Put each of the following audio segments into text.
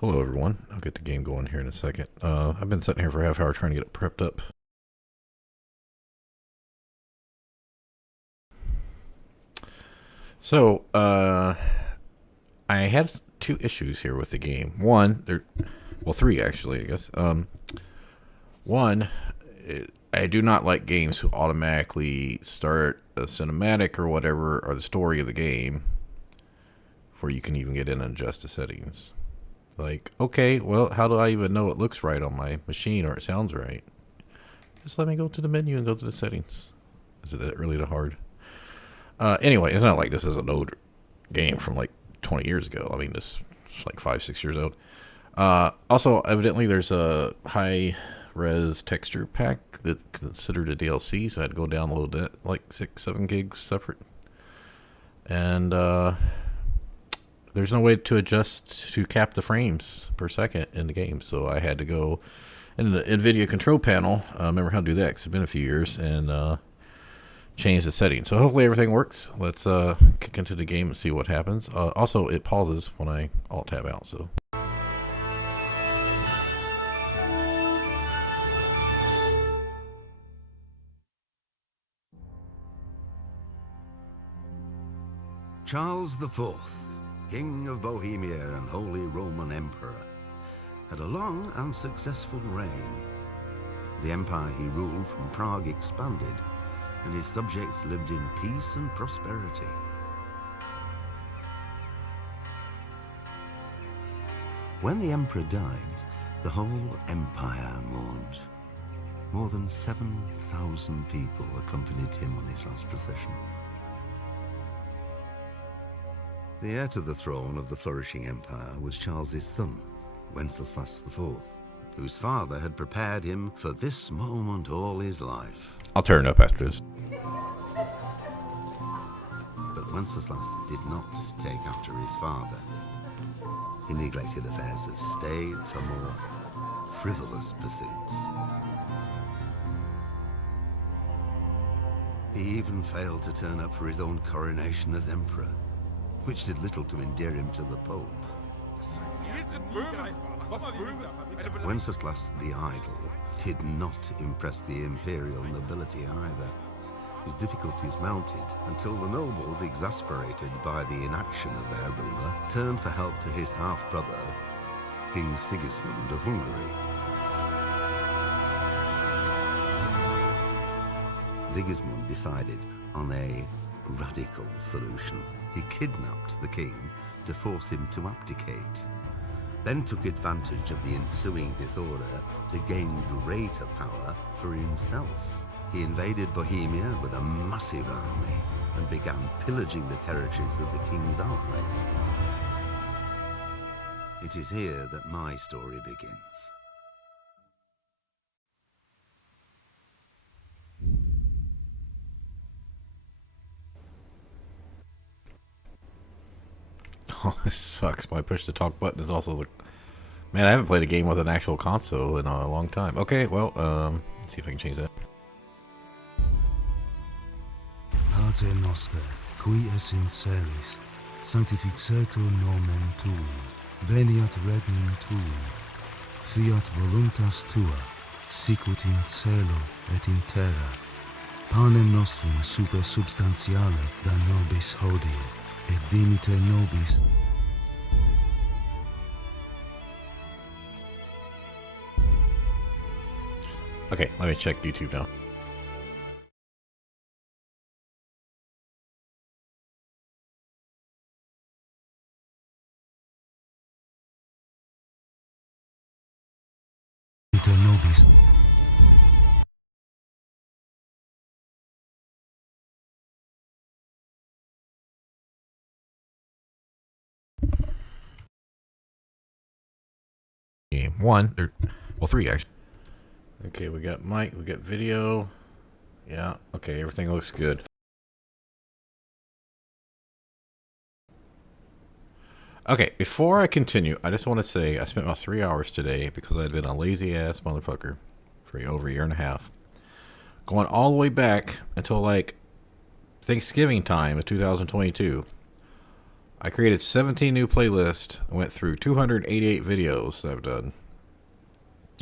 Hello, everyone. I'll get the game going here in a second. I've been sitting here for a half hour trying to get it prepped up. So, I had two issues here with the game. Three actually, I guess. One, I do not like games who automatically start a cinematic or whatever, or the story of the game, before you can even get in and adjust the settings. Like, okay, well, how do I even know it looks right on my machine or it sounds right? Just let me go to the menu and go to the settings. Is it really that hard? Anyway, it's not like this is an old game from like 20 years ago. I mean, this is like 5, 6 years old. Also, evidently, there's a high res texture pack that's considered a DLC, so I had to go download that like 6, 7 gigs separate. And there's no way to adjust to cap the frames per second in the game, so I had to go in the NVIDIA control panel. Remember how to do that because it's been a few years, and change the settings. So hopefully everything works. Let's kick into the game and see what happens. Also, it pauses when I alt tab out. So. Charles IV, King of Bohemia and Holy Roman Emperor, had a long and successful reign. The empire he ruled from Prague expanded, and his subjects lived in peace and prosperity. When the emperor died, the whole empire mourned. More than 7,000 people accompanied him on his last procession. The heir to the throne of the flourishing empire was Charles's son, Wenceslas IV, whose father had prepared him for this moment all his life. I'll turn it up after this. But Wenceslas did not take after his father. He neglected affairs of state for more frivolous pursuits. He even failed to turn up for his own coronation as emperor, which did little to endear him to the Pope. Wenceslas the Idle did not impress the imperial nobility either. His difficulties mounted until the nobles, exasperated by the inaction of their ruler, turned for help to his half-brother, King Sigismund of Hungary. Sigismund decided on a radical solution. He kidnapped the king to force him to abdicate, then took advantage of the ensuing disorder to gain greater power for himself. He invaded Bohemia with a massive army and began pillaging the territories of the king's allies. It is here that my story begins. Oh, this sucks. My push to talk button is also the. Man, I haven't played a game with an actual console in a long time. Okay, well, let's see if I can change that. Pater noster, qui es in celis, sanctificetur nomen tuum, veniat regnum tuum, fiat voluntas tua, sicut in cielo et in terra. Panem nostrum super substantiale da nobis hodie, et dimite nobis. Okay, let me check YouTube now. Dimite nobis. Game three actually. Okay, we got mic, we got video. Yeah, okay, everything looks good. Okay, before I continue, I just want to say I spent about 3 hours today because I'd been a lazy ass motherfucker for over a year and a half. Going all the way back until like Thanksgiving time of 2022. I created 17 new playlists. Went through 288 videos that I've done.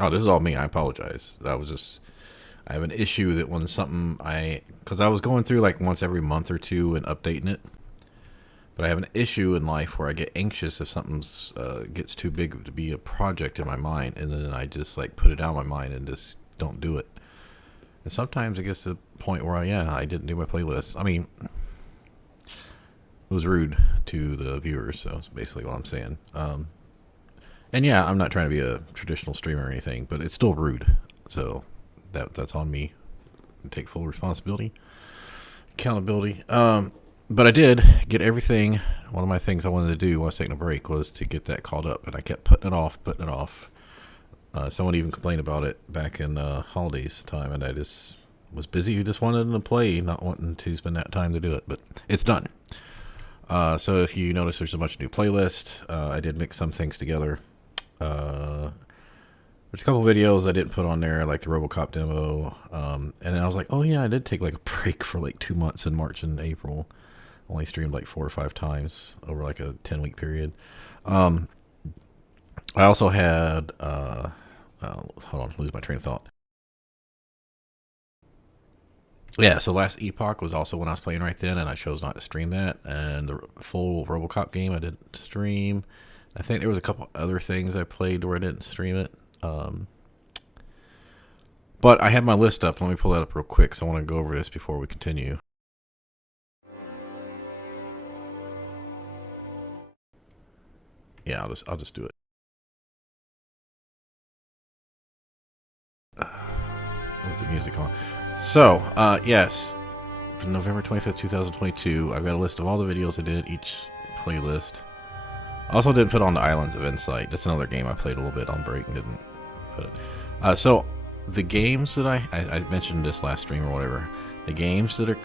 Oh, this is all me. I apologize. That was just. I have an issue that when something because I was going through like once every month or two and updating it. But I have an issue in life where I get anxious if something's gets too big to be a project in my mind, and then I just like put it out of my mind and just don't do it. And sometimes it gets to the point where I didn't do my playlist. I mean, it was rude to the viewers, so that's basically what I'm saying. And yeah, I'm not trying to be a traditional streamer or anything, but it's still rude. So that's on me. I take full responsibility, accountability. But I did get everything. One of my things I wanted to do while I was taking a break was to get that called up, and I kept putting it off. Someone even complained about it back in holidays time, and I just was busy. Just wanted to play, not wanting to spend that time to do it. But it's done. So if you notice, there's a bunch of new playlists. I did mix some things together. There's a couple videos I didn't put on there, like the RoboCop demo. And then I was like, oh yeah, I did take like a break for like 2 months in March and April. Only streamed like 4 or 5 times over like a 10-week period. I also had, hold on, lose my train of thought. Yeah, so last Epoch was also when I was playing right then, and I chose not to stream that. And the full RoboCop game I didn't stream. I think there was a couple other things I played where I didn't stream it. But I have my list up. Let me pull that up real quick, so I want to go over this before we continue. Yeah, I'll just do it. With the music on. So, yes, for November 25th, 2022, I've got a list of all the videos I did, each playlist. I also didn't put on the Islands of Insight. That's another game I played a little bit on break and didn't put it. So, the games that I mentioned this last stream or whatever, the games that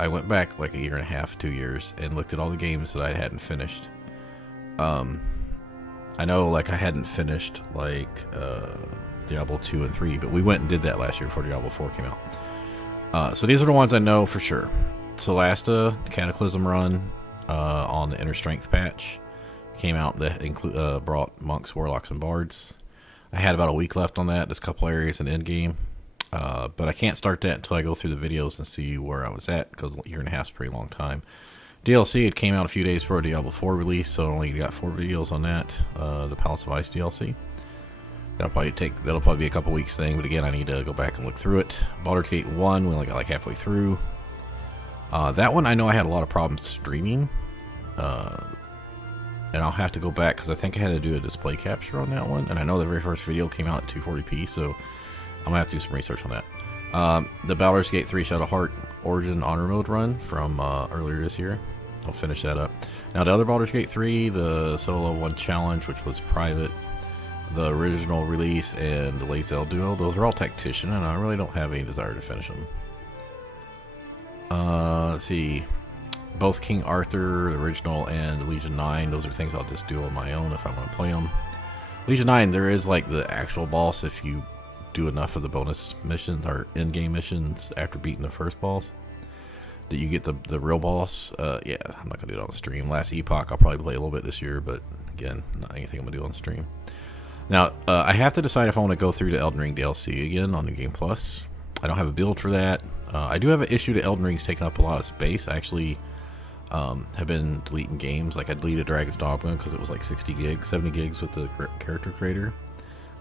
I went back like a year and a half, 2 years, and looked at all the games that I hadn't finished. I know, like, I hadn't finished, like, Diablo 2 and 3, but we went and did that last year before Diablo 4 came out. So these are the ones I know for sure. Solasta, Cataclysm Run, on the Inner Strength patch, came out that brought Monks, Warlocks, and Bards. I had about a week left on that. There's a couple areas in endgame. But I can't start that until I go through the videos and see where I was at, because a year and a half is a pretty long time. DLC, it came out a few days before Diablo 4 release, so I only got 4 videos on that. The Palace of Ice DLC. That'll probably be a couple weeks thing, but again, I need to go back and look through it. Baldur's Gate 1, we only got like halfway through. That one, I know I had a lot of problems streaming. And I'll have to go back, because I think I had to do a display capture on that one. And I know the very first video came out at 240p, so I'm going to have to do some research on that. The Baldur's Gate 3 Shadowheart Origin Honor Mode run from earlier this year. I'll finish that up. Now, the other Baldur's Gate 3, the Solo 1 Challenge, which was private, the original release, and the Lae'zel Duo, those are all tactician, and I really don't have any desire to finish them. Let's see. Both King Arthur, the original, and Legion 9, those are things I'll just do on my own if I want to play them. Legion 9, there is like the actual boss if you do enough of the bonus missions or in-game missions after beating the first boss, that you get the real boss. Yeah, I'm not going to do it on the stream. Last Epoch, I'll probably play a little bit this year, but again, not anything I'm going to do on the stream. Now, I have to decide if I want to go through the Elden Ring DLC again on New Game Plus. I don't have a build for that. I do have an issue that Elden Ring's taking up a lot of space. I actually have been deleting games. Like, I deleted Dragon's Dogma because it was like 60 gigs, 70 gigs with the character creator.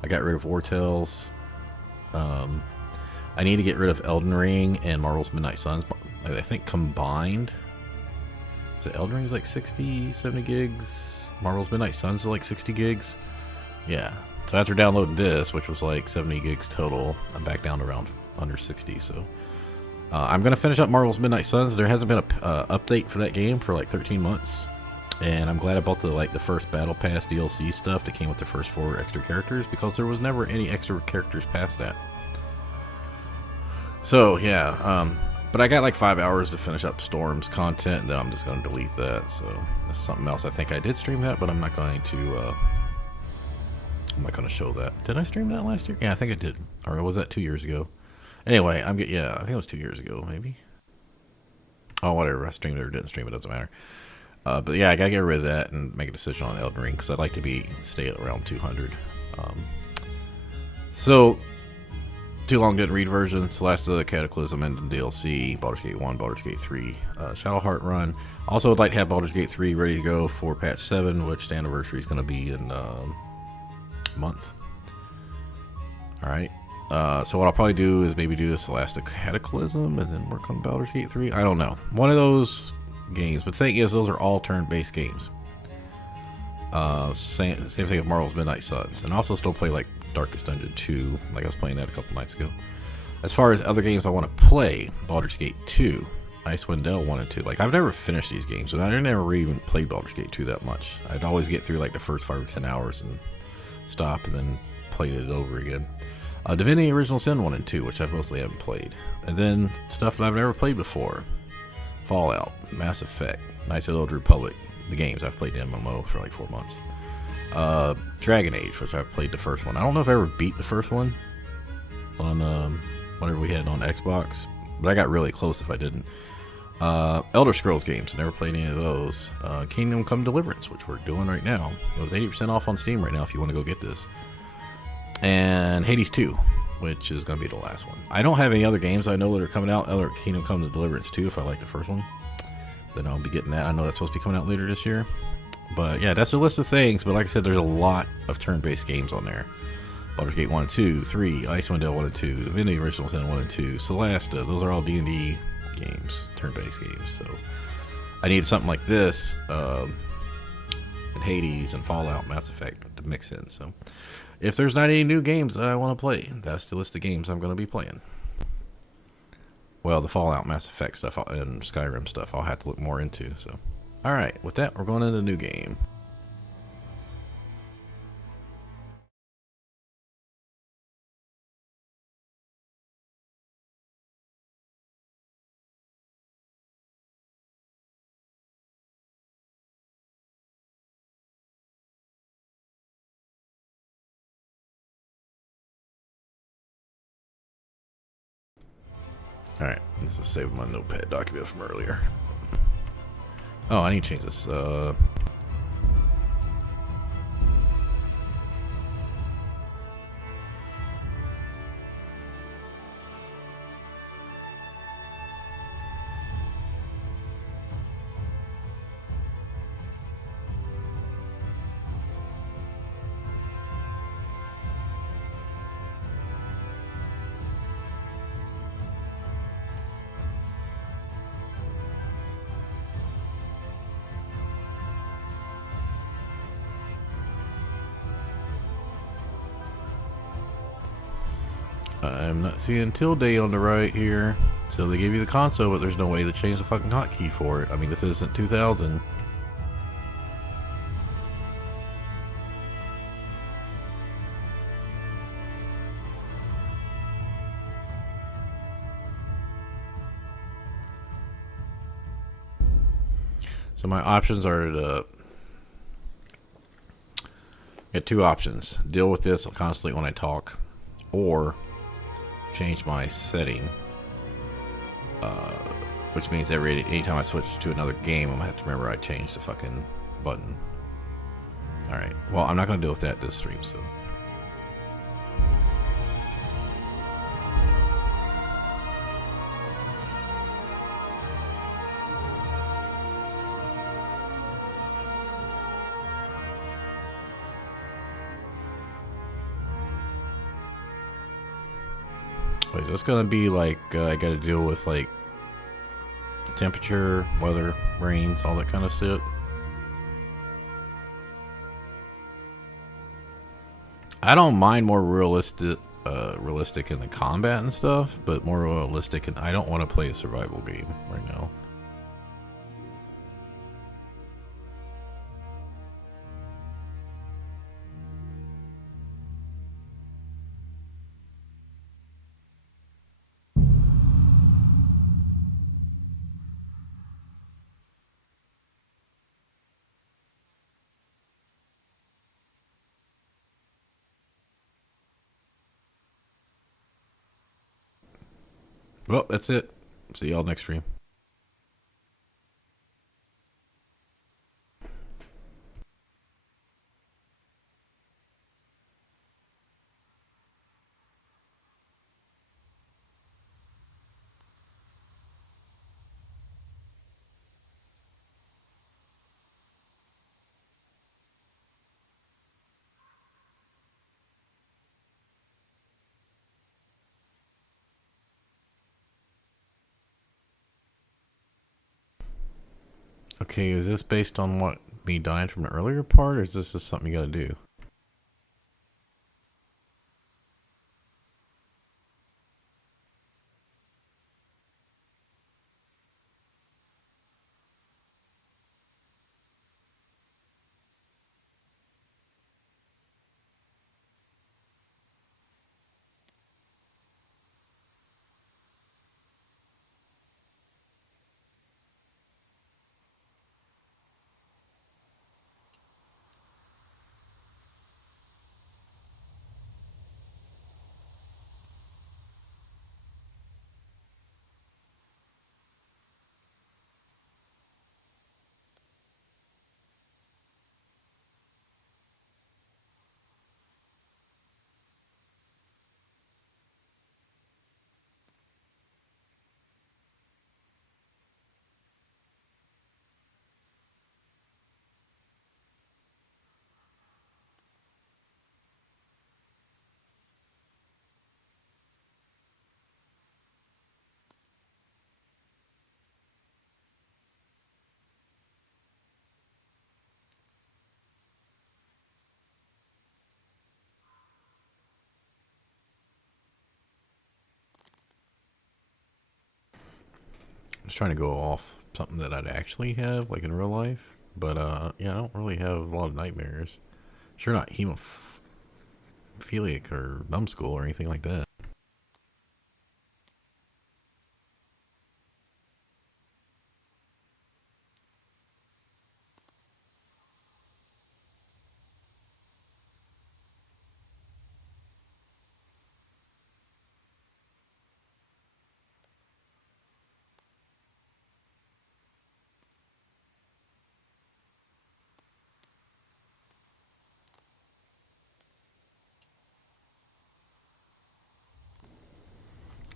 I got rid of Wartales. I need to get rid of Elden Ring and Marvel's Midnight Suns. I think combined, is it Elden Ring's like 60, 70 gigs? Marvel's Midnight Suns is like 60 gigs? Yeah. So after downloading this, which was like 70 gigs total, I'm back down to around under 60. So I'm going to finish up Marvel's Midnight Suns. There hasn't been a update for that game for like 13 months. And I'm glad I bought the first Battle Pass DLC stuff that came with the first 4 extra characters, because there was never any extra characters past that. So yeah, but I got like 5 hours to finish up Storm's content, and then I'm just going to delete that. So that's something else. I think I did stream that, but I'm not going to. I'm not going to show that. Did I stream that last year? Yeah, I think I did. Or was that 2 years ago? Anyway, yeah, I think it was 2 years ago, maybe. Oh, whatever. I streamed it or didn't stream it, doesn't matter. But yeah, I gotta get rid of that and make a decision on Elden Ring because I'd like to stay at around 200. Um, so too long didn't read version. Celeste of the Cataclysm and DLC, Baldur's Gate 1, Baldur's Gate 3, Shadowheart run. Also, would like to have Baldur's Gate 3 ready to go for patch 7, which the anniversary is going to be in a month. Alright. So what I'll probably do is maybe do the Celeste of Cataclysm and then work on Baldur's Gate 3. I don't know. One of those games. But the thing is, those are all turn-based games. Same thing with Marvel's Midnight Suns. And also still play like Darkest Dungeon 2, like I was playing that a couple nights ago. As far as other games I want to play, Baldur's Gate 2, Icewind Dale 1 and 2. Like, I've never finished these games, and I never even played Baldur's Gate 2 that much. I'd always get through like the first 5 or 10 hours and stop, and then played it over again. Divinity Original Sin 1 and 2, which I mostly haven't played. And then stuff that I've never played before. Fallout, Mass Effect, Knights of the Old Republic. The games, I've played the MMO for like 4 months. Dragon Age, which I've played the first one. I don't know if I ever beat the first one on whatever we had on Xbox, but I got really close if I didn't. Elder Scrolls games, never played any of those. Kingdom Come Deliverance, which we're doing right now. It was 80% off on Steam right now if you want to go get this. And Hades 2, which is going to be the last one. I don't have any other games I know that are coming out. Other Kingdom Come Deliverance 2, if I like the first one, then I'll be getting that. I know that's supposed to be coming out later this year. But yeah, that's a list of things. But like I said, there's a lot of turn-based games on there. Baldur's Gate 1 and 2, 3, Icewind Dale 1 and 2, Divinity Original Sin 1 and 2, Celeste. Those are all D&D games, turn-based games. So I needed something like this, and Hades and Fallout, Mass Effect to mix in. So if there's not any new games that I want to play, that's the list of games I'm going to be playing. Well, the Fallout, Mass Effect stuff, and Skyrim stuff I'll have to look more into. So, all right, with that, we're going into the new game. All right, this is saving my notepad document from earlier. Oh, I need to change this. I'm not seeing tilde on the right here. So they gave you the console, but there's no way to change the fucking hotkey for it. I mean, this isn't 2000. So my options are to get 2 options. Deal with this constantly when I talk, or change my setting, which means anytime I switch to another game, I'm gonna have to remember I changed the fucking button. All right. Well, I'm not gonna deal with that this stream, so. Is this gonna be like I gotta deal with like temperature, weather, rains, all that kind of shit? I don't mind more realistic in the combat and stuff, but more realistic, and I don't want to play a survival game right now. Well, that's it. See y'all next stream. Okay, is this based on what me dying from the earlier part, or is this just something you gotta do? I was trying to go off something that I'd actually have, like in real life, but yeah, I don't really have a lot of nightmares. Sure, not hemophiliac or numbskull or anything like that.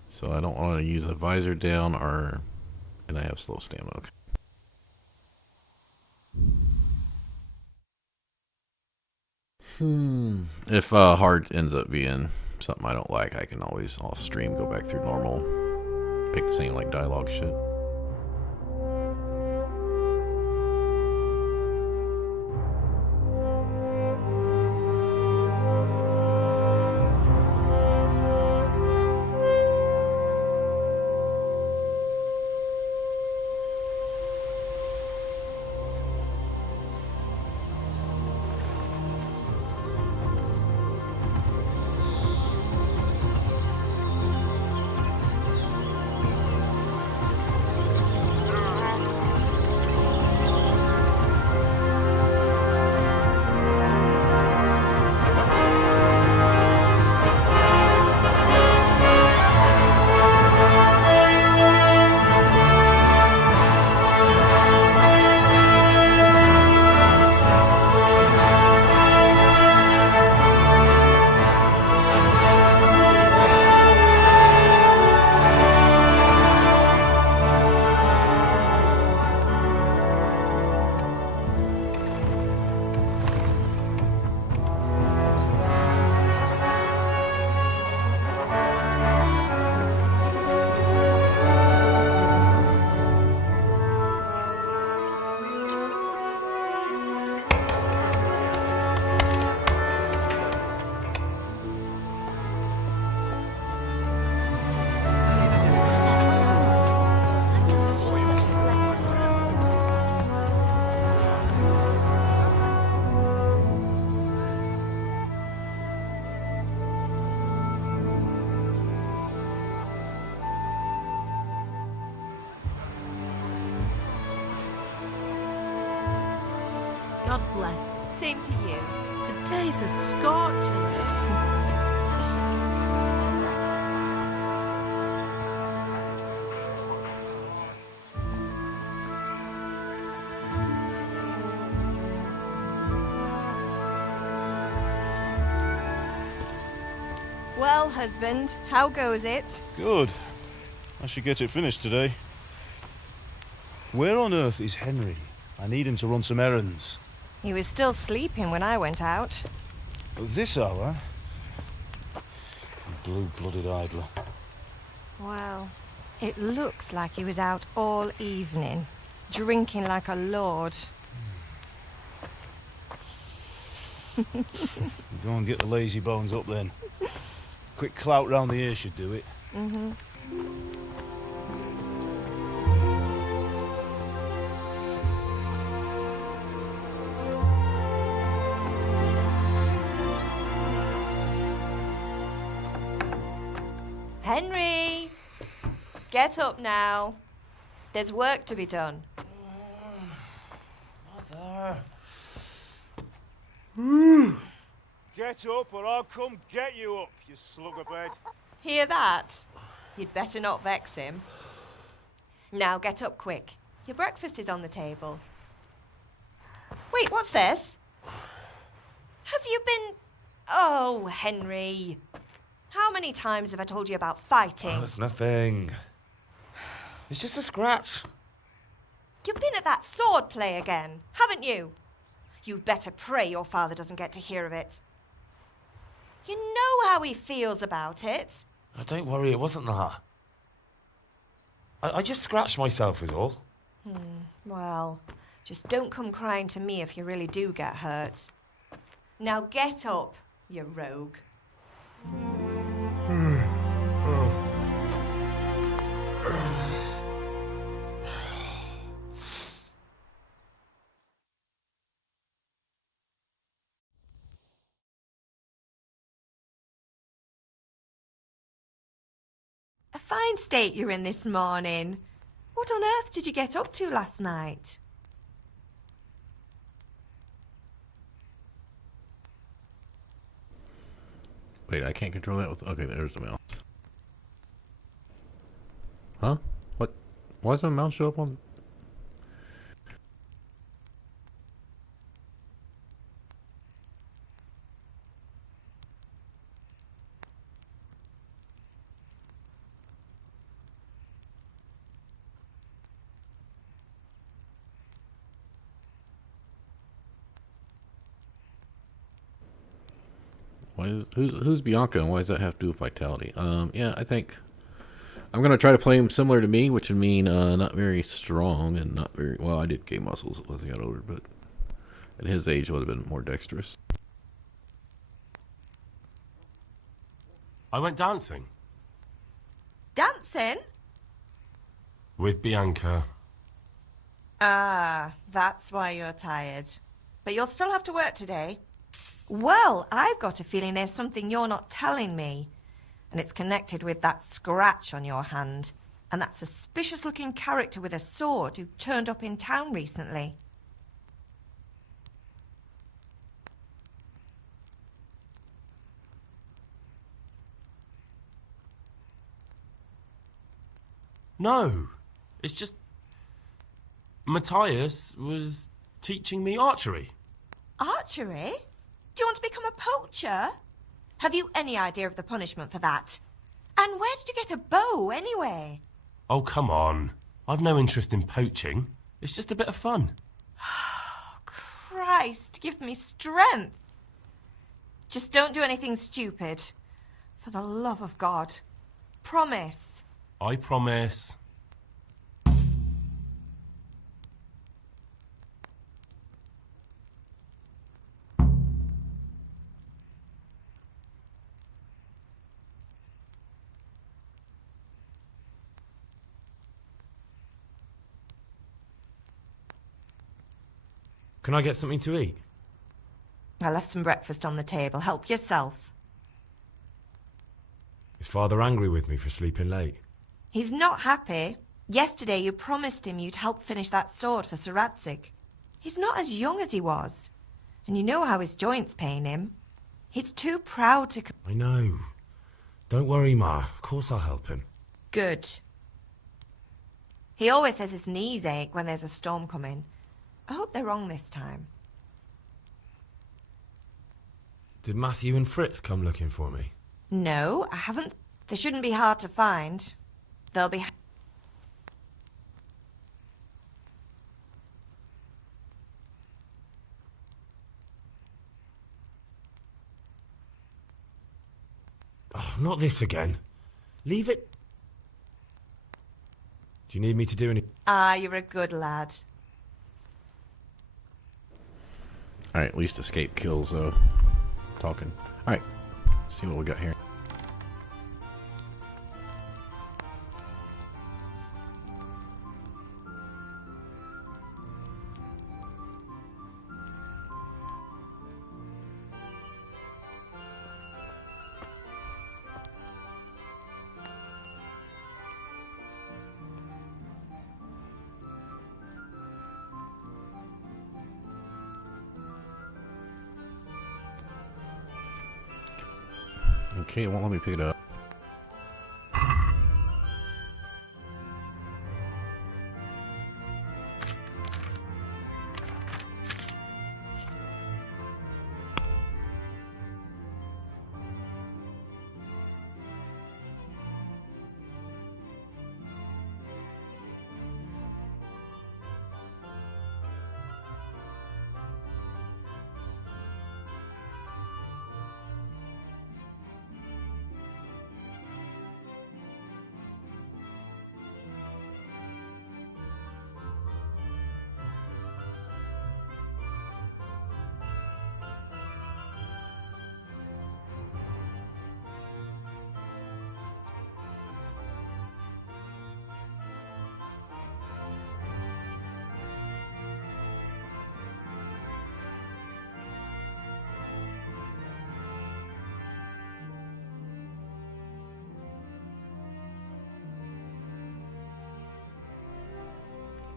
So I don't want to use a visor down, and I have slow stamina. Okay. If hard ends up being something I don't like, I can always off stream go back through normal, pick the same like dialogue shit. God bless. Same to you. Today's a scorcher. Well, husband, how goes it? Good. I should get it finished today. Where on earth is Henry? I need him to run some errands. He was still sleeping when I went out. At this hour? Blue-blooded idler. Well, it looks like he was out all evening. drinking like a lord. Go and get the lazy bones up then. Quick clout round the ear should do it. Henry! Get up now. There's work to be done. Mother. Get up or I'll come get you up, you slug of bed. Hear that? You'd better not vex him. Now get up quick. Your breakfast is on the table. Wait, what's this? Have you been... Oh, Henry. How many times have I told you about fighting? Oh, it's nothing. It's just a scratch. You've been at that sword play again, haven't you? You'd better pray your father doesn't get to hear of it. You know how he feels about it. Oh, don't worry, it wasn't that. I just scratched myself is all. Well, just don't come crying to me if you really do get hurt. Now get up, you rogue. A fine state you're in this morning. What on earth did you get up to last night? Wait, I can't control that with... Okay, there's the mouse. Huh? What? Why does the mouse show up on... who's Bianca and why does that have to do with vitality? Yeah, I think I'm gonna try to play him similar to me, which would mean not very strong and not very well. I did gain muscles as he got older, but at his age, would have been more dexterous. I went dancing. Dancing? With Bianca. Ah, that's why you're tired. But you'll still have to work today. Well, I've got a feeling there's something you're not telling me. And it's connected with that scratch on your hand. And that suspicious-looking character with a sword who turned up in town recently. No, it's just... Matthias was teaching me archery. Archery? Do you want to become a poacher? Have you any idea of the punishment for that? And where did you get a bow, anyway? Oh, come on. I've no interest in poaching. It's just a bit of fun. Christ, give me strength. Just don't do anything stupid. For the love of God. Promise. I promise. Can I get something to eat? I left some breakfast on the table. Help yourself. Is Father angry with me for sleeping late? He's not happy. Yesterday you promised him you'd help finish that sword for Sir Radzig. He's not as young as he was. And you know how his joints pain him. He's too proud to... I know. Don't worry, Ma. Of course I'll help him. Good. He always says his knees ache when there's a storm coming. I hope they're wrong this time. Did Matthew and Fritz come looking for me? No, I haven't. They shouldn't be hard to find. They'll be... Oh, not this again. Leave it... Do you need me to do any... Ah, you're a good lad. Alright, at least escape kills, talking. Alright, see what we got here. Okay, it won't let me pick it up.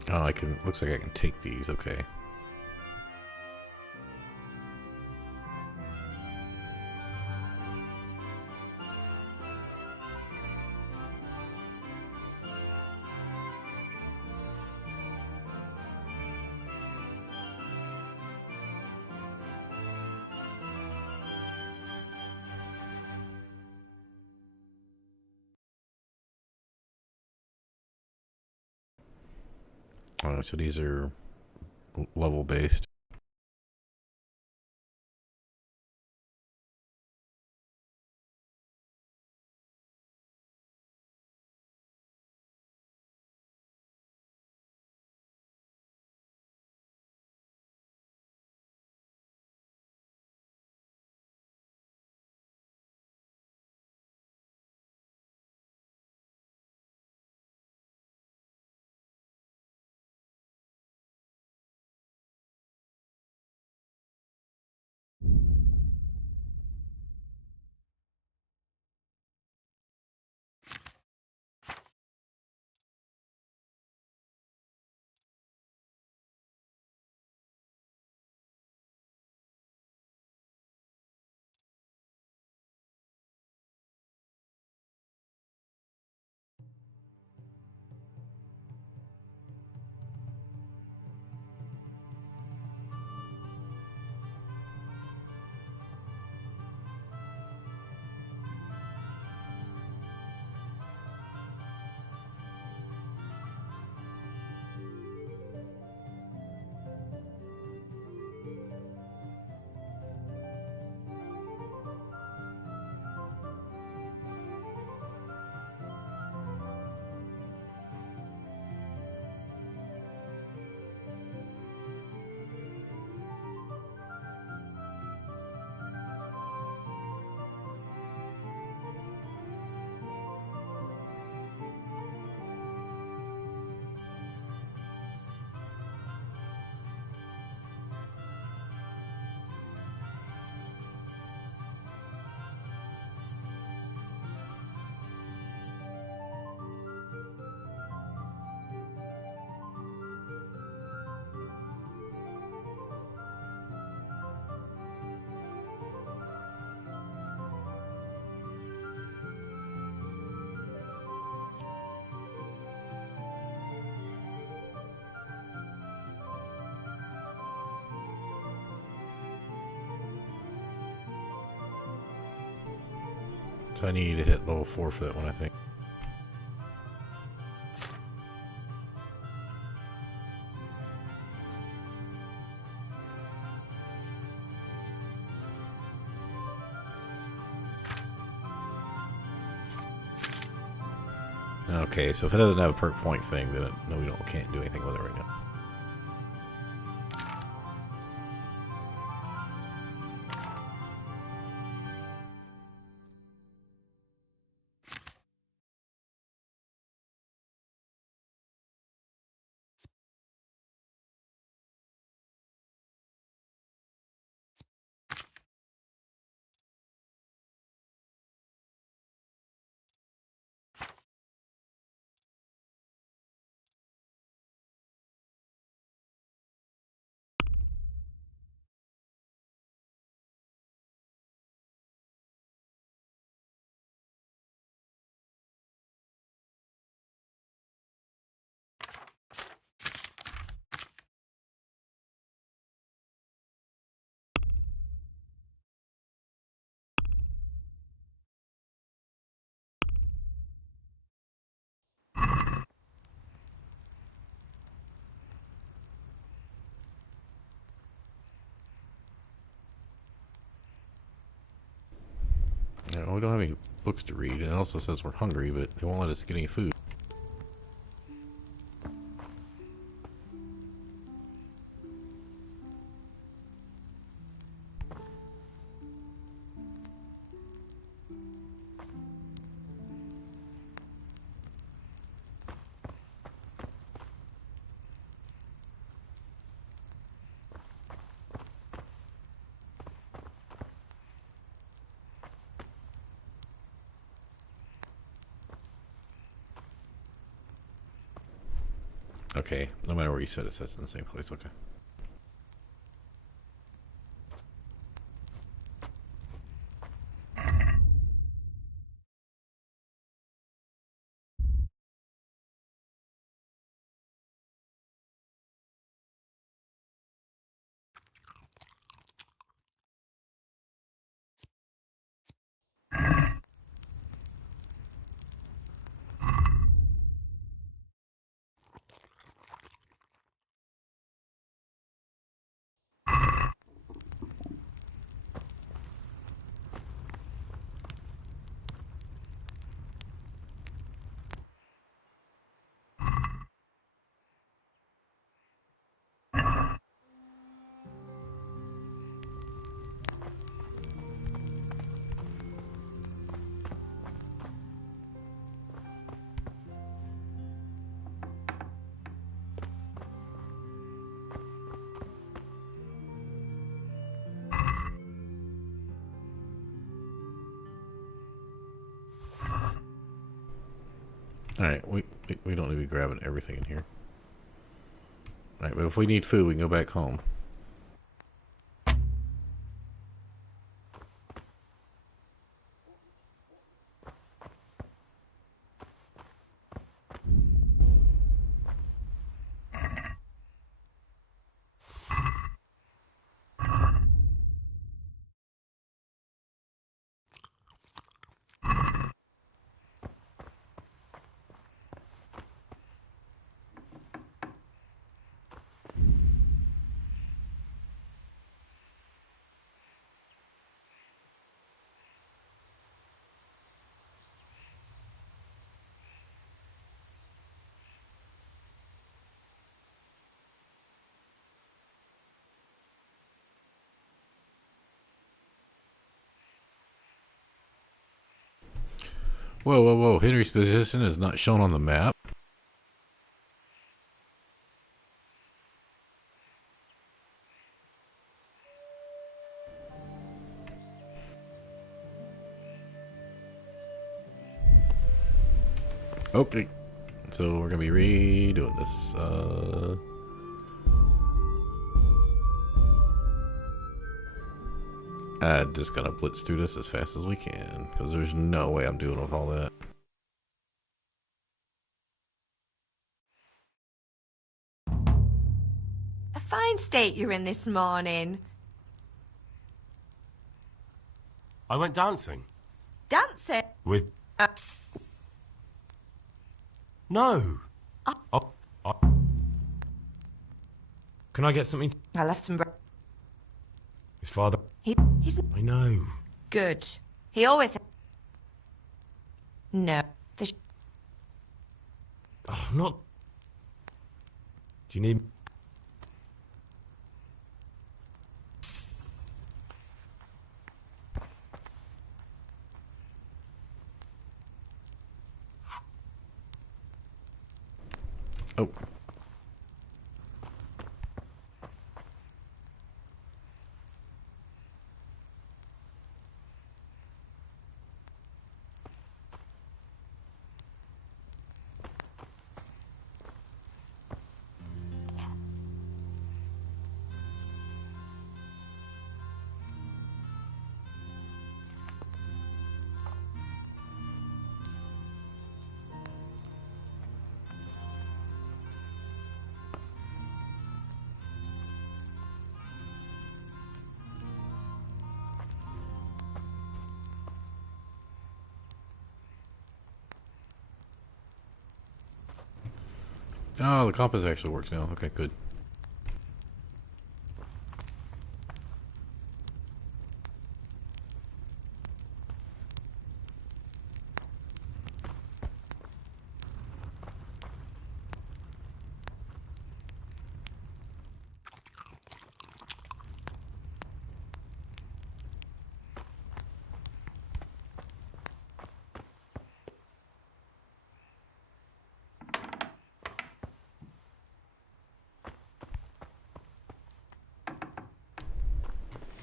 Oh, I can, looks like I can take these, okay. So these are level based. So I need to hit level 4 for that one, I think. Okay, so if it doesn't have a perk point thing, then no, we can't do anything with it right now. No, we don't have any books to read. It also says we're hungry, but they won't let us get any food. Okay, no matter where you set it, it's in the same place. Okay. Alright, we don't need to be grabbing everything in here. Alright, but if we need food, we can go back home. Whoa, whoa, whoa. Henry's position is not shown on the map. Okay. So we're going to be redoing this. I'm just going to blitz through this as fast as we can, because there's no way I'm doing with all that. A fine state you're in this morning. I went dancing. Dancing? With... No. Oh. Can I get something? I left some His father. He's I know. good. He always... No. Oh, not... Do you need... Oh. Oh, the compass actually works now. Okay, good.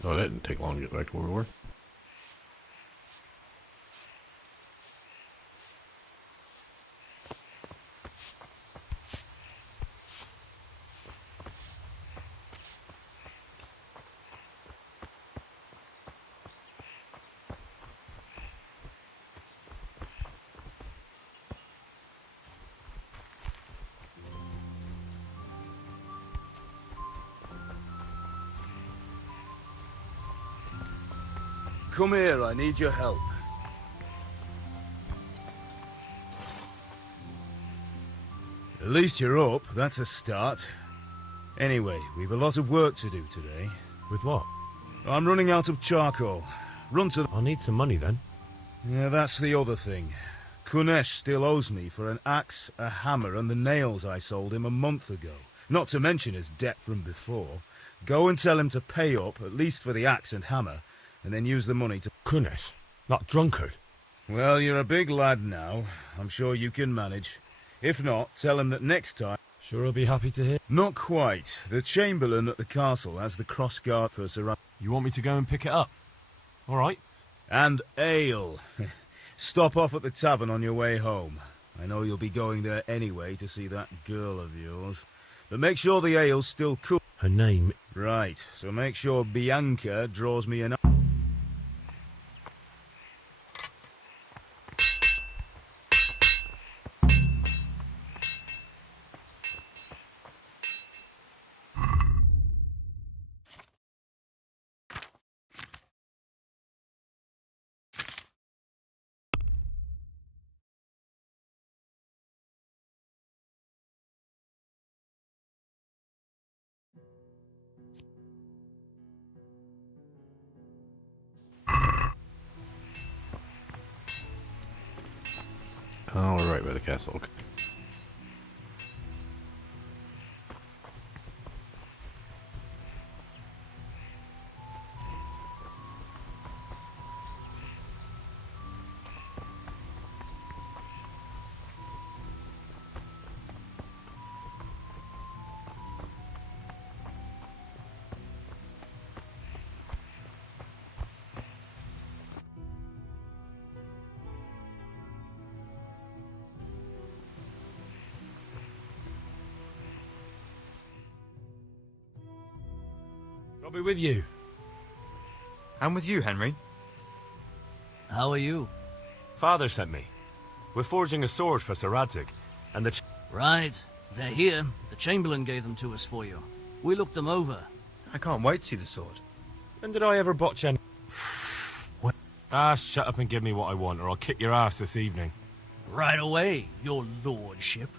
Oh, that didn't take long to get back to where we were. Come here, I need your help. At least you're up, that's a start. Anyway, we've a lot of work to do today. With what? I'm running out of charcoal. Run to the... I'll need some money then. Yeah, that's the other thing. Kunesh still owes me for an axe, a hammer, and the nails I sold him a month ago. Not to mention his debt from before. Go and tell him to pay up, at least for the axe and hammer, and then use the money to... Kunesh? That drunkard? Well, you're a big lad now. I'm sure you can manage. If not, tell him that next time... Sure I'll be happy to hear. Not quite. The Chamberlain at the castle has the cross guard for Sir... You want me to go and pick it up? All right. And ale. Stop off at the tavern on your way home. I know you'll be going there anyway to see that girl of yours. But make sure the ale's still cool. Her name... Right, so make sure Bianca draws me an... Oh, we're right by the castle. Okay. I'll be with you. I'm with you, Henry. How are you? Father sent me. We're forging a sword for Sir Radzig, and the... Right. They're here. The Chamberlain gave them to us for you. We looked them over. I can't wait to see the sword. When did I ever botch any... What? Ah, shut up and give me what I want, or I'll kick your ass this evening. Right away, your lordship.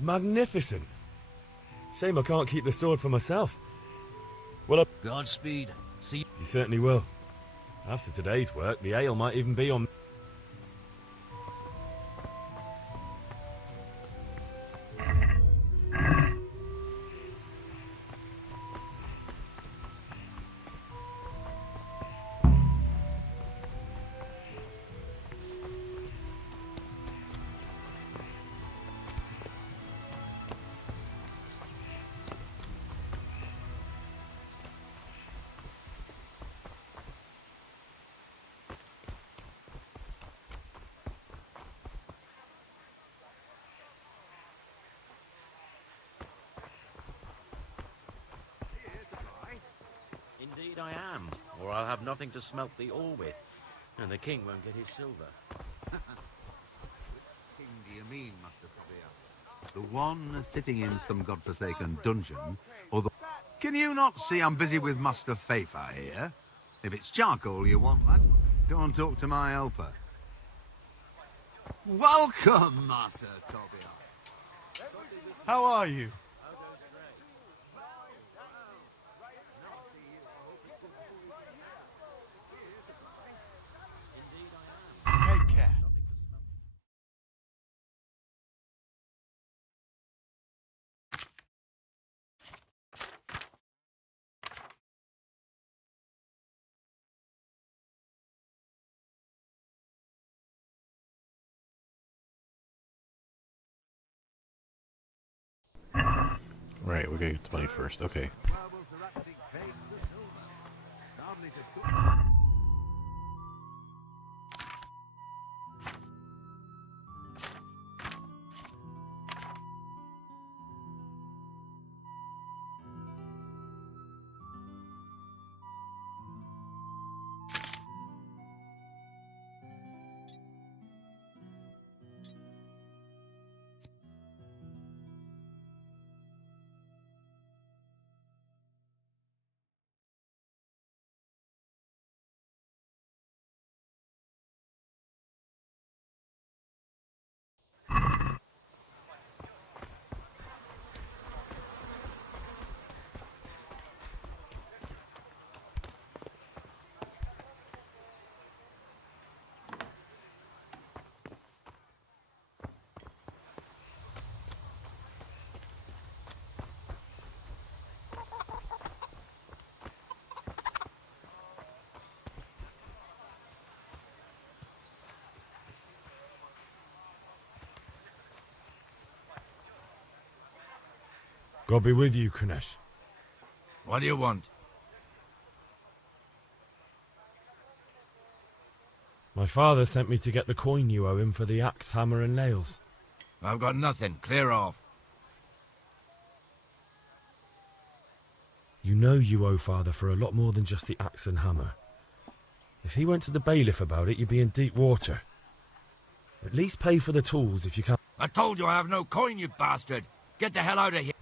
Magnificent. Shame I can't keep the sword for myself. Well, Godspeed. See you. You certainly will. After today's work, the ale might even be on... Indeed I am, or I'll have nothing to smelt the ore with, and the king won't get his silver. King do you mean, Master Tobias? The one sitting in some godforsaken dungeon, or the... Can you not see I'm busy with Master Fafa here? If it's charcoal you want, lad, go and talk to my helper. Welcome, Master Tobias. How are you? Take care. Right, we gotta get the money first. Okay. God be with you, Kunesh. What do you want? My father sent me to get the coin you owe him for the axe, hammer and nails. I've got nothing. Clear off. You know you owe father for a lot more than just the axe and hammer. If he went to the bailiff about it, you'd be in deep water. At least pay for the tools if you can. I told you I have no coin, you bastard. Get the hell out of here.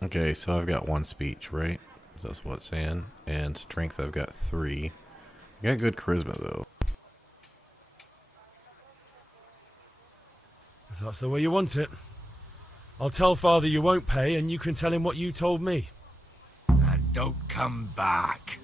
Okay, so I've got 1 speech, right? That's what it's saying. And strength, I've got 3. I got good charisma, though. If that's the way you want it, I'll tell father you won't pay and you can tell him what you told me. And don't come back.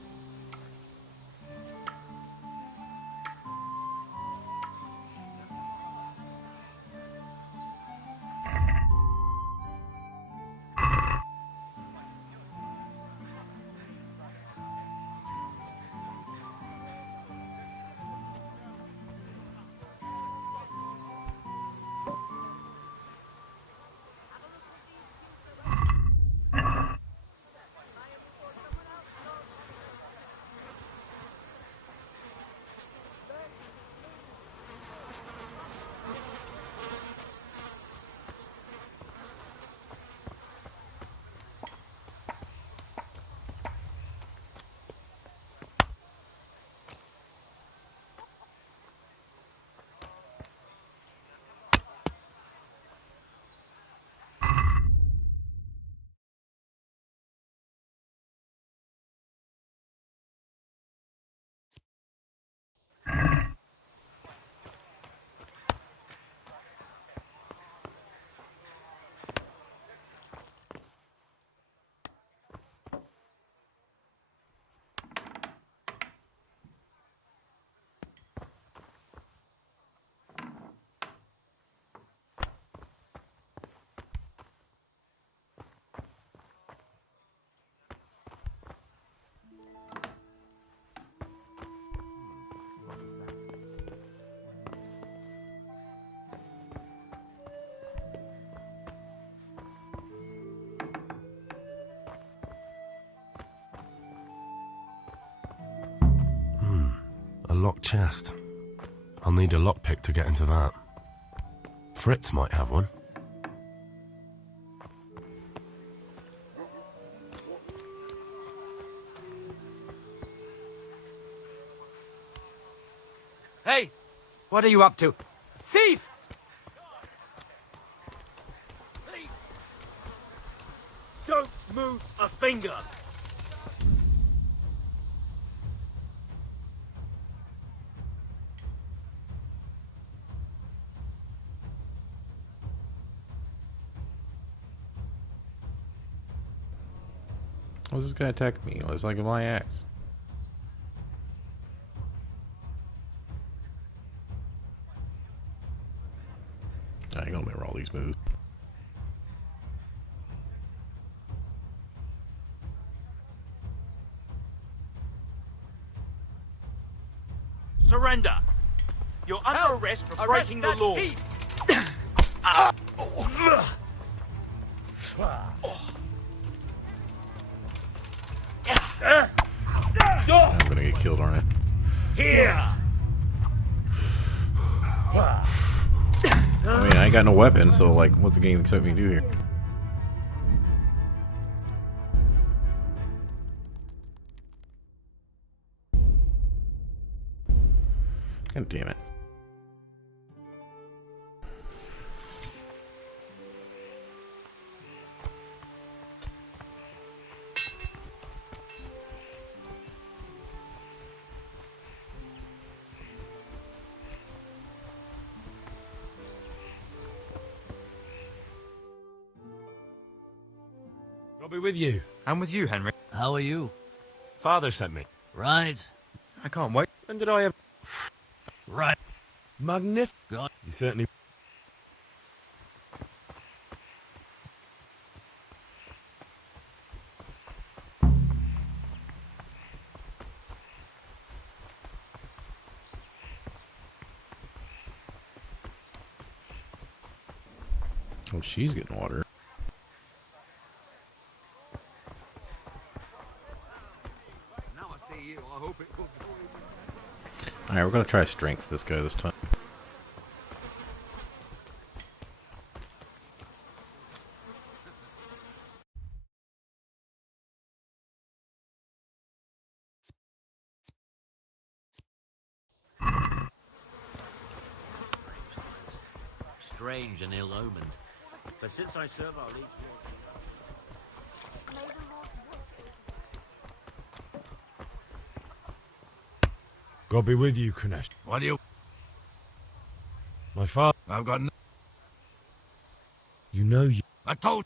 locked chest. I'll need a lockpick to get into that. Fritz might have one. Hey! What are you up to? Thief! Don't move a finger! Why is this guy attack me? It's like my axe. I ain't gonna remember all these moves. Surrender! You're under arrest for breaking the law. I'm gonna get killed, aren't I? Here! I mean, I ain't got no weapon, so like, what's the game expect me to do here? God damn it. I'll be with you. I'm with you, Henry. How are you? Father sent me. Right. I can't wait. When did I have... Right. Magnificent. God. You certainly... Oh, she's getting water. Now I see you, I hope it will go. Alright, we're gonna try strength this guy this time. Strange and ill-omened. But since I serve our liege... God be with you, Kunesh. What do you... My father... I've got... You know you... I told...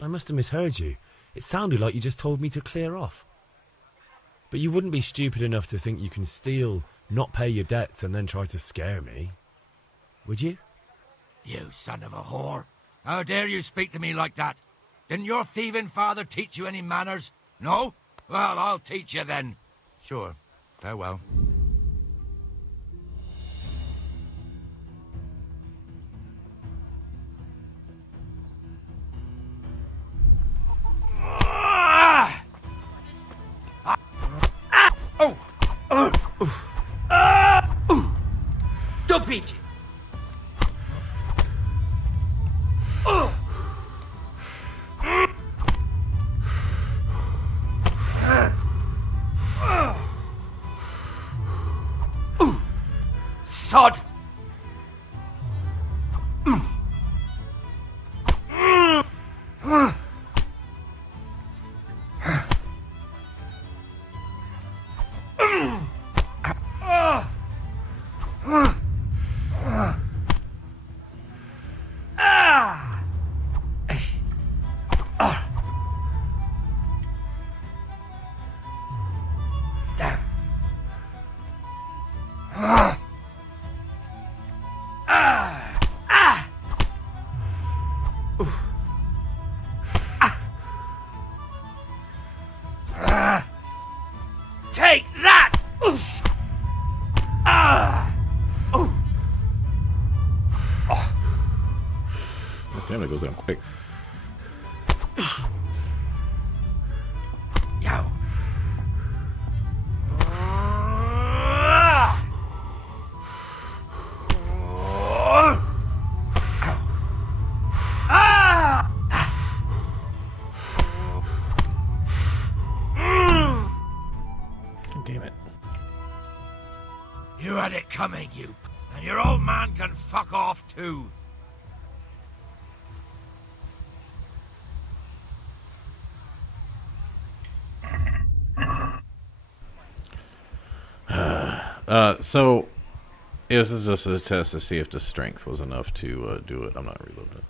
I must have misheard you. It sounded like you just told me to clear off. But you wouldn't be stupid enough to think you can steal, not pay your debts, and then try to scare me. Would you? You son of a whore. How dare you speak to me like that? Didn't your thieving father teach you any manners? No? Well, I'll teach you then. Sure. Farewell. Don't beat you! Sod! Take that! This damn it goes down quick. You had it coming, you. And your old man can fuck off too. So this is just a test to see if the strength was enough to do it. I'm not reloading it.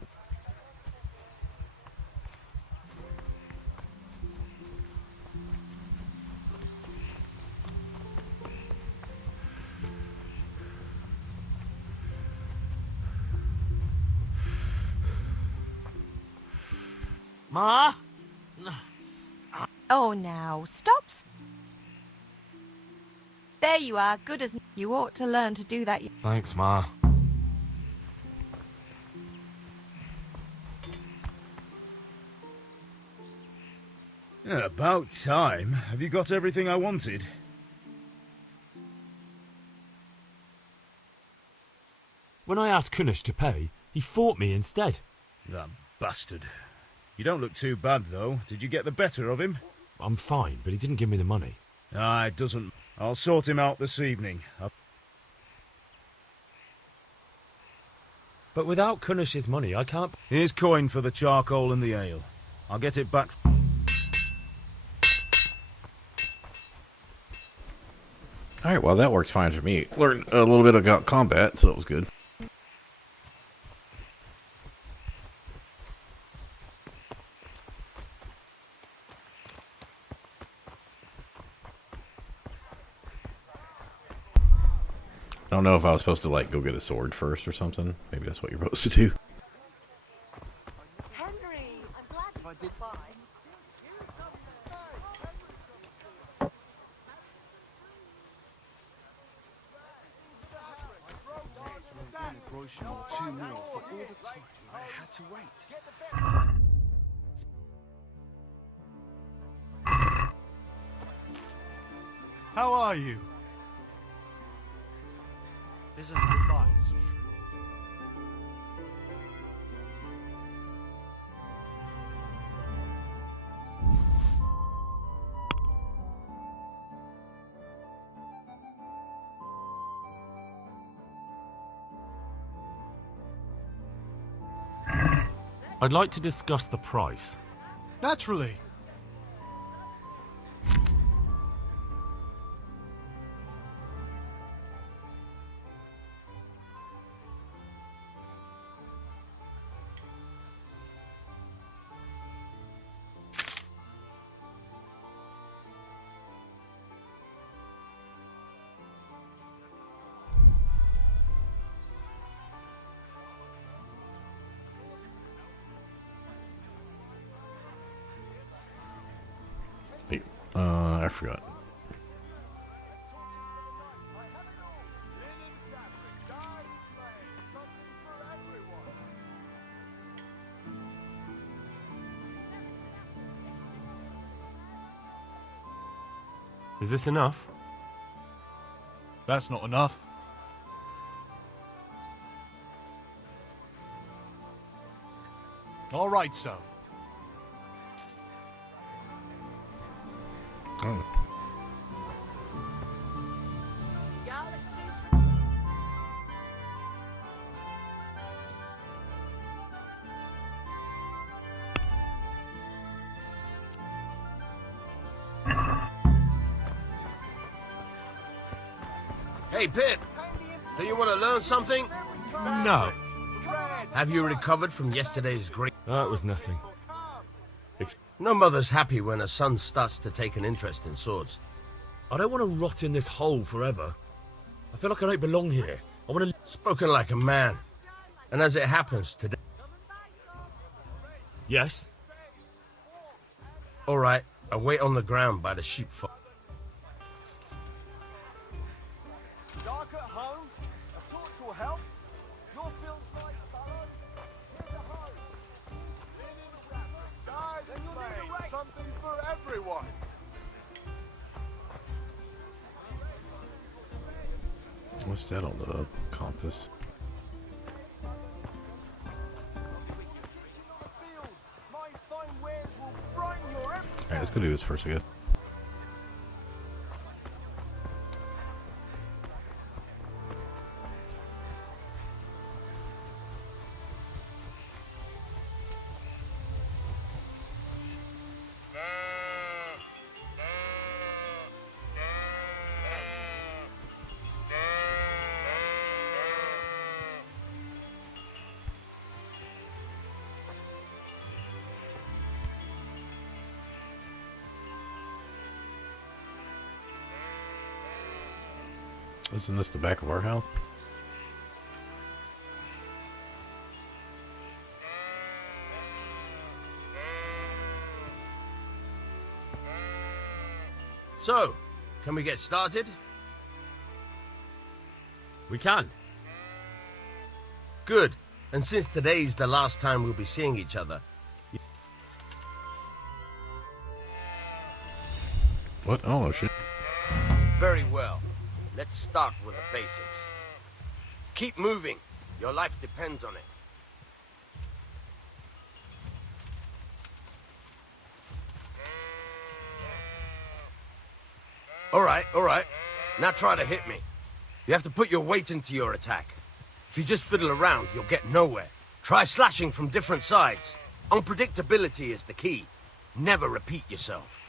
Ma? Oh, now, stop. There you are, good as... You ought to learn to do that. Thanks, Ma. Yeah, about time. Have you got everything I wanted? When I asked Kunesh to pay, he fought me instead. That bastard. You don't look too bad, though. Did you get the better of him? I'm fine, but he didn't give me the money. Ah, it doesn't... I'll sort him out this evening. But without Kunesh's money, I can't... Here's coin for the charcoal and the ale. I'll get it back... Alright, well that worked fine for me. Learned a little bit about combat, so that was good. I don't know if I was supposed to, like, go get a sword first or something. Maybe that's what you're supposed to do. Henry, I'm glad you did fine. How are you? Is it goodbye? I'd like to discuss the price. Naturally. I forgot. Is this enough? That's not enough. All right, so. Oh. Hey, Pip, do you want to learn something? No. Have you recovered from yesterday's grief? That was nothing. No mother's happy when her son starts to take an interest in swords. I don't want to rot in this hole forever. I feel like I don't belong here. I want to... Spoken like a man. And as it happens today... Yes? All right, I wait on the ground by the sheep farm. Dark at home? A torch will help. Your field's like thorough. Here's a hoe. Then you'll need a rake. Something for everyone. What's that on the compass? Alright, let's go do this first, I guess. Isn't this the back of our house? So, can we get started? We can. Good. And since today's the last time we'll be seeing each other... What? Oh, shit. Very well. Let's start with the basics. Keep moving. Your life depends on it. All right. Now try to hit me. You have to put your weight into your attack. If you just fiddle around, you'll get nowhere. Try slashing from different sides. Unpredictability is the key. Never repeat yourself.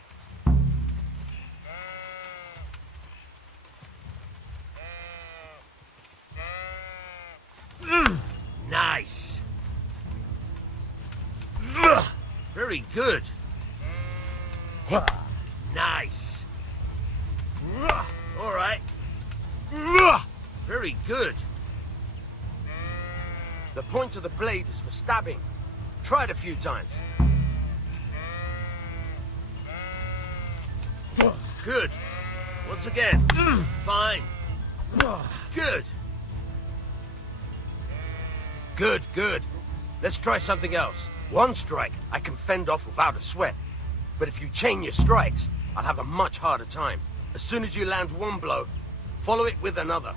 Nice. Very good. Nice. All right. Very good. The point of the blade is for stabbing. Try it a few times. Good. Once again. Fine. Good. Good. Let's try something else. One strike I can fend off without a sweat. But if you chain your strikes, I'll have a much harder time. As soon as you land one blow, follow it with another.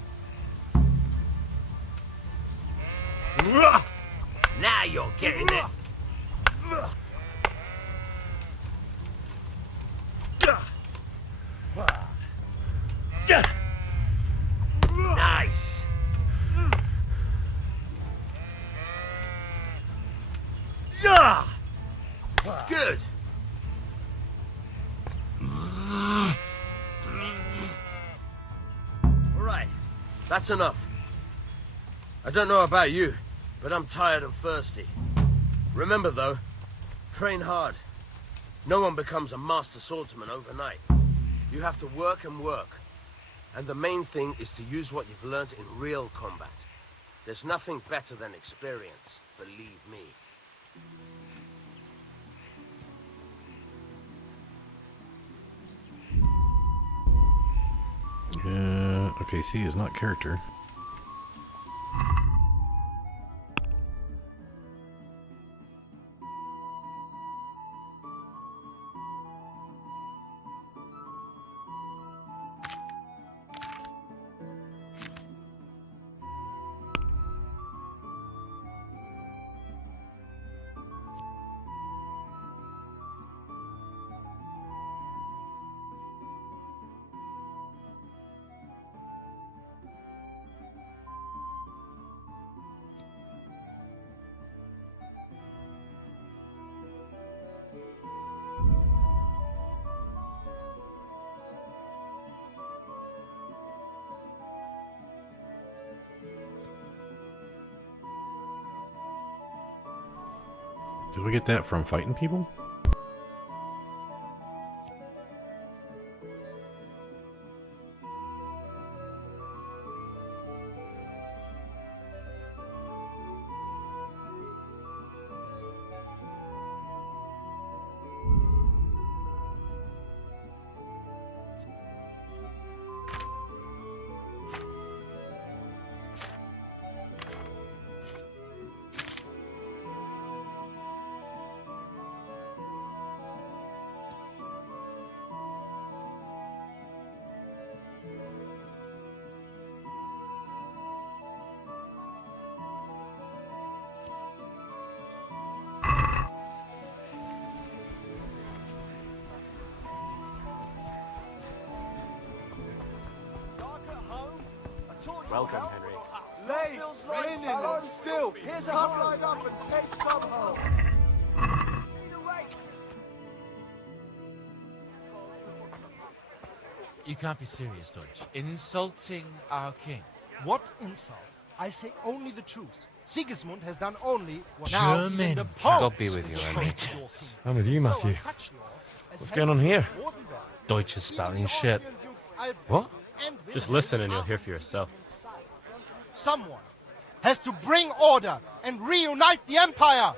Now you're getting it. Nice. Good. All right, that's enough. I don't know about you, but I'm tired and thirsty. Remember though, train hard. No one becomes a master swordsman overnight. You have to work and work. And the main thing is to use what you've learned in real combat. There's nothing better than experience, believe me. Okay, C is not character. Did we get that from fighting people? Welcome, Henry. Lace, linen, and silk. Here's a come right up and take some home. You can't be serious, Deutsch. Insulting our king. What insult? I say only the truth. Sigismund has done only what now even the Pope. God be with you, Henry. I'm with you, Matthew. What's going on here? Deutsch is spouting shit. What? and will Just help listen and you'll our hear for yourself. Sigismund's side. Someone has to bring order and reunite the empire.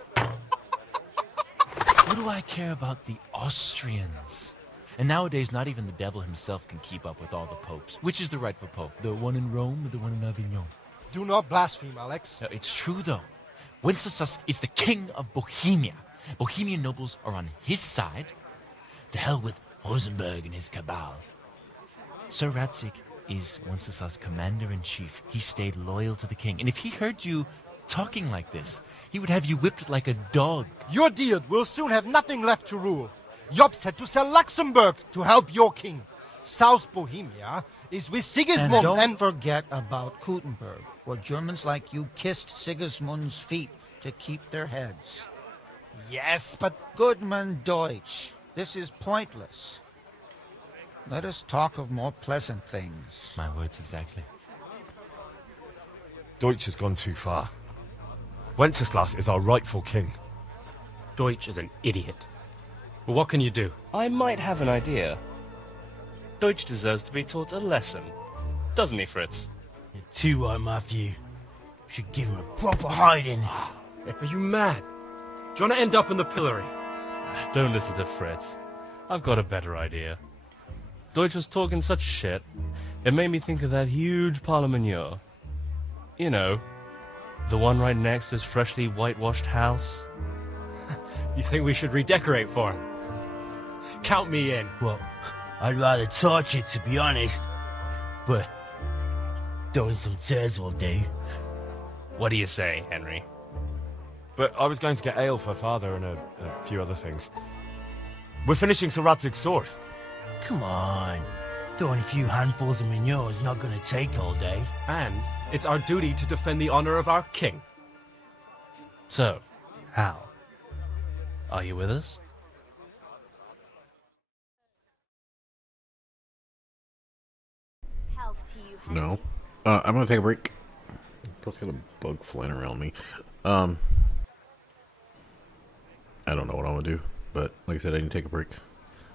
What do I care about the Austrians? And nowadays, not even the devil himself can keep up with all the popes. Which is the rightful pope? The one in Rome or the one in Avignon? Do not blaspheme, Alex. No, it's true, though. Wenceslas is the king of Bohemia. Bohemian nobles are on his side. To hell with Rosenberg and his cabal. Sir Radzik is Wenceslas' commander-in-chief. He stayed loyal to the king. And if he heard you talking like this, he would have you whipped like a dog. Your Diet will soon have nothing left to rule. Jobst had to sell Luxembourg to help your king. South Bohemia is with Sigismund and don't forget about Gutenberg, where Germans like you kissed Sigismund's feet to keep their heads. Yes, but... Goodman Deutsch, this is pointless. Let us talk of more pleasant things. My words exactly. Deutsch has gone too far. Wenceslas is our rightful king. Deutsch is an idiot. Well, what can you do? I might have an idea. Deutsch deserves to be taught a lesson. Doesn't he, Fritz? You're too right, Matthew. Should give him a proper hiding. Are you mad? Do you want to end up in the pillory? Don't listen to Fritz. I've got a better idea. Deutsch was talking such shit, it made me think of that huge parliament. You know, the one right next to his freshly whitewashed house. You think we should redecorate for him? Count me in. Well, I'd rather torch it, to be honest. But throwing some turds will do. What do you say, Henry? But I was going to get ale for father and a few other things. We're finishing Sir Radzig's sword. Come on. Throwing a few handfuls of manure is not going to take all day. And it's our duty to defend the honor of our king. So, Hal, are you with us? No. I'm going to take a break. Plus got a bug flying around me. I don't know what I'm going to do. But like I said, I need to take a break.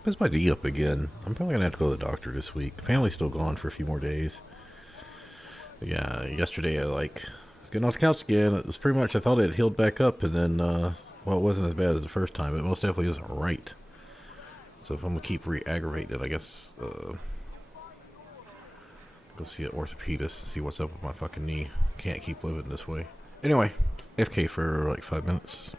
Pissed my knee up again. I'm probably going to have to go to the doctor this week. Family's still gone for a few more days. But yeah, yesterday I was getting off the couch again. It was pretty much, I thought it had healed back up. And then, well, it wasn't as bad as the first time. But it most definitely isn't right. So if I'm going to keep re-aggravating it, I guess... go see an orthopedist, see what's up with my fucking knee. Can't keep living this way. Anyway, FK for like 5 minutes.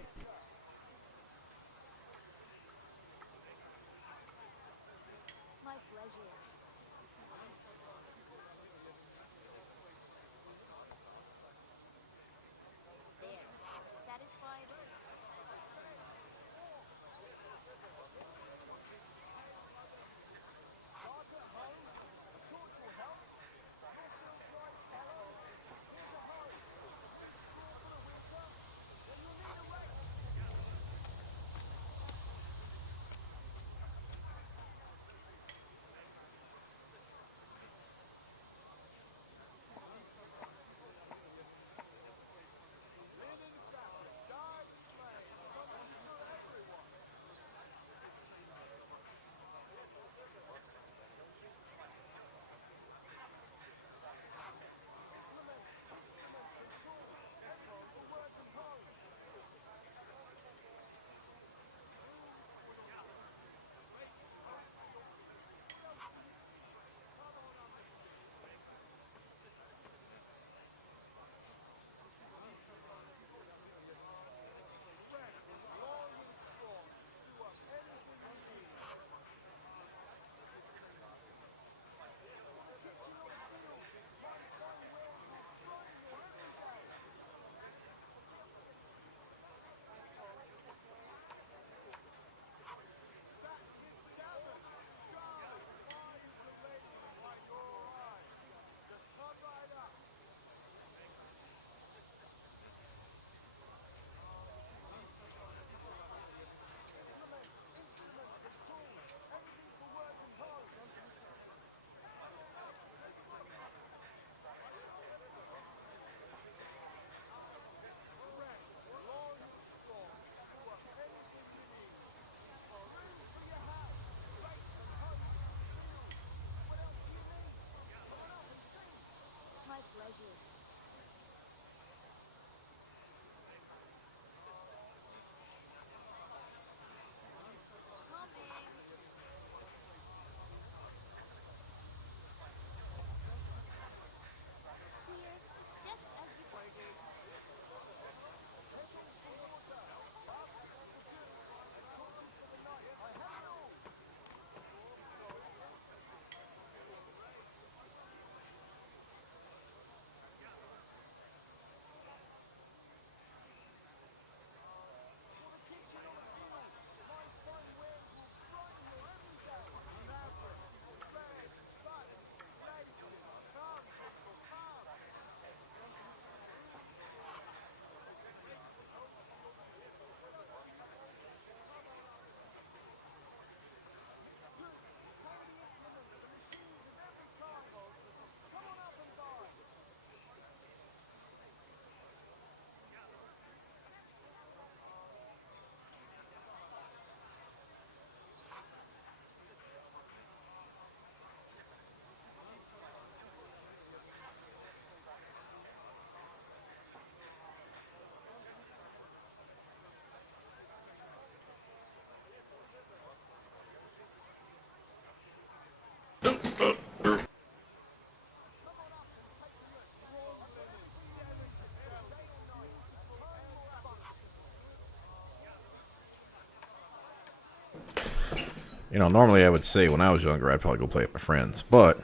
You know, normally I would say when I was younger, I'd probably go play with my friends. But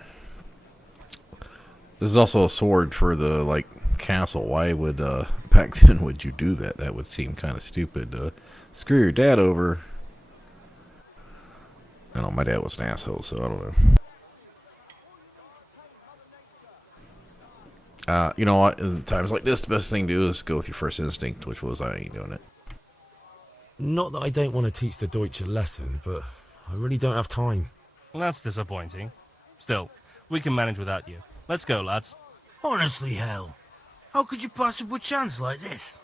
this is also a sword for the, like, castle. Why would, back then would you do that? That would seem kind of stupid. Screw your dad over. I know, my dad was an asshole, so I don't know. You know what? In times like this, the best thing to do is go with your first instinct, which was I ain't doing it. Not that I don't want to teach the Deutsch a lesson, but I really don't have time. That's disappointing. Still, we can manage without you. Let's go, lads. Honestly, Hal, how could you possibly chance like this?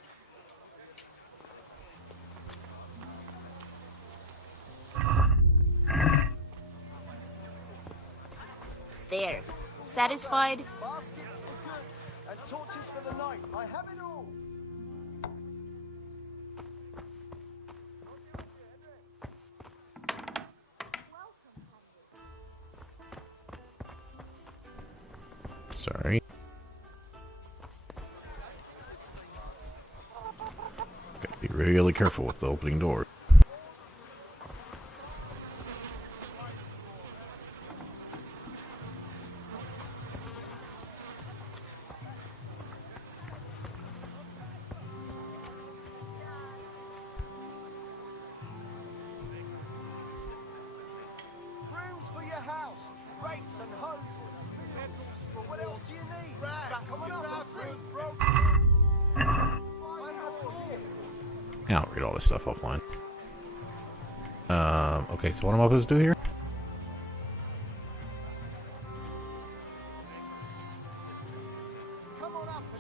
There. Satisfied? Baskets for goods and torches for the night. I have it all. Sorry. Gotta be really careful with the opening door. Brooms for your house, rakes and hoses. But what else do you need? Come on up and see. I'll read all this stuff offline. Okay, so what am I supposed to do here?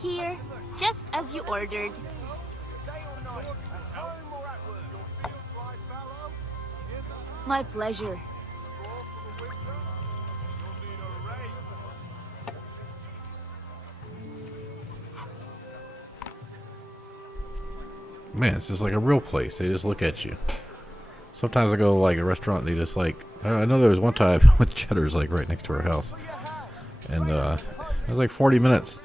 Here, just as you ordered. My pleasure. Man, it's just like a real place. They just look at you. Sometimes I go to like a restaurant and they just like, I know there was one time with Cheddar's like right next to our house. And it was like 40 minutes.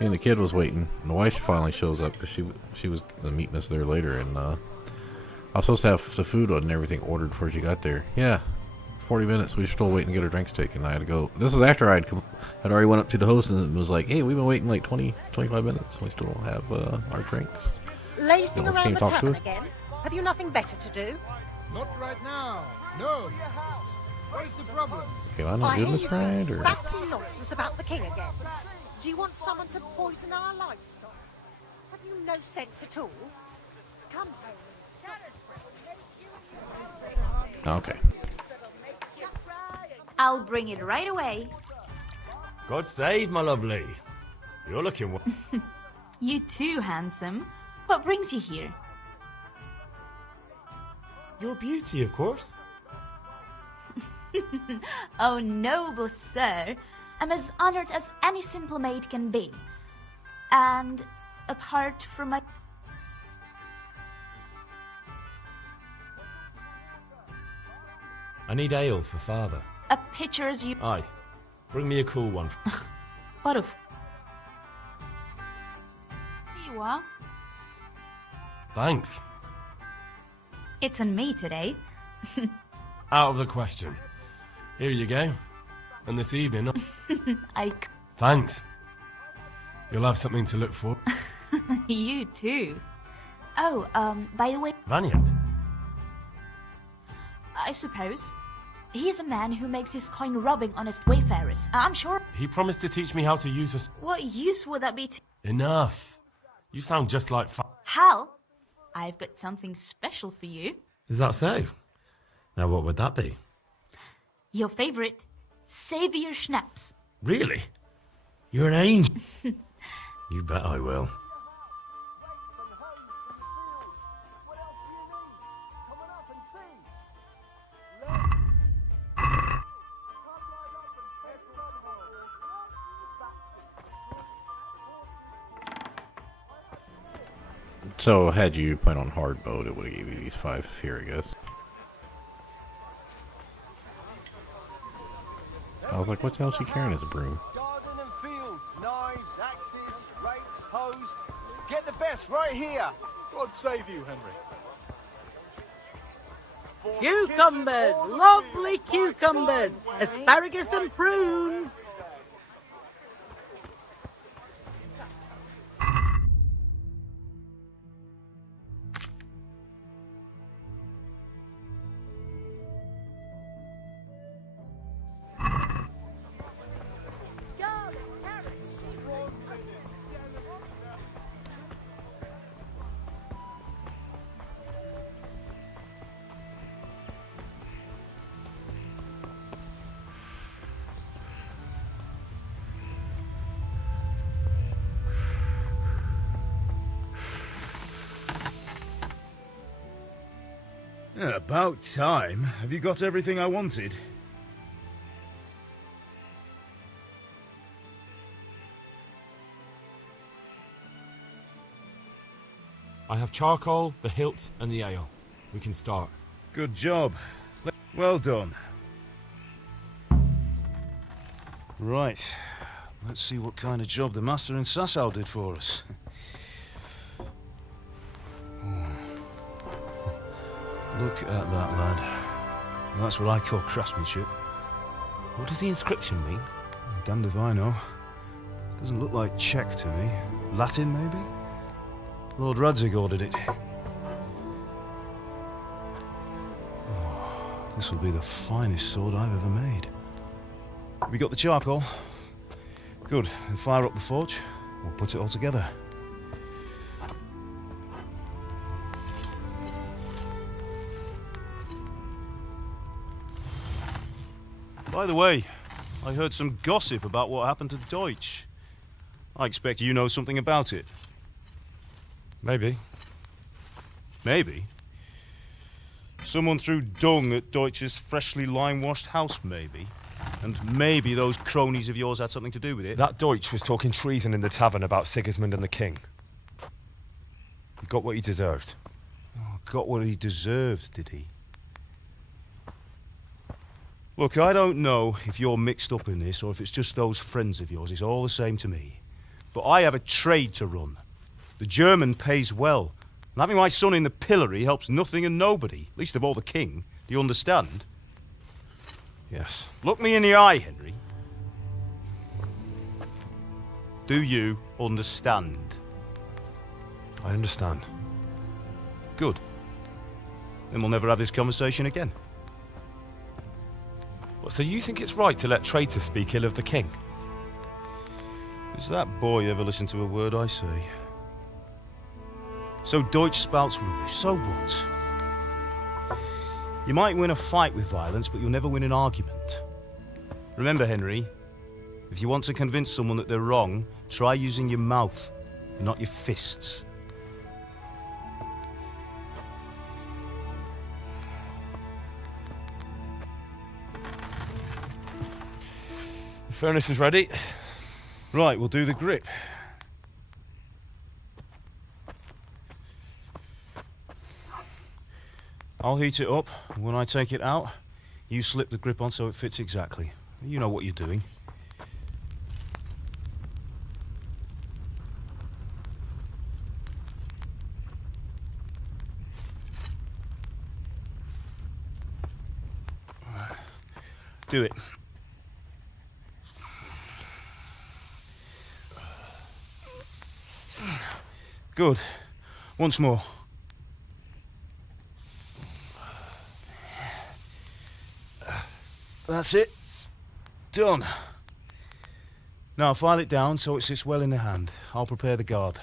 Me and the kid was waiting. And the wife finally shows up because she was meeting us there later. And I was supposed to have the food and everything ordered before she got there. Yeah, 40 minutes. We were still waiting to get our drinks taken. I had to go. This was after I'd already went up to the host and was like, hey, we've been waiting like 20, 25 minutes. We still don't have our drinks. Lacing Someone's around came the talk to tavern us? again? Have you nothing better to do? Not right now. No. What is the problem? Okay, well, I'm not doing this right, or... Spouting nonsense about the king again. Do you want someone to poison our livestock? Have you no sense at all? Come home. Okay. I'll bring it right away. God save, my lovely. You're looking well. You too, handsome. What brings you here? Your beauty, of course. Oh, noble sir. I'm as honored as any simple maid can be. And apart from my... I need ale for father. A pitcher as you... Aye. Bring me a cool one. What of... Here you are. Thanks. It's on me today. Out of the question. Here you go. And this evening... Ike. Thanks. You'll have something to look for. You too. Oh, by the way... Vanya. I suppose. He's a man who makes his coin robbing honest wayfarers. I'm sure... He promised to teach me how to use a... What use would that be to... Enough. You sound just like... Hal, I've got something special for you. Is that so? Now what would that be? Your favorite, Savior Schnapps. Really? You're an angel. You bet I will. So, had you played on hard mode, it would have gave you these 5 here, I guess. I was like, what the hell is she carrying as a broom? Garden and field, knives, axes, rakes, hoes. Get the best right here. God save you, Henry. Cucumbers! Lovely cucumbers! Asparagus and prunes! About time. Have you got everything I wanted? I have charcoal, the hilt, and the ale. We can start. Good job. Well done. Right. Let's see what kind of job the master in Sasau did for us. Look at that, lad. That's what I call craftsmanship. What does the inscription mean? Damned if I know. Doesn't look like Czech to me. Latin, maybe? Lord Radzig ordered it. Oh, this will be the finest sword I've ever made. Have you got the charcoal? Good. Then fire up the forge. We'll put it all together. By the way, I heard some gossip about what happened to Deutsch. I expect you know something about it. Maybe. Maybe? Someone threw dung at Deutsch's freshly lime-washed house, maybe? And maybe those cronies of yours had something to do with it? That Deutsch was talking treason in the tavern about Sigismund and the king. He got what he deserved. Oh, got what he deserved, did he? Look, I don't know if you're mixed up in this or if it's just those friends of yours. It's all the same to me. But I have a trade to run. The German pays well. And having my son in the pillory helps nothing and nobody, least of all the king. Do you understand? Yes. Look me in the eye, Henry. Do you understand? I understand. Good. Then we'll never have this conversation again. So you think it's right to let traitors speak ill of the king? Does that boy ever listen to a word I say? So Deutsch spouts rubbish, so what? You might win a fight with violence, but you'll never win an argument. Remember, Henry, if you want to convince someone that they're wrong, try using your mouth, not your fists. The furnace is ready. Right, we'll do the grip. I'll heat it up, and when I take it out, you slip the grip on so it fits exactly. You know what you're doing. Do it. Good. Once more. That's it. Done. Now file it down so it sits well in the hand. I'll prepare the guard.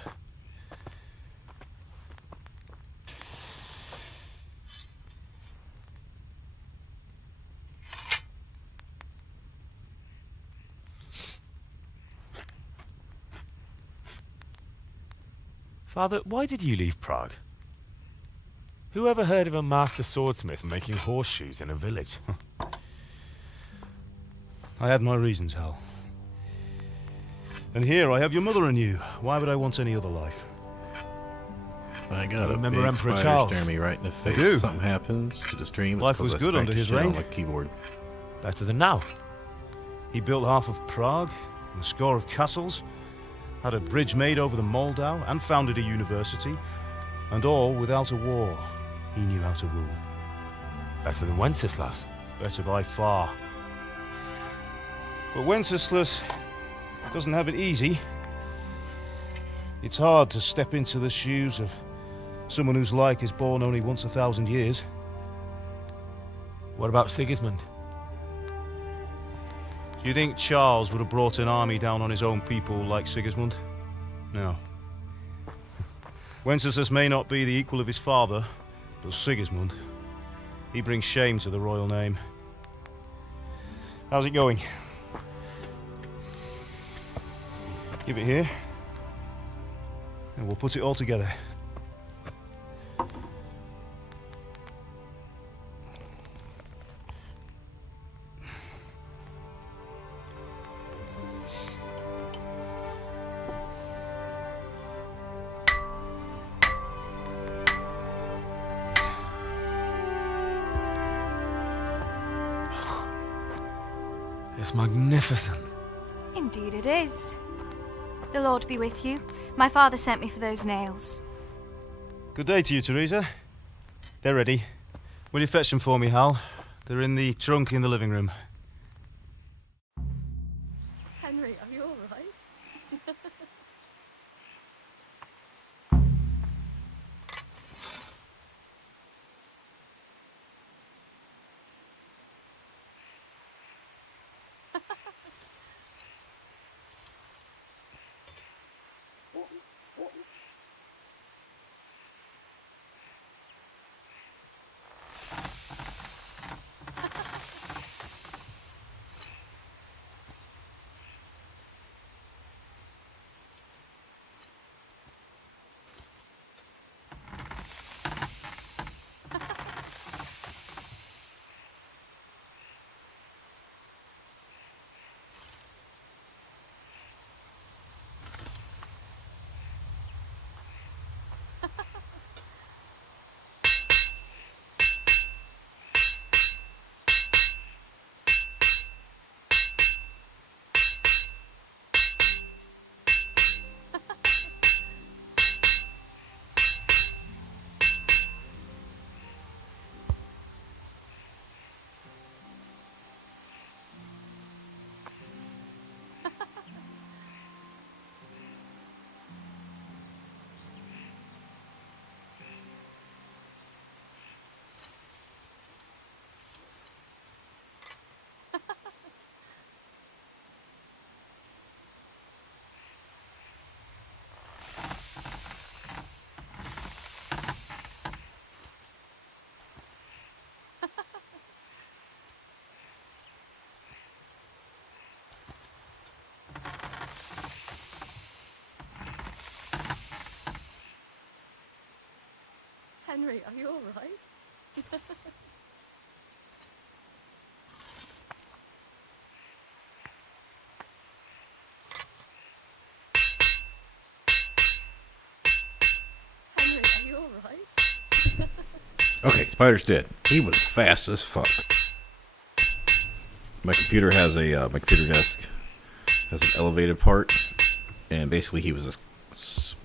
Father, why did you leave Prague? Who ever heard of a master swordsmith making horseshoes in a village? I had my reasons, Hal. And here I have your mother and you. Why would I want any other life? I got a remember big Emperor spider Charles. staring me right in the face. do. Something happens to the stream. It's Life 'cause was I good smacked under the his shit reign. on the keyboard. Better than now. He built half of Prague, and a score of castles, had a bridge made over the Moldau, and founded a university, and all without a war. He knew how to rule. Better than Wenceslas. Better by far. But Wenceslas doesn't have it easy. It's hard to step into the shoes of someone whose like is born only once 1,000 years. What about Sigismund? Do you think Charles would have brought an army down on his own people like Sigismund? No. Wenceslas may not be the equal of his father, but Sigismund, he brings shame to the royal name. How's it going? Give it here, and we'll put it all together. It's magnificent. Indeed it is. The Lord be with you. My father sent me for those nails. Good day to you, Teresa. They're ready. Will you fetch them for me, Hal? They're in the trunk in the living room. Henry, are you all right? Henry, are you all right? Henry, are you all right? Okay, Spider's dead. He was fast as fuck. My computer has a my computer desk has an elevated part, and basically he was just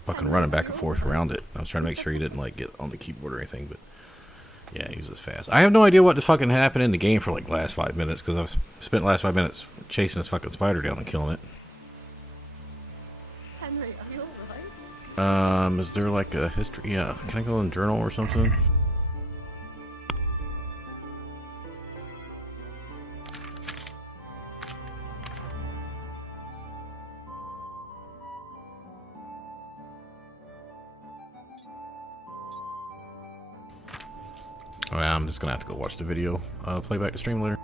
fucking running back and forth around it. I was trying to make sure he didn't like get on the keyboard or anything, but yeah, he was just fast. I have no idea what the fucking happened in the game for like the last 5 minutes, because I've spent the last 5 minutes chasing this fucking spider down and killing it. Henry, are you all right? Is there like a history? Yeah, can I go in journal or something? Oh, yeah, I'm just gonna have to go watch the video, play back the stream later.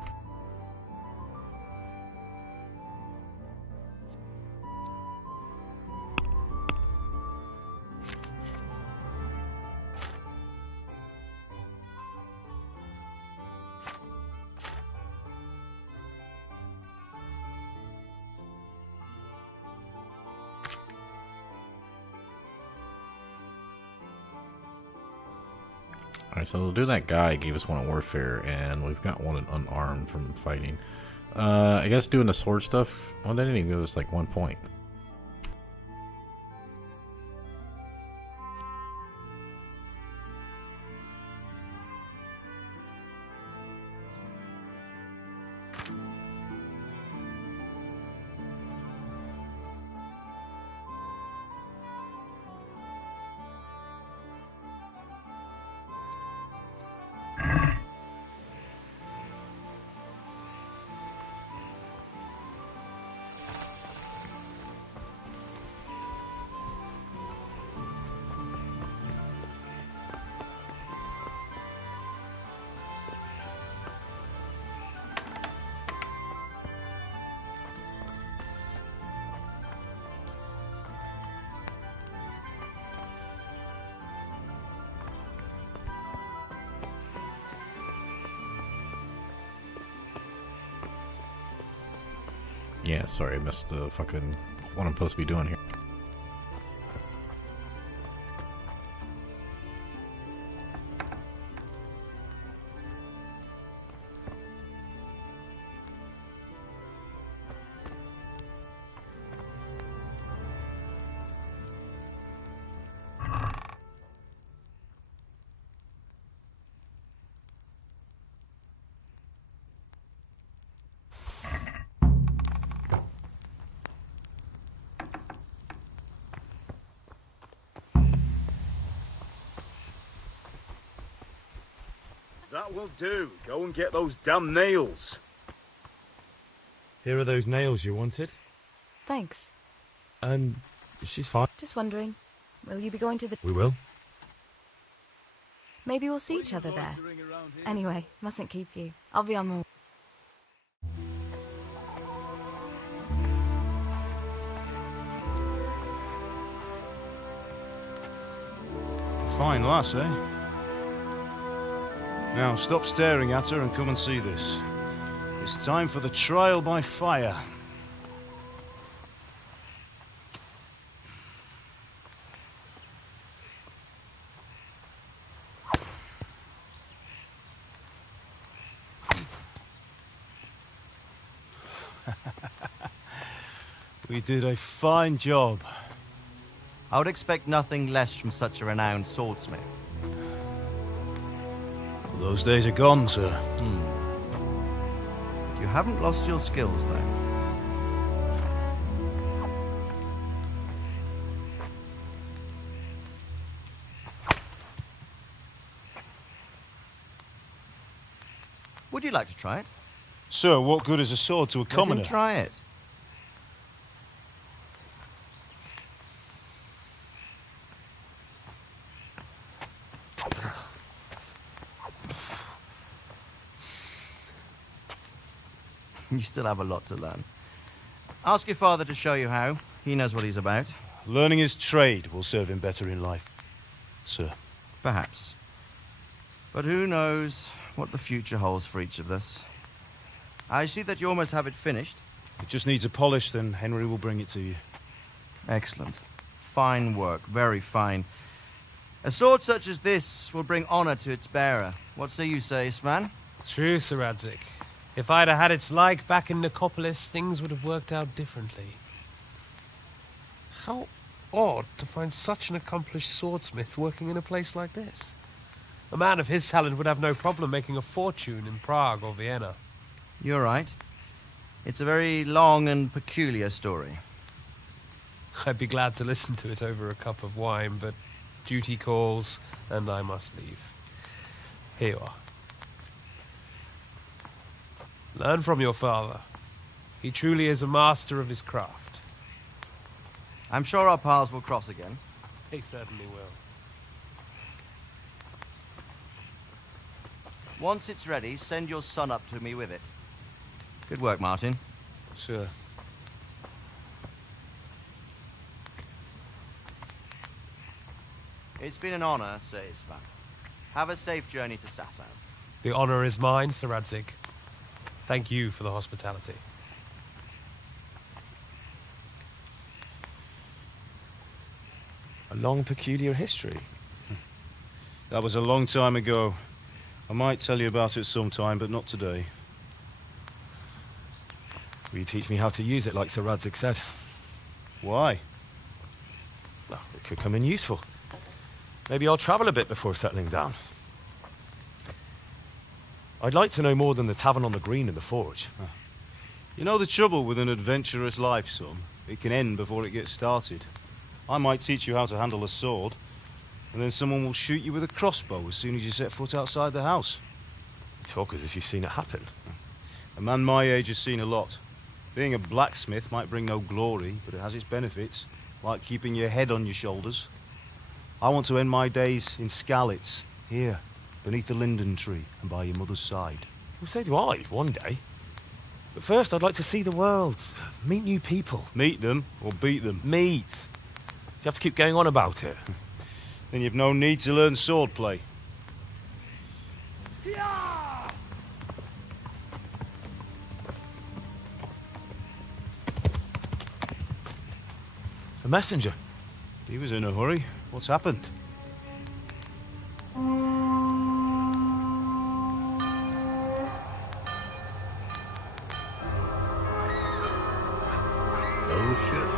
Alright, so we'll do that guy gave us one in warfare, and we've got one in unarmed from fighting. I guess doing the sword stuff, well, that didn't even give us like 1 point. Yeah, sorry, I missed the fucking what I'm supposed to be doing here. That will do. Go and get those damn nails. Here are those nails you wanted. Thanks. She's fine. Just wondering, will you be going to the... We will. Maybe we'll see each other there. Anyway, mustn't keep you. I'll be on my... Fine lass, eh? Now stop staring at her and come and see this. It's time for the trial by fire. We did a fine job. I would expect nothing less from such a renowned swordsmith. Those days are gone, sir. You haven't lost your skills, though. Would you like to try it? Sir, what good is a sword to a commoner? Let him try it. You still have a lot to learn. Ask your father to show you how. He knows what he's about. Learning his trade will serve him better in life, sir. Perhaps. But who knows what the future holds for each of us. I see that you almost have it finished. It just needs a polish, then Henry will bring it to you. Excellent. Fine work, very fine. A sword such as this will bring honor to its bearer. What say you, Svan? True, Sir Radzik. If I'd have had its like back in Nicopolis, things would have worked out differently. How odd to find such an accomplished swordsmith working in a place like this. A man of his talent would have no problem making a fortune in Prague or Vienna. You're right. It's a very long and peculiar story. I'd be glad to listen to it over a cup of wine, but duty calls, and I must leave. Here you are. Learn from your father. He truly is a master of his craft. I'm sure our paths will cross again. He certainly will. Once it's ready, send your son up to me with it. Good work, Martin. Sure. It's been an honor, Sir Isvan. Have a safe journey to Sasau. The honor is mine, Sir Radzik. Thank you for the hospitality. A long, peculiar history. That was a long time ago. I might tell you about it sometime, but not today. Will you teach me how to use it, like Sir Radzik said? Why? Well, it could come in useful. Maybe I'll travel a bit before settling down. I'd like to know more than the tavern on the green and the forge. You know the trouble with an adventurous life, son? It can end before it gets started. I might teach you how to handle a sword, and then someone will shoot you with a crossbow as soon as you set foot outside the house. You talk as if you've seen it happen. A man my age has seen a lot. Being a blacksmith might bring no glory, but it has its benefits, like keeping your head on your shoulders. I want to end my days in Skalitz, here, beneath the linden tree and by your mother's side. Well, so do I, one day. But first, I'd like to see the world, meet new people. Meet them or beat them? Meet. You have to keep going on about it. Then you've no need to learn swordplay. A messenger? He was in a hurry. What's happened? Oh shit.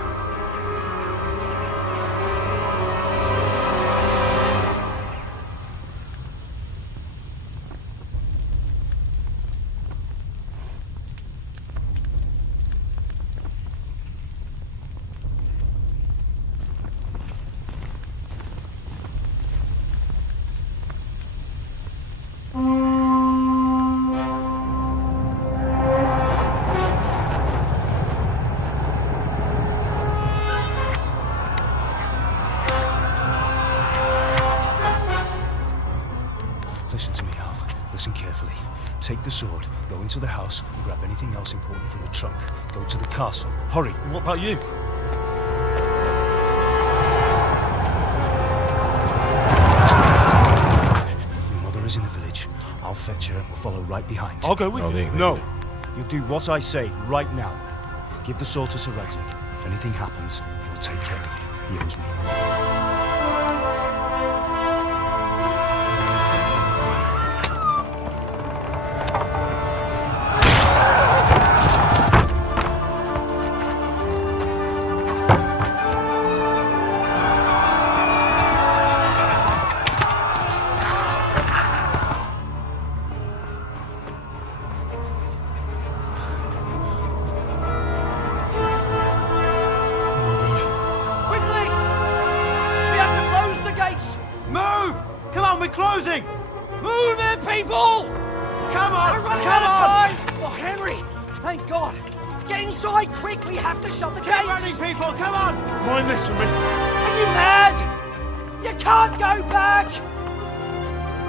Listen to me, Al. Listen carefully. Take the sword, go into the house, and grab anything else important from the trunk. Go to the castle. Hurry. What about you? Your mother is in the village. I'll fetch her and we'll follow right behind. I'll go with you. No. You'll do what I say right now. Give the sword to Sir Radzig. If anything happens, he'll take care of you. He owes me. Quickly! We have to close the gates! Move! Come on, we're closing! Move it, people! Come on! We're running Come out on! of time! Oh, Henry! Thank God! Get inside, quick! We have to shut the Get gates! running, people! Come on! Mind this for me. Are you mad? You can't go back!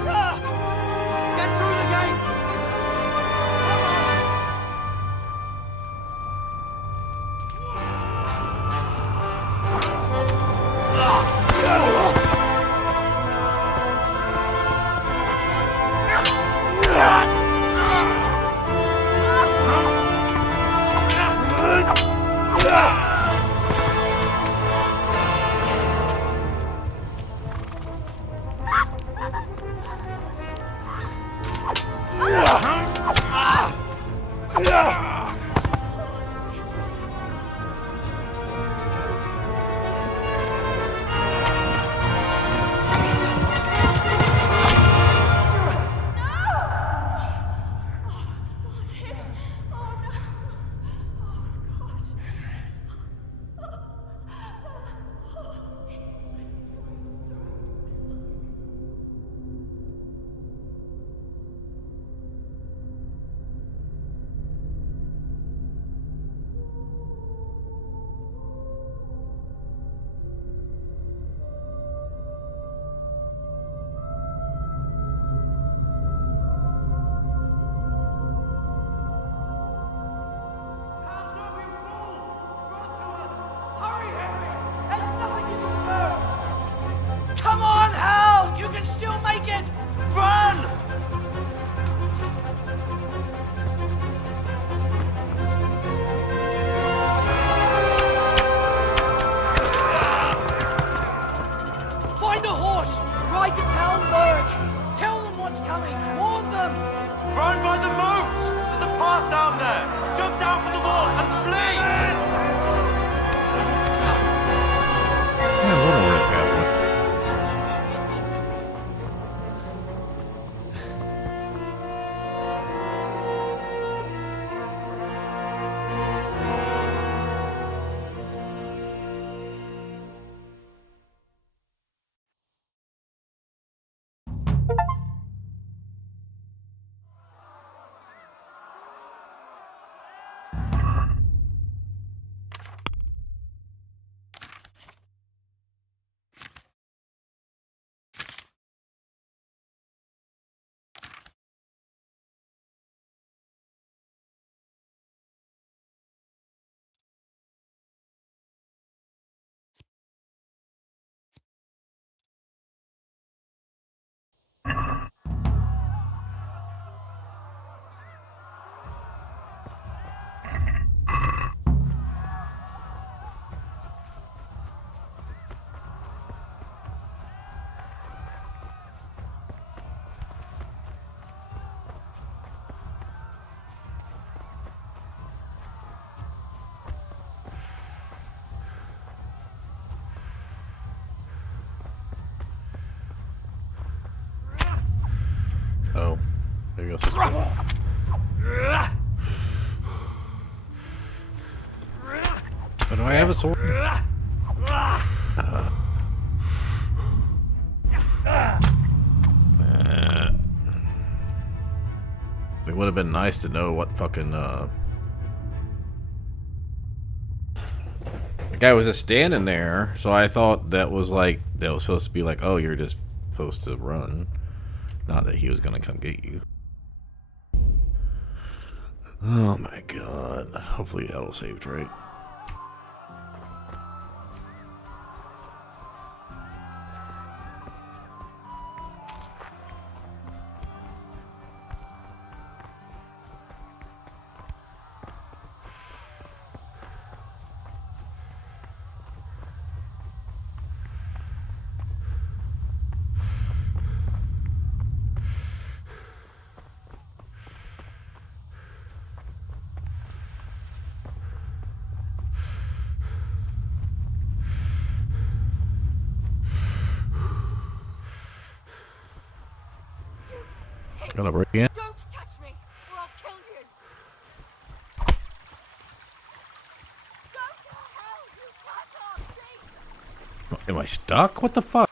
Ah. Get through the gates! guess it's good. But do I have a sword? It would have been nice to know what fucking the guy was just standing there, so I thought that was supposed to be like, oh, you're just supposed to run, not that he was gonna come get you. Oh my god! Hopefully that'll saved right. Gonna break in. Don't touch me, or I'll kill you. Go to hell, you bastard! Am I stuck? What the fuck?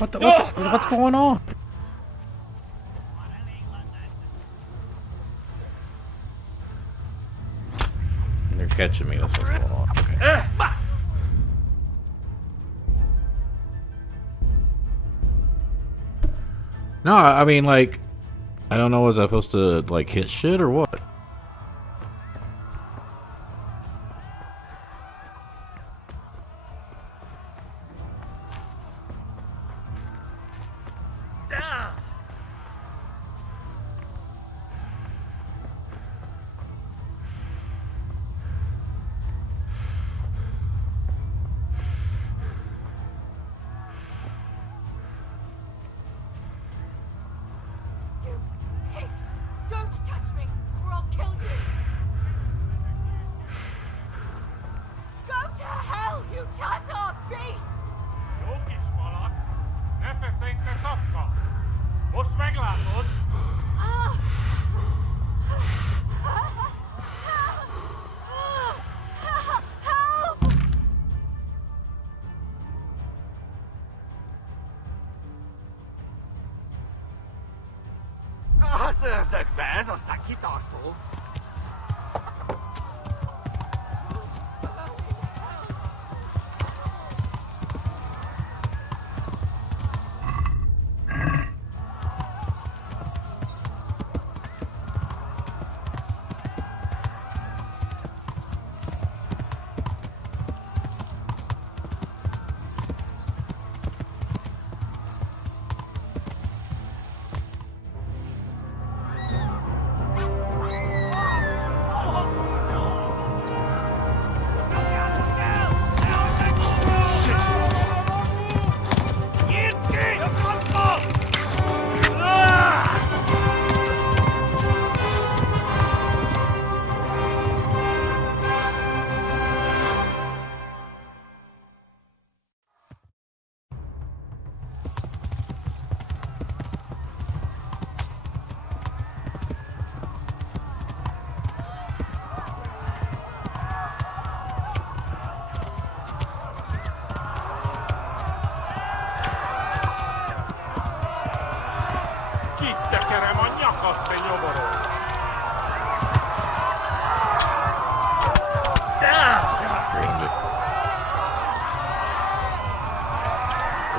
What's going on? They're catching me. That's what's going on. Okay. No, I mean, like, I don't know. Was I supposed to like hit shit or what? Don't touch me, or I'll kill you! Go to hell, you Tatar beast!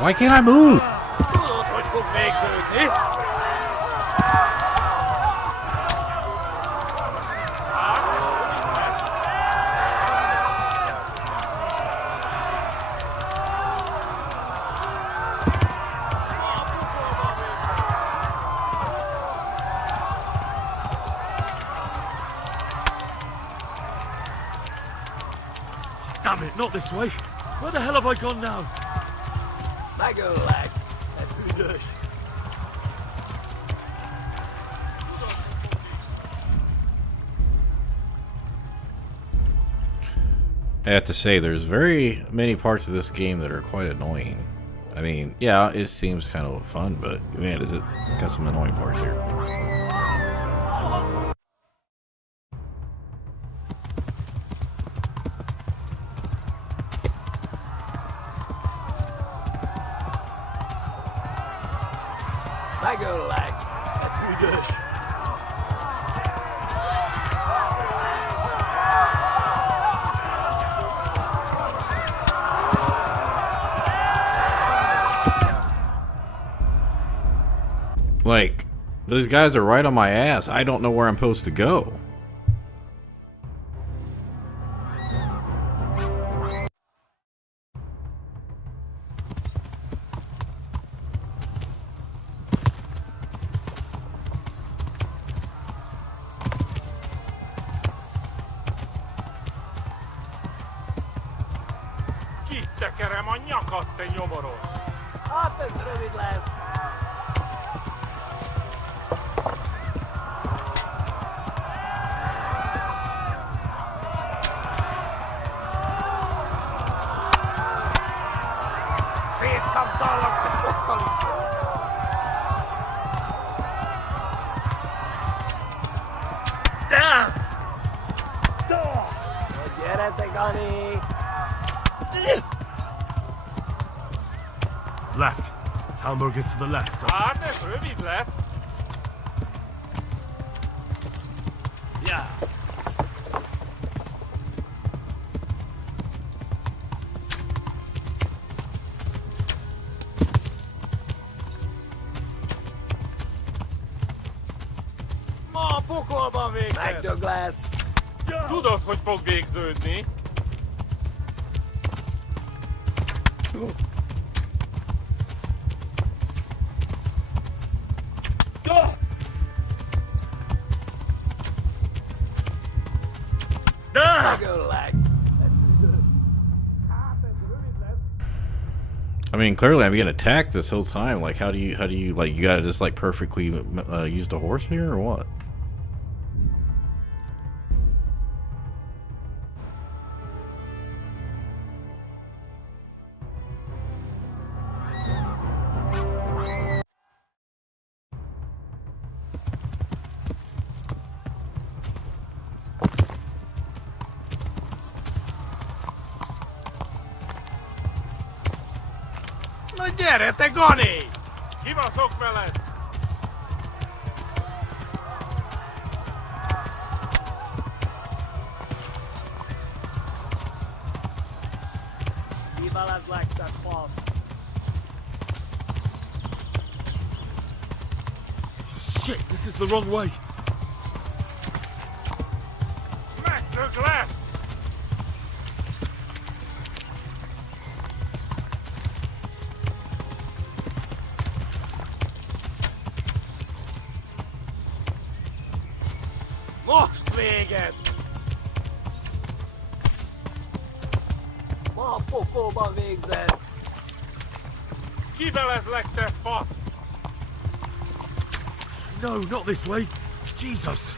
Why can't I move? Damn it, not this way. Where the hell have I gone now? Mago, lad. That's who does. have to say, there's very many parts of this game that are quite annoying. I mean, yeah, it seems kind of fun, but man, is it got some annoying parts here. I go like, that's pretty good. Like, those guys are right on my ass. I don't know where I'm supposed to go. Kitekerem a nyakat, te nyomorod! Hát ez rövid lesz. Szétszabdallak, te focskalicska! Gyere, te Gani! Left. Talmberg is to the left. Hát ez rövid lesz. Yeah. Ma a pokolban végzed. Megdög lesz. Tudod, hogy fog végződni. I mean, clearly I'm getting attacked this whole time. Like, how do you, like, you gotta just, like, perfectly use the horse here, or what? Na gyere, te Gani! Kivaszok veled! Kiveled legszebb fasz. Shit, this is the wrong way. Megdög lesz! Most véged! Ma a pokolban végzed. Kivelezlek, te fasz! No, not this way. Jesus.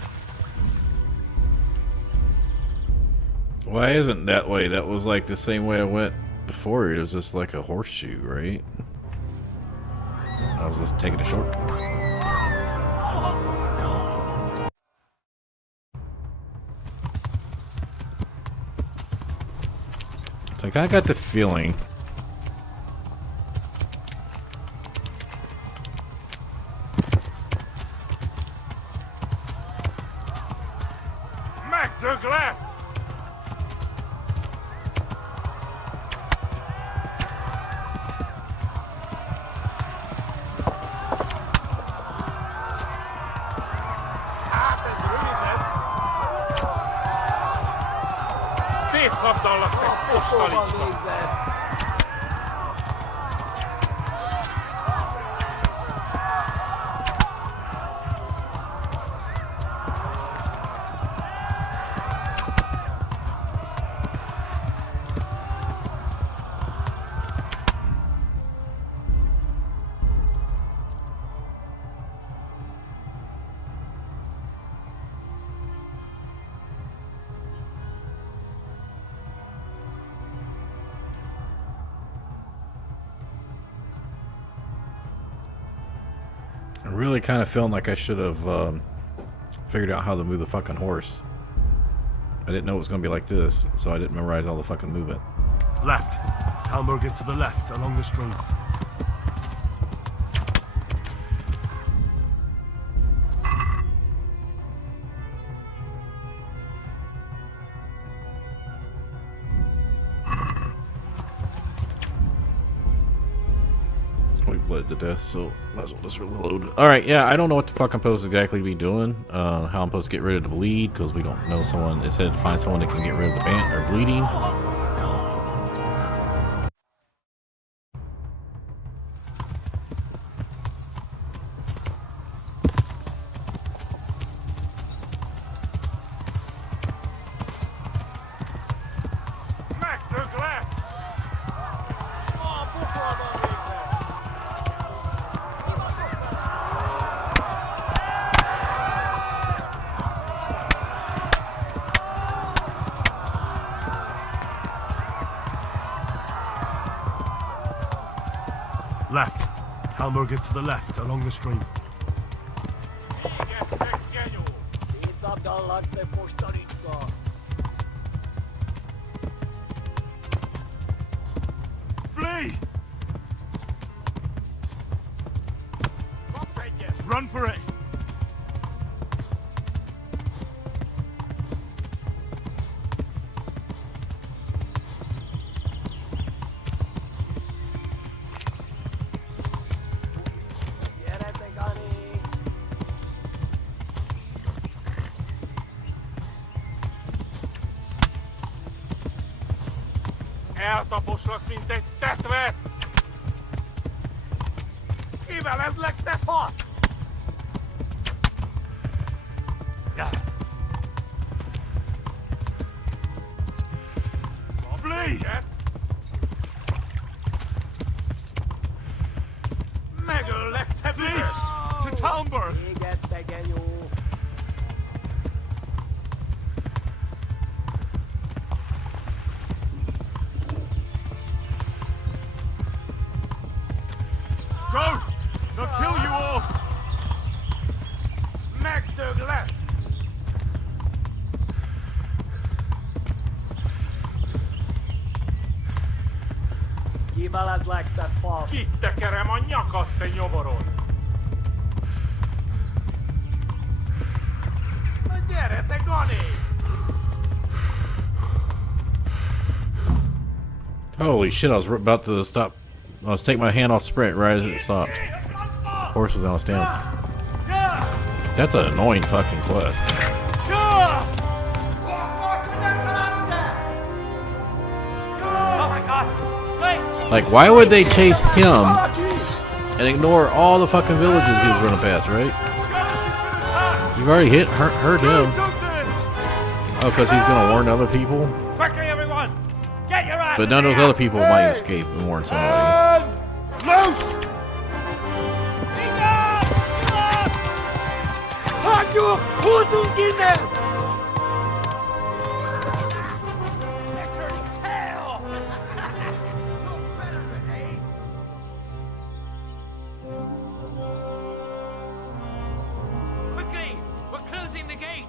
Why isn't that way? That was like the same way I went before. It was just like a horseshoe, right? I was just taking a shortcut. So I kind of got the feeling. Megdög lesz! Hát ez rövid lesz! Szétszabdallak, te postalicska! I'm really kind of feeling like I should have figured out how to move the fucking horse. I didn't know it was going to be like this, so I didn't memorize all the fucking movement. Left. Talmberg is to the left, along the stream. We bled to death, so might as well just reload. Alright, yeah, I don't know what the fuck I'm supposed to exactly be doing. How I'm supposed to get rid of the bleed, because we don't know someone. It said find someone that can get rid of the band or bleeding. Left. Talmberg is to the left, along the stream. Flee! Run for it! Eltaposlak, mint egy tetvet! Kivelezlek, te fasz! Flee! Megöllek, te Flee! To Talmberg! Go! They'll kill you all! Megdög lesz! Kivelezlek, te fasz! Kitekerem a nyakat, te nyomorodsz! Na gyere, te Gani! Holy shit, I was about to stop. I was taking my hand off sprint right as it stopped. Horse was on a stand. That's an annoying fucking quest. Oh my god! Wait! Like, why would they chase him and ignore all the fucking villages he was running past, right? You've already hurt him. Oh, because he's gonna warn other people? Quickly, everyone! Get your ass! But none of those other people might escape and warn somebody. Loose! Hagyjuk! Húzzunk innen! Quickly! We're closing the gate!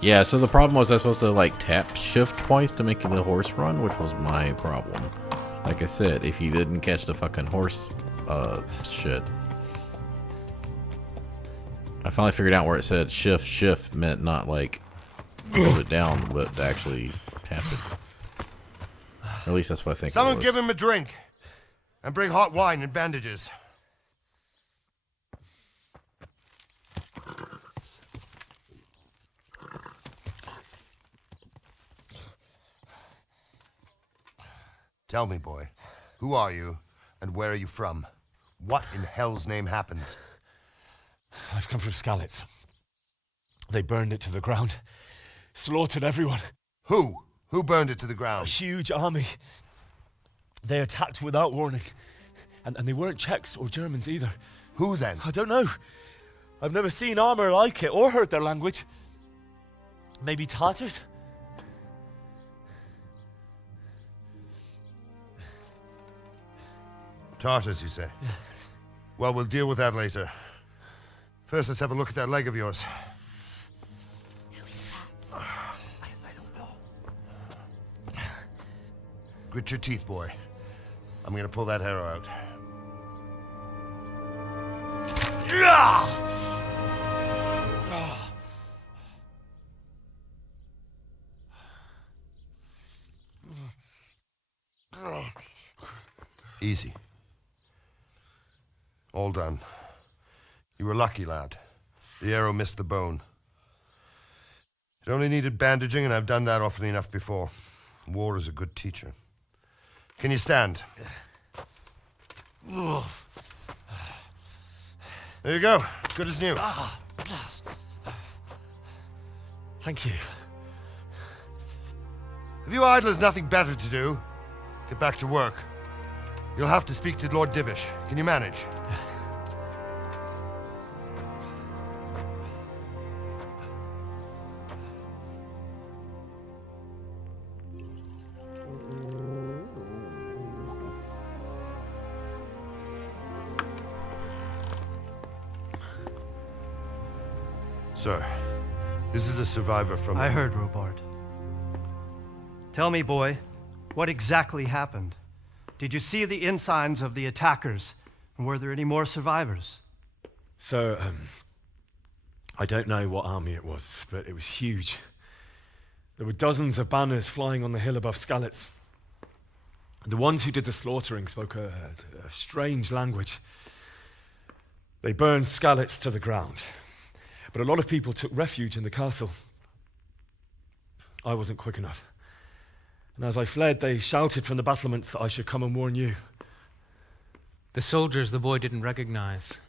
Yeah, so the problem was I was supposed to like tap shift twice to make the horse run, which was my problem. Like I said, if you didn't catch the fucking horse shit. I finally figured out where it said shift meant not like hold it down, but actually tap it. Or at least that's what I think. Someone give him a drink. And bring hot wine and bandages. Tell me, boy, who are you and where are you from? What in hell's name happened? I've come from Skalitz. They burned it to the ground. Slaughtered everyone. Who? Who burned it to the ground? A huge army. They attacked without warning. And they weren't Czechs or Germans either. Who then? I don't know. I've never seen armor like it or heard their language. Maybe Tatars? Tartars, you say? Well, we'll deal with that later. First, let's have a look at that leg of yours. Grit your teeth, boy. I'm gonna pull that arrow out. Easy. All done. You were lucky, lad. The arrow missed the bone. It only needed bandaging, and I've done that often enough before. War is a good teacher. Can you stand? There you go. Good as new. Thank you. If you idlers nothing better to do, get back to work. You'll have to speak to Lord Divish. Can you manage? Sir, this is a survivor from... I heard, Robard. Tell me, boy, what exactly happened? Did you see the ensigns of the attackers? And were there any more survivors? So, I don't know what army it was, but it was huge. There were dozens of banners flying on the hill above Skalitz. The ones who did the slaughtering spoke a strange language. They burned Skalitz to the ground. But a lot of people took refuge in the castle. I wasn't quick enough. And as I fled, they shouted from the battlements that I should come and warn you. The soldiers the boy didn't recognize.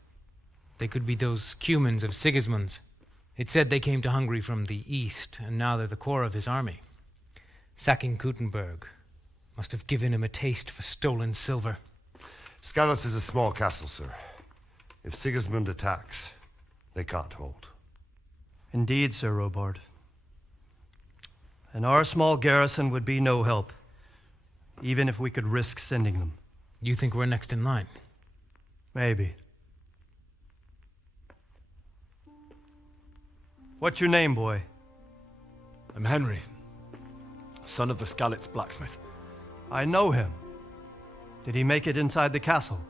They could be those Cumans of Sigismund's. It said they came to Hungary from the east, and now they're the core of his army. Sacking Kuttenberg must have given him a taste for stolen silver. Skalitz is a small castle, sir. If Sigismund attacks, they can't hold. Indeed, Sir Robard. And our small garrison would be no help, even if we could risk sending them. You think we're next in line? Maybe. What's your name, boy? I'm Henry, son of the Skalitz blacksmith. I know him. Did he make it inside the castle?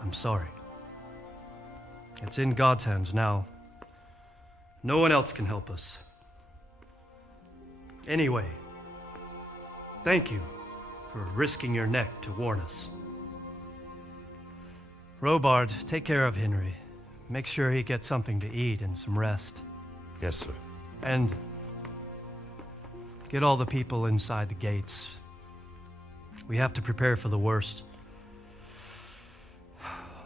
I'm sorry. It's in God's hands now. No one else can help us. Anyway, thank you for risking your neck to warn us. Robard, take care of Henry. Make sure he gets something to eat and some rest. Yes, sir. And get all the people inside the gates. We have to prepare for the worst.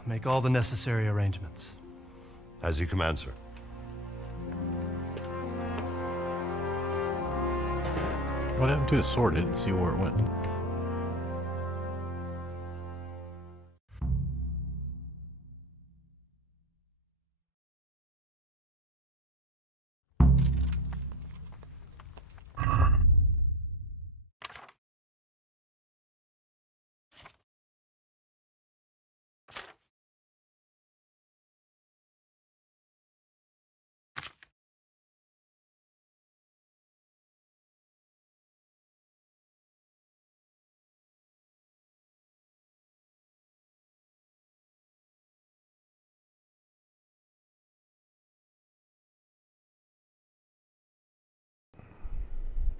Make all the necessary arrangements. As you command, sir. What happened to his sword? I didn't see where it went.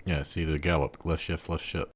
Yeah, see the gallop. Left shift, left shift.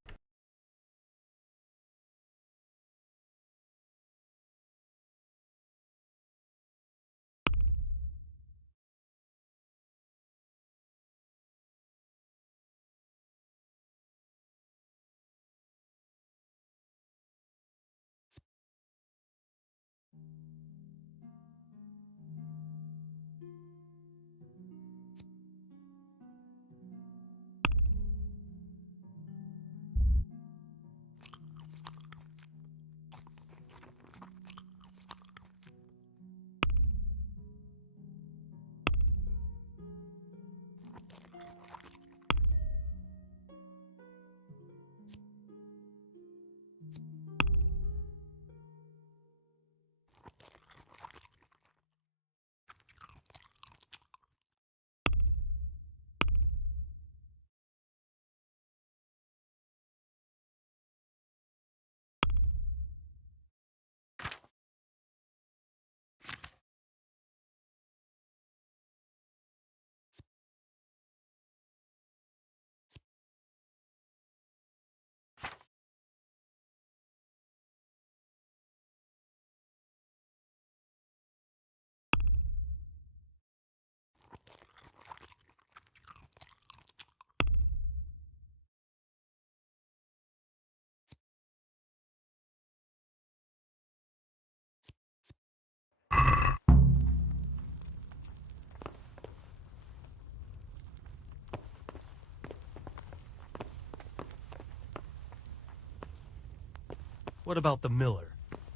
What about the miller?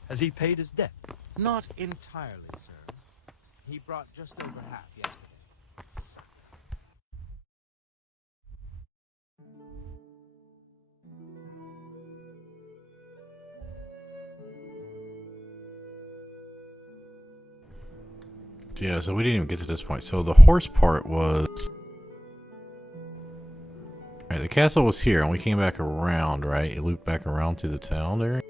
Has he paid his debt? Not entirely, sir. He brought just over half yesterday. Yeah, so we didn't even get to this point. So the horse part was... Alright, the castle was here, and we came back around, right? It looped back around to the town area?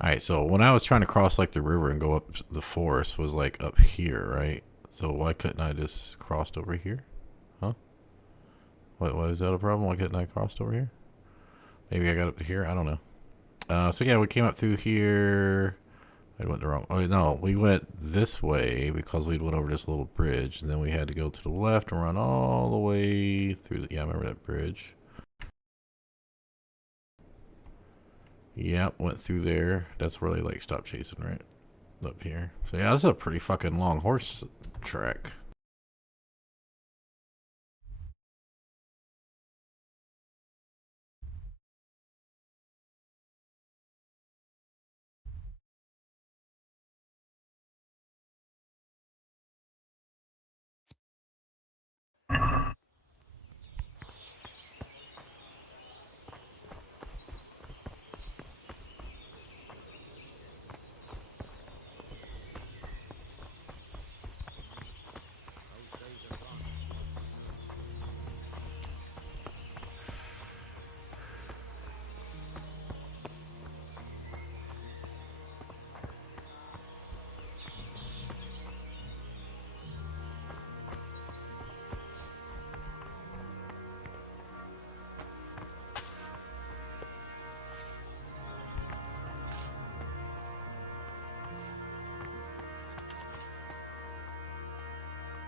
Alright, so when I was trying to cross, like, the river and go up the forest was, like, up here, right? So why couldn't I just crossed over here? Huh? Why is that a problem? Why couldn't I crossed over here? Maybe I got up to here? I don't know. So yeah, we came up through here. I went the wrong... Oh, no, we went this way because we went over this little bridge. And then we had to go to the left and run all the way through the... Yeah, I remember that bridge. Yep, went through there. That's where they, like, stopped chasing, right? Up here. So yeah, this is a pretty fucking long horse track.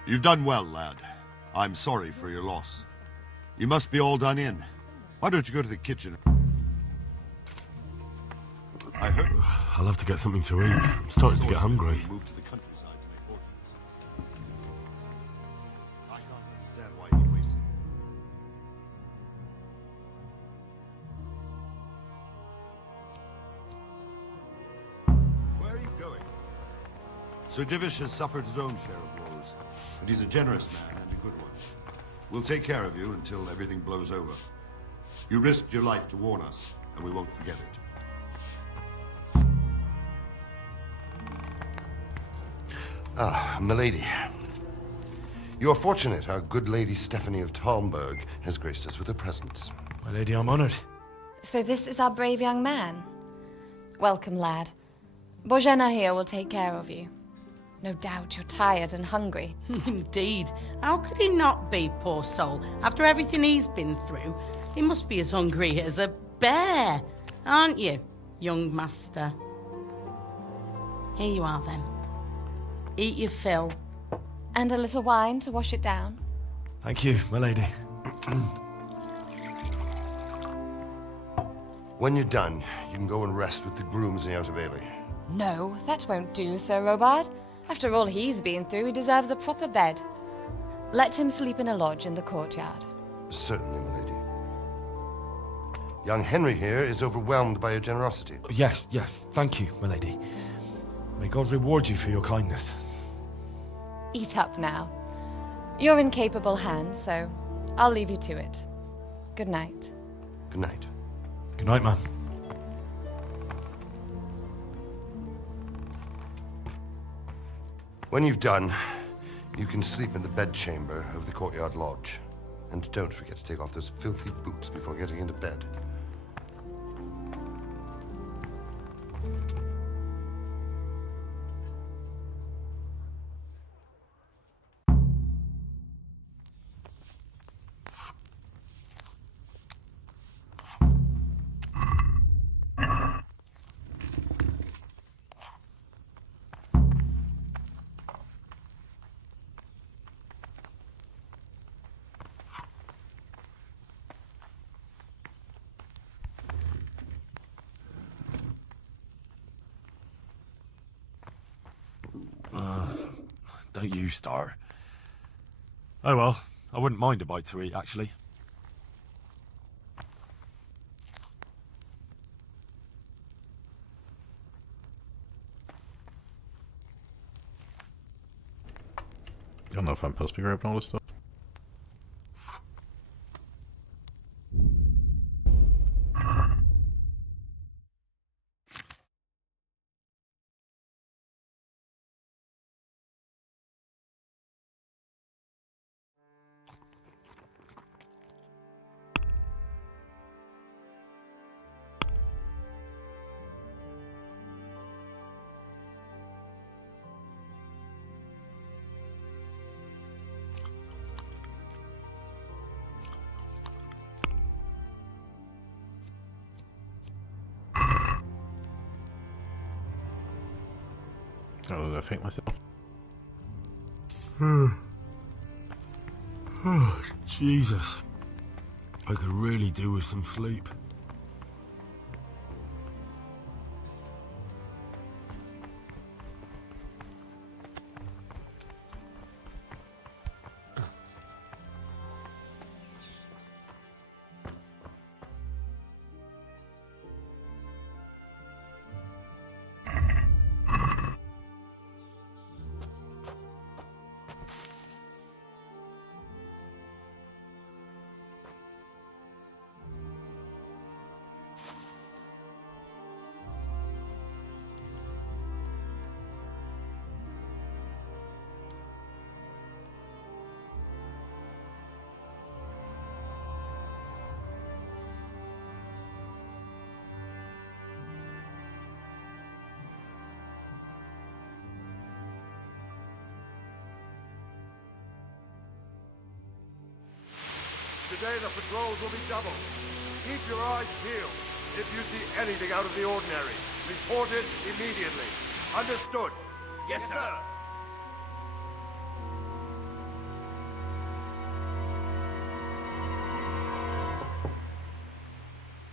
You've done well, lad. I'm sorry for your loss. You must be all done in. Why don't you go to the kitchen? I heard... I'll have to get something to eat. I'm starting to get hungry. Move to the countryside to make fortunes. I can't understand why he wasted... Where are you going? Sir Divish has suffered his own share of woes, and he's a generous man and a good one. We'll take care of you until everything blows over. You risked your life to warn us, and we won't forget it. Ah, milady. You are fortunate our good lady Stephanie of Talmberg has graced us with her presence. My lady, I'm honored. So this is our brave young man. Welcome, lad. Bojena here will take care of you. No doubt you're tired and hungry. Indeed. How could he not be, poor soul? After everything he's been through, he must be as hungry as a bear. Aren't you, young master? Here you are, then. Eat your fill. And a little wine to wash it down. Thank you, my lady. When you're done, you can go and rest with the grooms in the Outer Bailey. No, that won't do, Sir Robard. After all he's been through, he deserves a proper bed. Let him sleep in a lodge in the courtyard. Certainly, my lady. Young Henry here is overwhelmed by your generosity. Yes, yes. Thank you, my lady. May God reward you for your kindness. Eat up now. You're in capable hands, so I'll leave you to it. Good night. Good night. Good night, ma'am. When you've done, you can sleep in the bedchamber of the courtyard lodge. And don't forget to take off those filthy boots before getting into bed. don't you start. Oh well, I wouldn't mind a bite to eat, actually. I don't know if I'm supposed to be grabbing all this stuff. Oh, did I faint myself? Oh, Jesus. I could really do with some sleep. Today the patrols will be doubled. Keep your eyes peeled. If you see anything out of the ordinary, report it immediately. Understood? Yes, sir.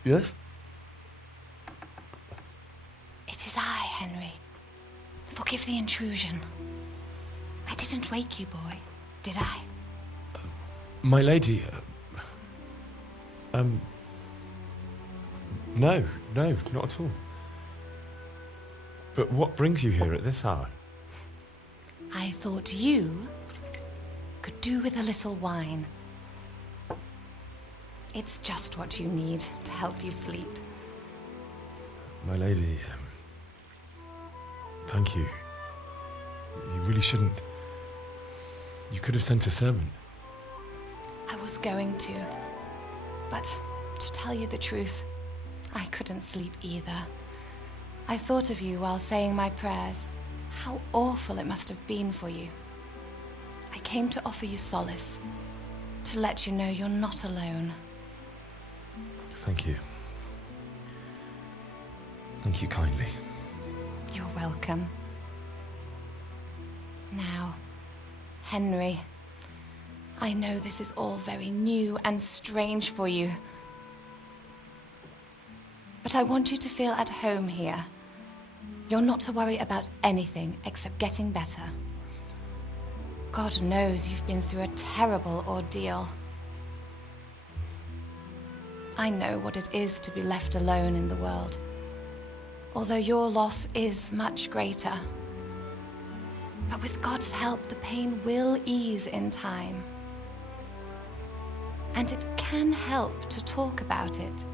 Yes? It is I, Henry. Forgive the intrusion. I didn't wake you, boy, did I? My lady, no, not at all. But what brings you here at this hour? I thought you could do with a little wine. It's just what you need to help you sleep. My lady, thank you. You really shouldn't. You could have sent a servant. I was going to, but to tell you the truth, I couldn't sleep either. I thought of you while saying my prayers. How awful it must have been for you. I came to offer you solace, to let you know you're not alone. Thank you. Thank you kindly. You're welcome. Now, Henry, I know this is all very new and strange for you. But I want you to feel at home here. You're not to worry about anything except getting better. God knows you've been through a terrible ordeal. I know what it is to be left alone in the world, although your loss is much greater. But with God's help, the pain will ease in time. And it can help to talk about it,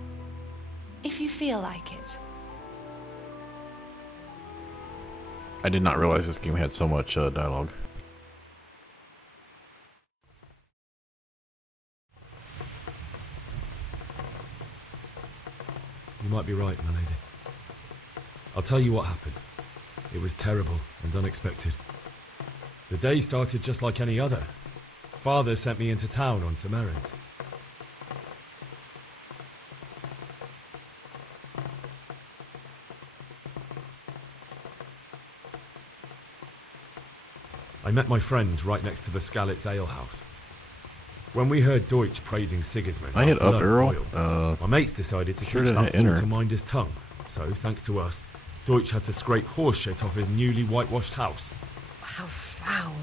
if you feel like it. I did not realize this game had so much dialogue. You might be right, my lady. I'll tell you what happened. It was terrible and unexpected. The day started just like any other. Father sent me into town on some errands. I met my friends right next to the Skalitz Ale House. When we heard Deutsch praising Sigismund, I hit our up blood arrow. boiled. My mates decided to Sure teach didn't that hit fool enter. to mind his tongue. So, thanks to us, Deutsch had to scrape horse shit off his newly whitewashed house. How foul.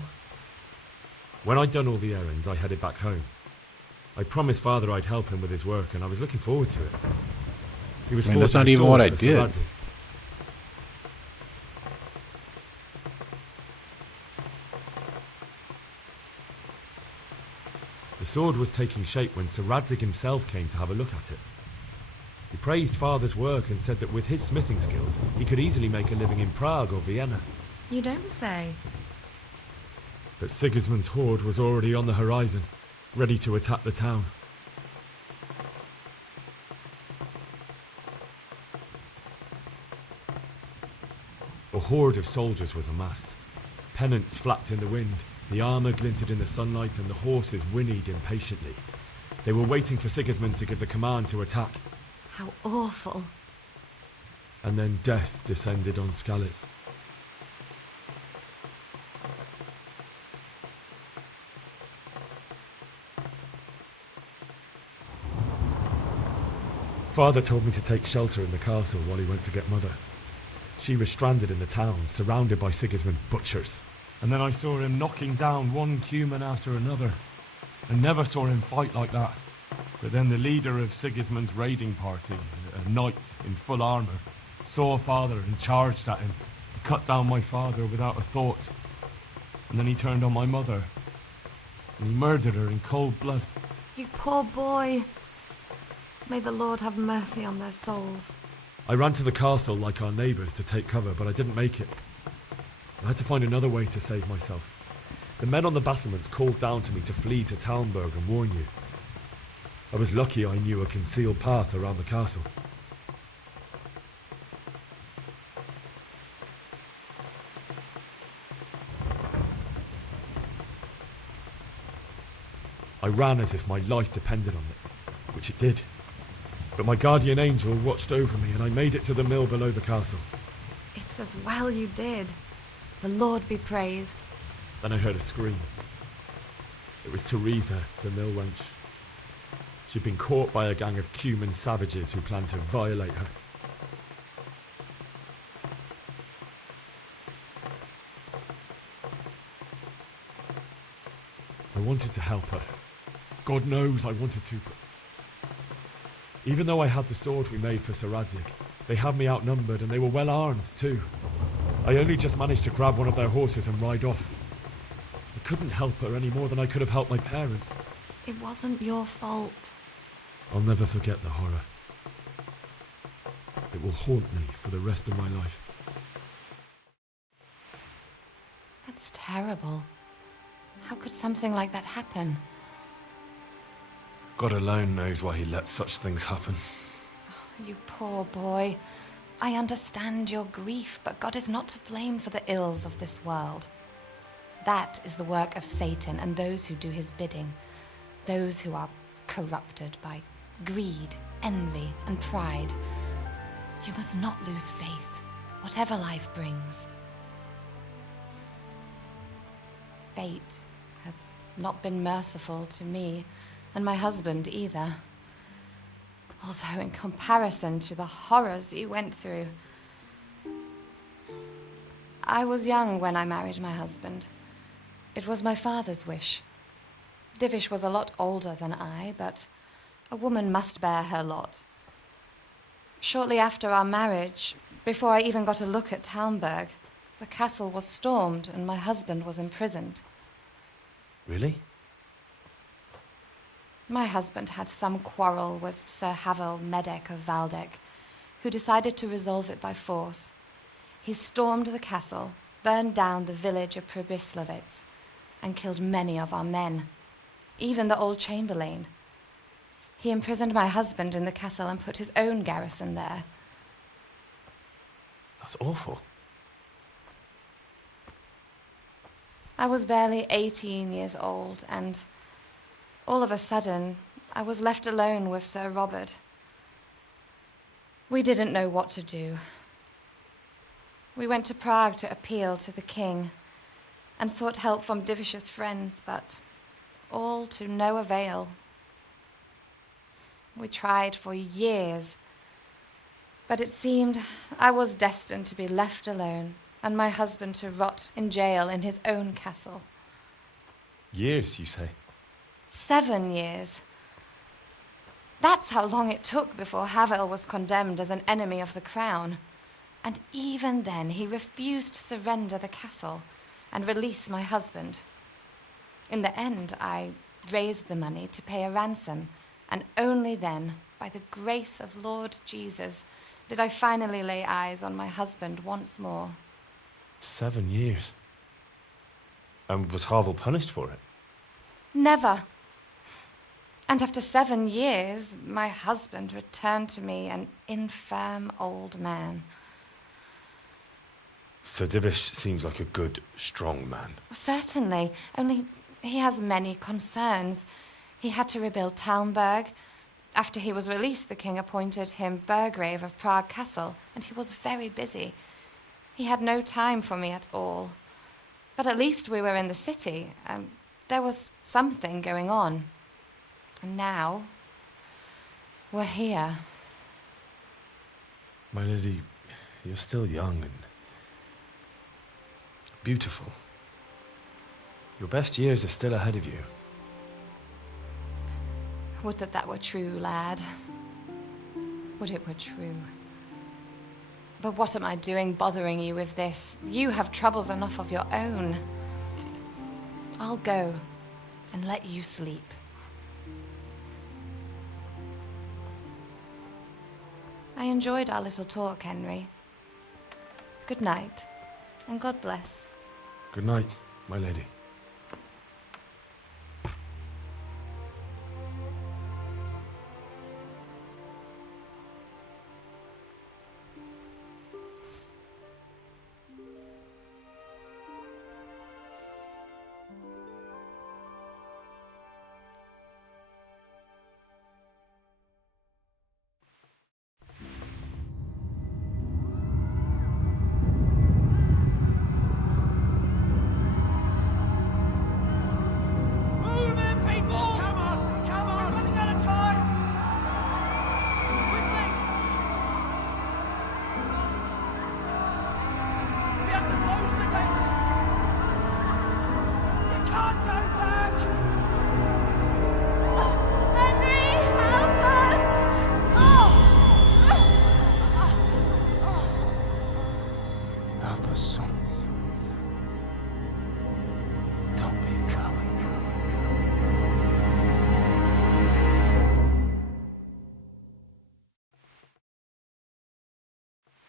When I'd done all the errands, I headed back home. I promised Father I'd help him with his work, and I was looking forward to it. He was I mean, that's forging not a even sword what I for did. Saradzi. The sword was taking shape when Sir Radzig himself came to have a look at it. He praised Father's work and said that with his smithing skills, he could easily make a living in Prague or Vienna. You don't say. But Sigismund's horde was already on the horizon, ready to attack the town. A horde of soldiers was amassed. Pennants flapped in the wind, the armour glinted in the sunlight, and the horses whinnied impatiently. They were waiting for Sigismund to give the command to attack. How awful. And then death descended on Skalitz. Father told me to take shelter in the castle while he went to get Mother. She was stranded in the town, surrounded by Sigismund's butchers. And then I saw him knocking down one Cuman after another. I never saw him fight like that. But then the leader of Sigismund's raiding party, a knight in full armour, saw Father and charged at him. He cut down my father without a thought. And then he turned on my mother. And he murdered her in cold blood. You poor boy. May the Lord have mercy on their souls. I ran to the castle like our neighbours to take cover, but I didn't make it. I had to find another way to save myself. The men on the battlements called down to me to flee to Talmberg and warn you. I was lucky I knew a concealed path around the castle. I ran as if my life depended on it, which it did. But my guardian angel watched over me and I made it to the mill below the castle. It's as well you did. The Lord be praised. Then I heard a scream. It was Teresa, the mill wench. She'd been caught by a gang of Cuman savages who planned to violate her. I wanted to help her. God knows I wanted to, but even though I had the sword we made for Sir Radzig, they had me outnumbered and they were well armed too. I only just managed to grab one of their horses and ride off. I couldn't help her any more than I could have helped my parents. It wasn't your fault. I'll never forget the horror. It will haunt me for the rest of my life. That's terrible. How could something like that happen? God alone knows why he lets such things happen. You poor boy. I understand your grief, but God is not to blame for the ills of this world. That is the work of Satan and those who do his bidding. Those who are corrupted by greed, envy, and pride. You must not lose faith, whatever life brings. Fate has not been merciful to me, and my husband either. Although in comparison to the horrors you went through. I was young when I married my husband. It was my father's wish. Divish was a lot older than I, but a woman must bear her lot. Shortly after our marriage, before I even got a look at Talmberg, the castle was stormed and my husband was imprisoned. Really? My husband had some quarrel with Sir Havel Medek of Valdek, who decided to resolve it by force. He stormed the castle, burned down the village of Pribyslavitz, and killed many of our men, even the old chamberlain. He imprisoned my husband in the castle and put his own garrison there. That's awful. I was barely 18 years old, and all of a sudden, I was left alone with Sir Robert. We didn't know what to do. We went to Prague to appeal to the king and sought help from Divish's friends, but all to no avail. We tried for years, but it seemed I was destined to be left alone and my husband to rot in jail in his own castle. Years, you say? 7 years. That's how long it took before Havel was condemned as an enemy of the crown. And even then, he refused to surrender the castle and release my husband. In the end, I raised the money to pay a ransom, and only then, by the grace of Lord Jesus, did I finally lay eyes on my husband once more. 7 years. And was Havel punished for it? Never. And after 7 years, my husband returned to me an infirm old man. Sir Divish seems like a good, strong man. Certainly, only he has many concerns. He had to rebuild Talmberg. After he was released, the king appointed him Burgrave of Prague Castle, and he was very busy. He had no time for me at all. But at least we were in the city, and there was something going on. And now, we're here. My lady, you're still young and beautiful. Your best years are still ahead of you. Would that that were true, lad. Would it were true. But what am I doing bothering you with this? You have troubles enough of your own. I'll go and let you sleep. I enjoyed our little talk, Henry. Good night, and God bless. Good night, my lady.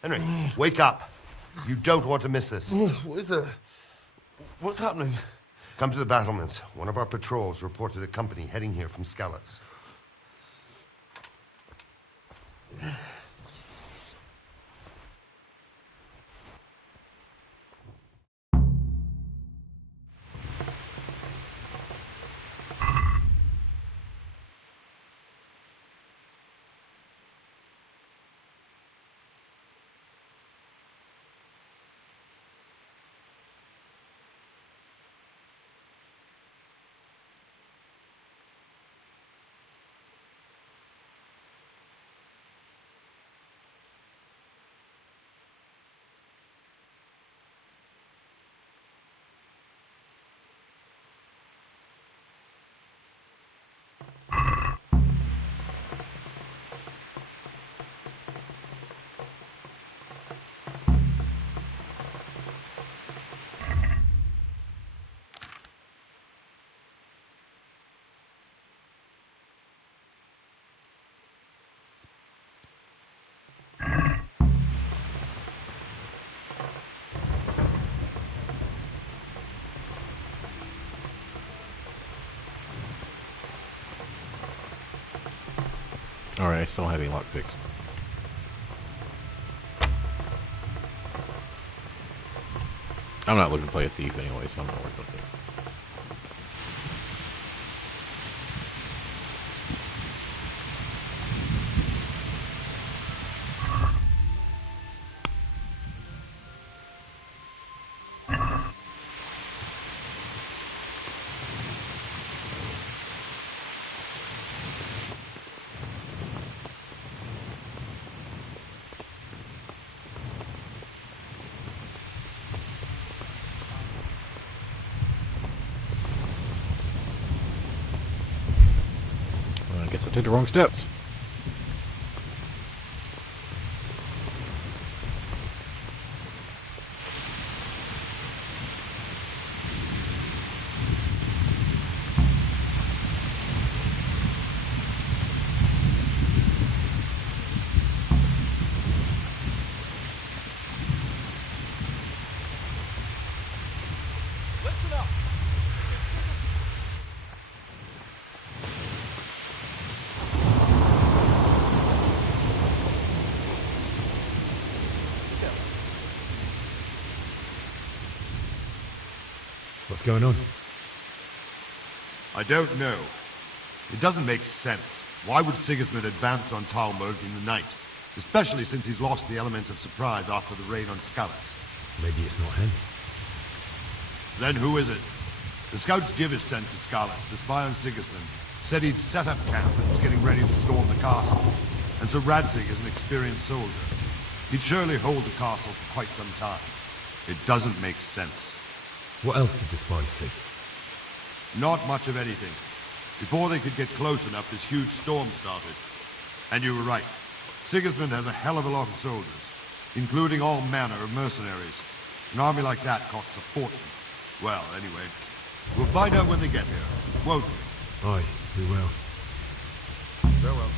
Henry, wake up. You don't want to miss this. What is it? What's happening? Come to the battlements. One of our patrols reported a company heading here from Skalitz. Alright, I still don't have any lockpicks. I'm not looking to play a thief anyway, so I'm not worried about that. take the wrong steps. Listen up. What's going on? I don't know. It doesn't make sense. Why would Sigismund advance on Talmberg in the night? Especially since he's lost the element of surprise after the raid on Skalitz. Maybe it's not him. Then who is it? The scouts Jivish sent to Skalitz to spy on Sigismund said he'd set up camp and was getting ready to storm the castle. And so Radzig is an experienced soldier. He'd surely hold the castle for quite some time. It doesn't make sense. What else did the spies see? Not much of anything. Before they could get close enough, this huge storm started. And you were right. Sigismund has a hell of a lot of soldiers, including all manner of mercenaries. An army like that costs a fortune. Well, anyway, we'll find out when they get here, won't we? Aye, we will. Farewell.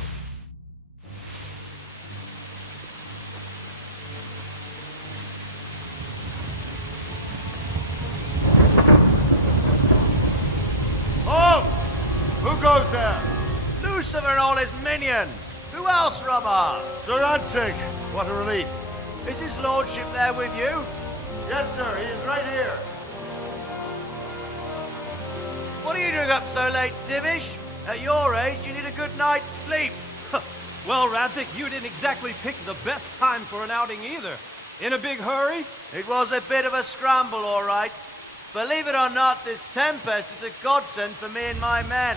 Halt! Who goes there? Lucifer and all his minions. Who else, Robert? Sir Radzig, what a relief. Is his lordship there with you? Yes, sir, he is right here. What are you doing up so late, Divish? At your age, you need a good night's sleep. Well, Radzig, you didn't exactly pick the best time for an outing either. In a big hurry? It was a bit of a scramble, all right. Believe it or not, this tempest is a godsend for me and my men.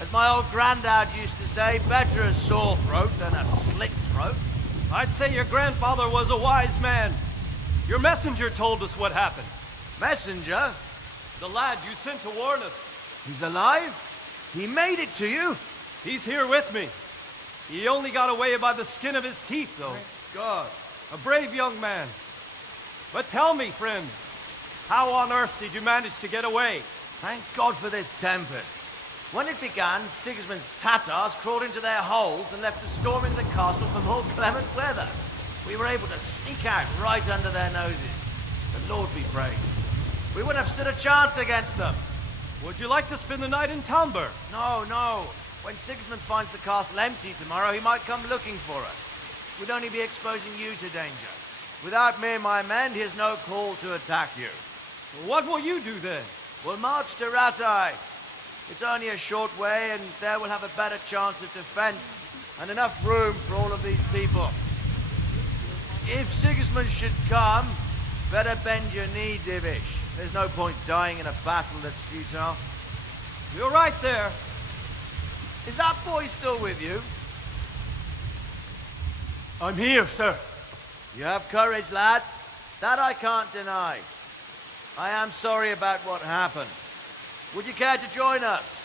As my old granddad used to say, better a sore throat than a slit throat. I'd say your grandfather was a wise man. Your messenger told us what happened. Messenger? The lad you sent to warn us. He's alive? He made it to you? He's here with me. He only got away by the skin of his teeth, though. Thank God. A brave young man. But tell me, friend, how on earth did you manage to get away? Thank God for this tempest. When it began, Sigismund's Tatars crawled into their holes and left us storming the castle for more clement weather. We were able to sneak out right under their noses. The Lord be praised. We wouldn't have stood a chance against them. Would you like to spend the night in Talmberg? No, no. When Sigismund finds the castle empty tomorrow, he might come looking for us. We'd only be exposing you to danger. Without me and my men, he has no call to attack you. What will you do then? We'll march to Ratai. It's only a short way, and there we'll have a better chance of defense and enough room for all of these people. If Sigismund should come, better bend your knee, Divish. There's no point dying in a battle that's futile. You're right there. Is that boy still with you? I'm here, sir. You have courage, lad. That I can't deny. I am sorry about what happened. Would you care to join us?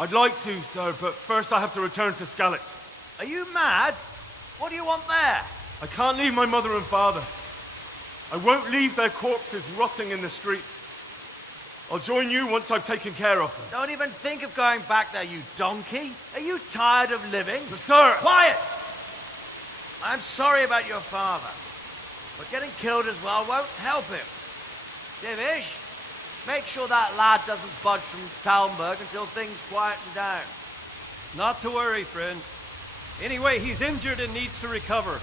I'd like to, sir, but first I have to return to Skalitz. Are you mad? What do you want there? I can't leave my mother and father. I won't leave their corpses rotting in the street. I'll join you once I've taken care of them. Don't even think of going back there, you donkey. Are you tired of living? But sir! Quiet! I'm sorry about your father, but getting killed as well won't help him. Divish, make sure that lad doesn't budge from Talmberg until things quieten down. Not to worry, friend. Anyway, he's injured and needs to recover.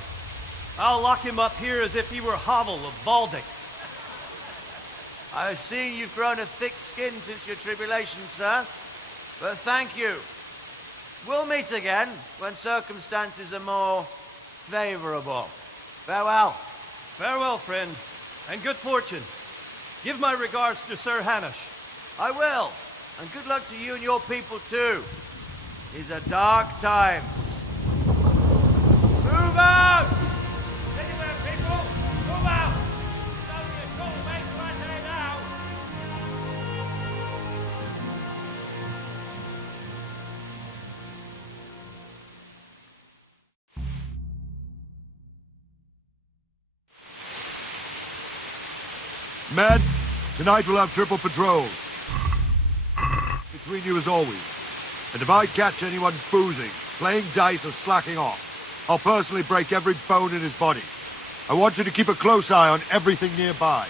I'll lock him up here as if he were Havel of Baldic. I've seen you've grown a thick skin since your tribulation, sir. But thank you. We'll meet again when circumstances are more favorable. Farewell. Farewell, friend, and good fortune. Give my regards to Sir Hanush. I will. And good luck to you and your people, too. These are dark times. Move out! Anywhere, people! Move out! It's only a short way to Ratai now! Men, tonight we'll have triple patrols. Between you as always. And if I catch anyone boozing, playing dice or slacking off, I'll personally break every bone in his body. I want you to keep a close eye on everything nearby.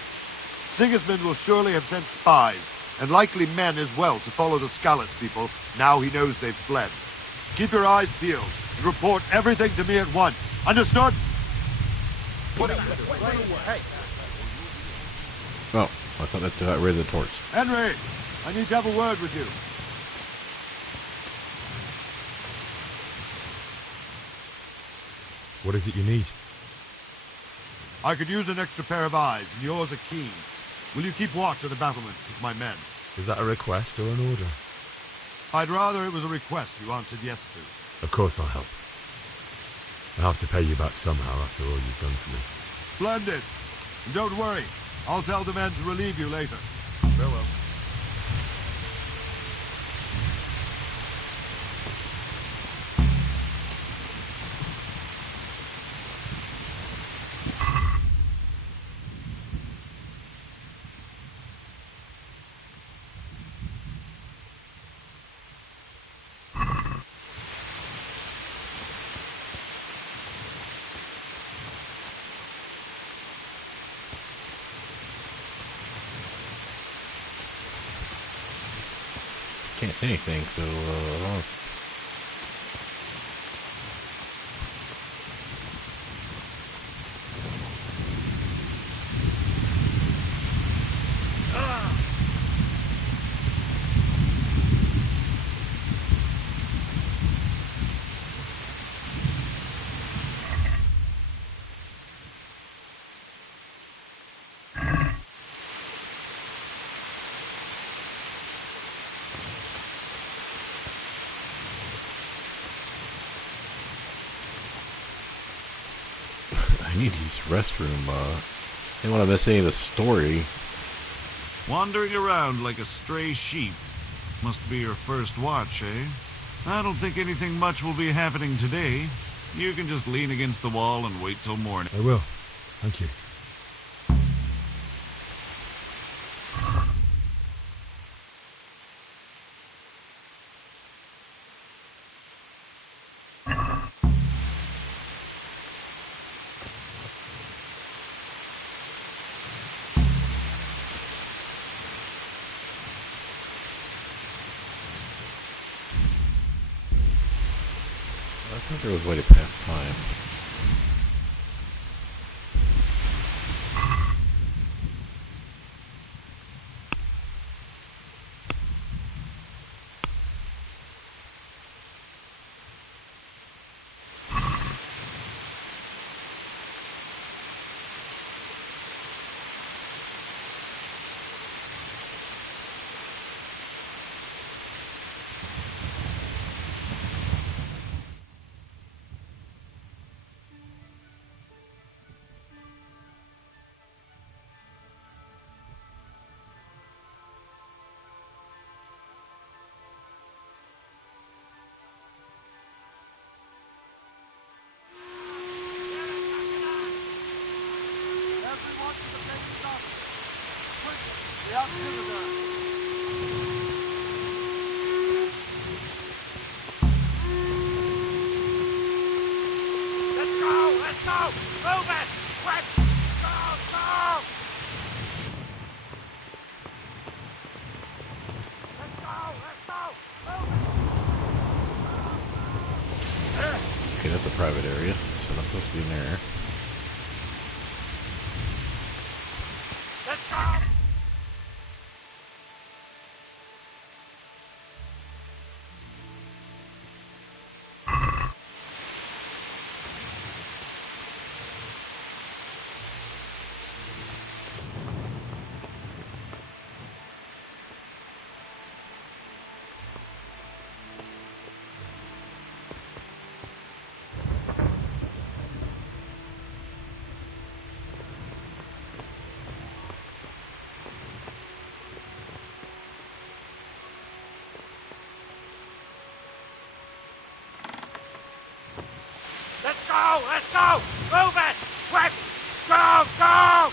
Sigismund will surely have sent spies, and likely men as well, to follow the Skalitz people, now he knows they've fled. Keep your eyes peeled, and report everything to me at once. Understood? What are you doing? Hey. Oh, I thought that got rid of the torch. Henry, I need to have a word with you. What is it you need? I could use an extra pair of eyes, and yours are keen. Will you keep watch of the battlements with my men? Is that a request or an order? I'd rather it was a request you answered yes to. Of course I'll help. I have to pay you back somehow after all you've done for me. Splendid. And don't worry, I'll tell the men to relieve you later. Farewell. Can't see anything, so I need to use restroom. I don't want to miss any of the story. Wandering around like a stray sheep. Must be your first watch, eh? I don't think anything much will be happening today. You can just lean against the wall and wait till morning. I will. Thank you. I thought there was a way to pass time. Let's go! Let's go! Move it! Quick! Go! Go! Let's go! Let's go! Move it! Okay, that's a private area, so I'm supposed to be in there. Let's go! Let's go! Let's go! Move it! Quick! Go! Go!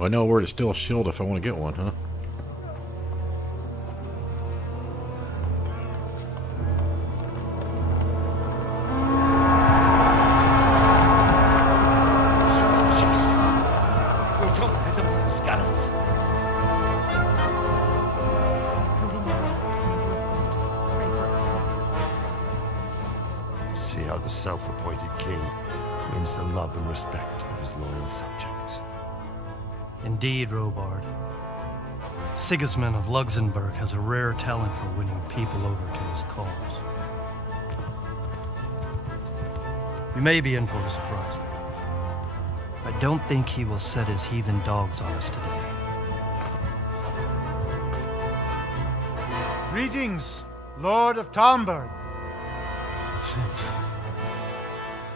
I know where to steal a shield if I want to get one, huh? See how the self-appointed king wins the love and respect of his loyal subjects. Indeed, Robard. Sigismund of Luxembourg has a rare talent for winning people over to his cause. We may be in for a surprise, though. I don't think he will set his heathen dogs on us today. Greetings, Lord of Talmberg.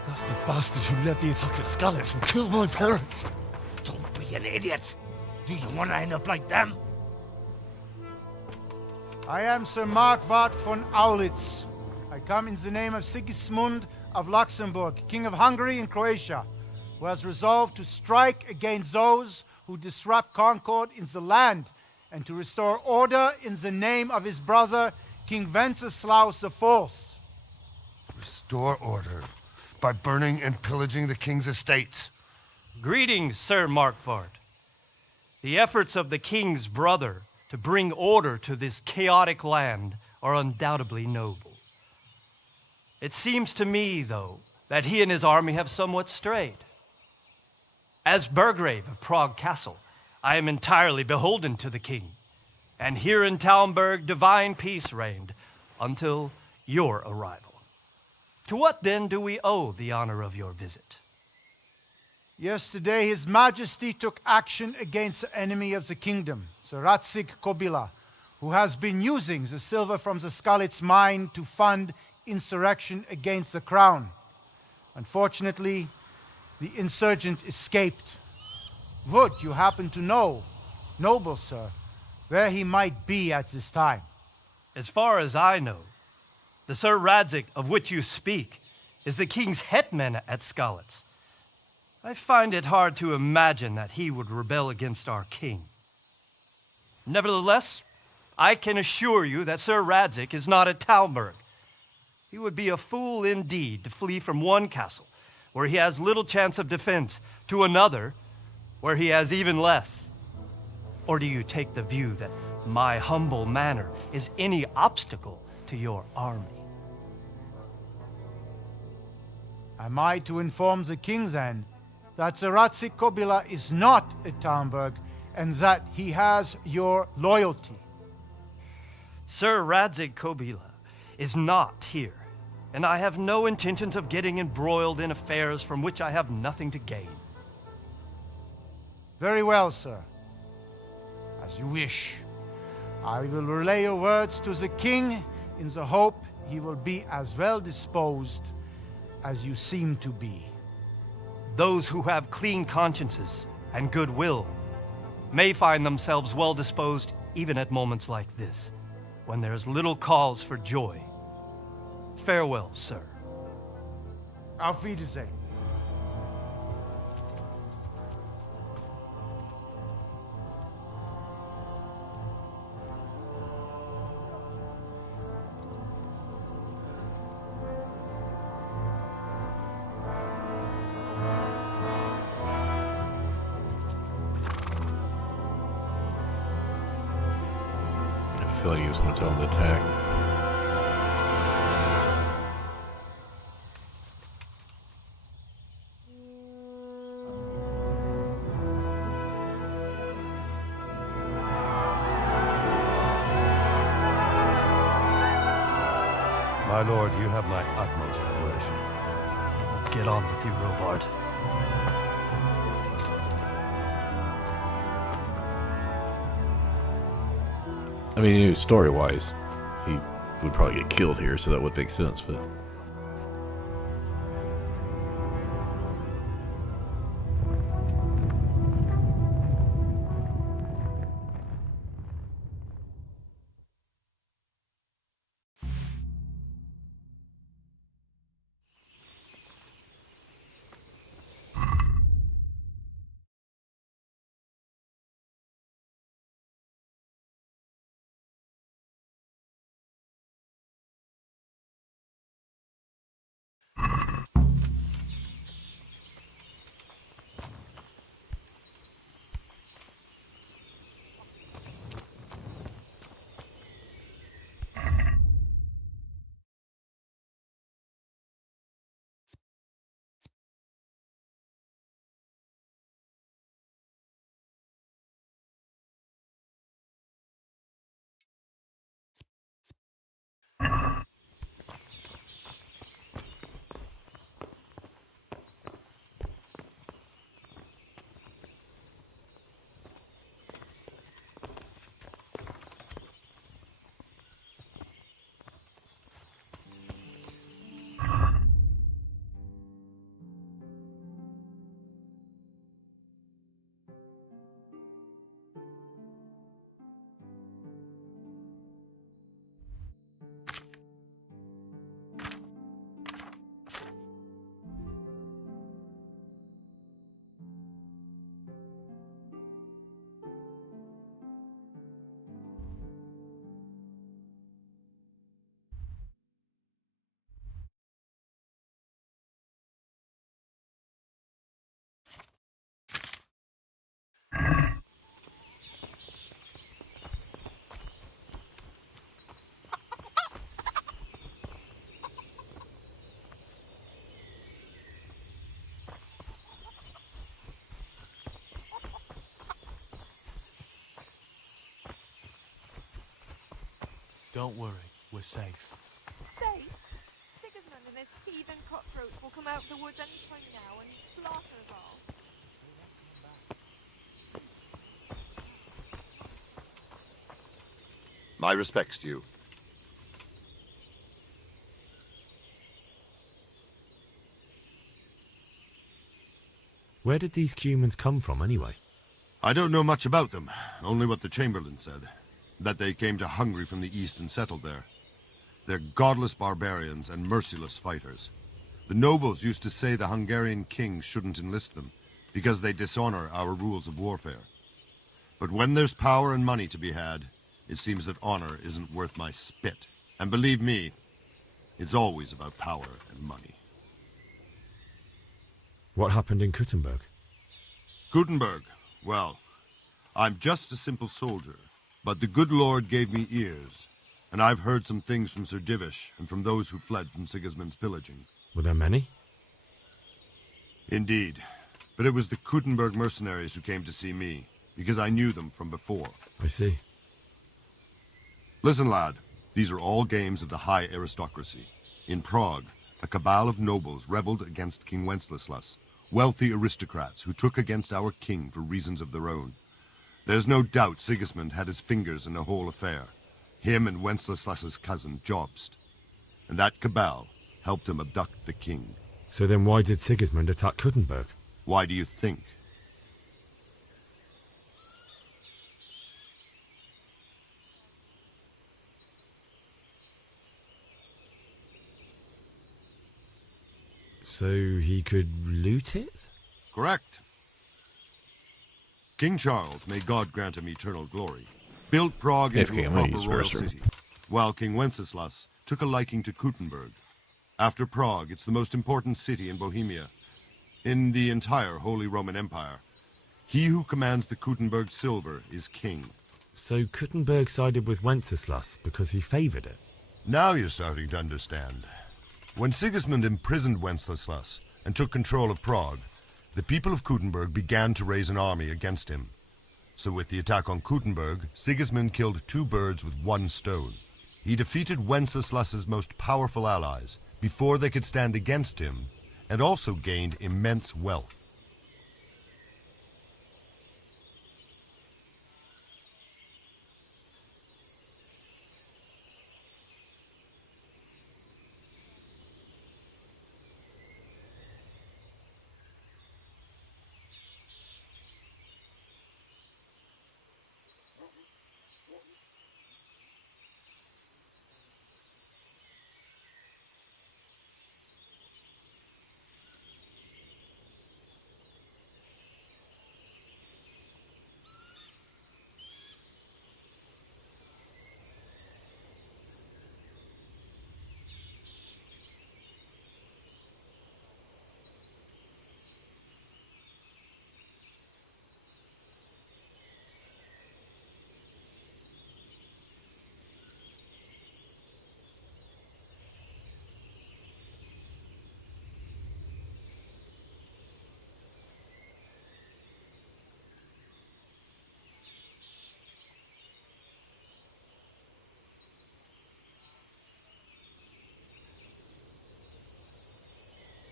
That's the bastard who led the attack at Scarlet and killed my parents. Don't be an idiot. Do you want to end up like them? I am Sir Markwart von Aulitz. I come in the name of Sigismund of Luxembourg, King of Hungary and Croatia, who has resolved to strike against those who disrupt concord in the land and to restore order in the name of his brother, King Wenceslaus IV. Restore order by burning and pillaging the king's estates. Greetings, Sir Markwart. The efforts of the king's brother to bring order to this chaotic land are undoubtedly noble. It seems to me, though, that he and his army have somewhat strayed. As Burgrave of Prague Castle, I am entirely beholden to the king, and here in Talmberg divine peace reigned until your arrival. To what then do we owe the honor of your visit? Yesterday, His Majesty took action against the enemy of the kingdom, Sir Radzig Kobyla, who has been using the silver from the Skalitz mine to fund insurrection against the crown. Unfortunately, the insurgent escaped. Would you happen to know, noble sir, where he might be at this time? As far as I know, the Sir Radzig of which you speak is the king's hetman at Skalitz. I find it hard to imagine that he would rebel against our king. Nevertheless, I can assure you that Sir Radzig is not at Talmberg. He would be a fool indeed to flee from one castle where he has little chance of defense to another where he has even less. Or do you take the view that my humble manner is any obstacle to your army? Am I to inform the king then that Sir Radzig Kobyla is not at Talmberg and that he has your loyalty? Sir Radzig Kobyla is not here, and I have no intentions of getting embroiled in affairs from which I have nothing to gain. Very well, sir. As you wish. I will relay your words to the king in the hope he will be as well disposed as you seem to be. Those who have clean consciences and goodwill may find themselves well disposed even at moments like this, when there is little cause for joy. Farewell, sir. Auf Wiedersehen. I feel like he was going to tell him to attack. My lord, you have my utmost admiration. Get on with you, Robard. I mean, story-wise, he would probably get killed here, so that would make sense, but... Don't worry, we're safe. Safe? Sigismund and his heathen cutthroats will come out of the woods any time now and slaughter us all. My respects to you. Where did these humans come from, anyway? I don't know much about them, only what the Chamberlain said. That they came to Hungary from the east and settled there. They're godless barbarians and merciless fighters. The nobles used to say the Hungarian king shouldn't enlist them, because they dishonor our rules of warfare. But when there's power and money to be had, it seems that honor isn't worth my spit. And believe me, it's always about power and money. What happened in Kuttenberg? Gutenberg, well, I'm just a simple soldier, but the good Lord gave me ears, and I've heard some things from Sir Divish and from those who fled from Sigismund's pillaging. Were there many? Indeed, but it was the Kuttenberg mercenaries who came to see me, because I knew them from before. I see. Listen, lad, these are all games of the high aristocracy. In Prague, a cabal of nobles rebelled against King Wenceslas, wealthy aristocrats who took against our king for reasons of their own. There's no doubt Sigismund had his fingers in the whole affair. Him and Wenceslas's cousin, Jobst. And that cabal helped him abduct the king. So then why did Sigismund attack Kuttenberg? Why do you think? So he could loot it? Correct. King Charles, may God grant him eternal glory, built Prague into a proper royal city, while King Wenceslas took a liking to Kuttenberg. After Prague, it's the most important city in Bohemia, in the entire Holy Roman Empire. He who commands the Kuttenberg silver is king. So Kuttenberg sided with Wenceslas because he favoured it? Now you're starting to understand. When Sigismund imprisoned Wenceslas and took control of Prague, the people of Kuttenberg began to raise an army against him. So with the attack on Kuttenberg, Sigismund killed two birds with one stone. He defeated Wenceslas's most powerful allies before they could stand against him, and also gained immense wealth.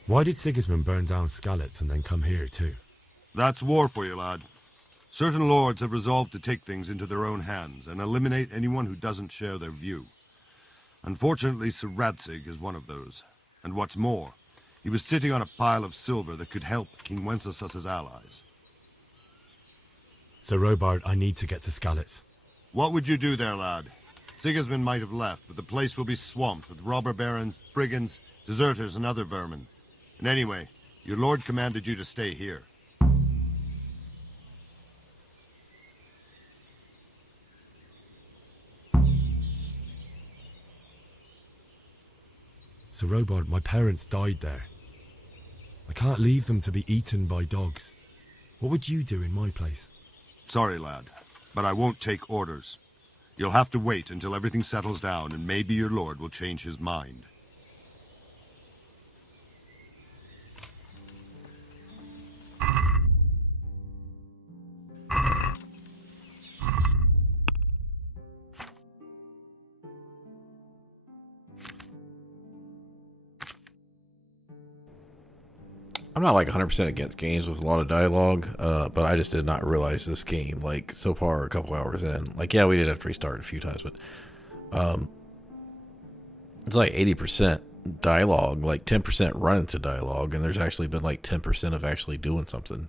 Why did Sigismund burn down Skalitz and then come here too? That's war for you, lad. Certain lords have resolved to take things into their own hands and eliminate anyone who doesn't share their view. Unfortunately, Sir Radzig is one of those. And what's more, he was sitting on a pile of silver that could help King Wenceslas's allies. So Robard, I need to get to Skalitz. What would you do there, lad? Sigismund might have left, but the place will be swamped with robber barons, brigands, deserters, and other vermin. And anyway, your lord commanded you to stay here. So Robard, my parents died there. I can't leave them to be eaten by dogs. What would you do in my place? Sorry, lad, but I won't take orders. You'll have to wait until everything settles down, and maybe your lord will change his mind. I'm not like 100% against games with a lot of dialogue, but I just did not realize this game, like, so far a couple hours in. Like, yeah, we did have to restart a few times, but it's like 80% dialogue, like 10% run into dialogue, and there's actually been like 10% of actually doing something.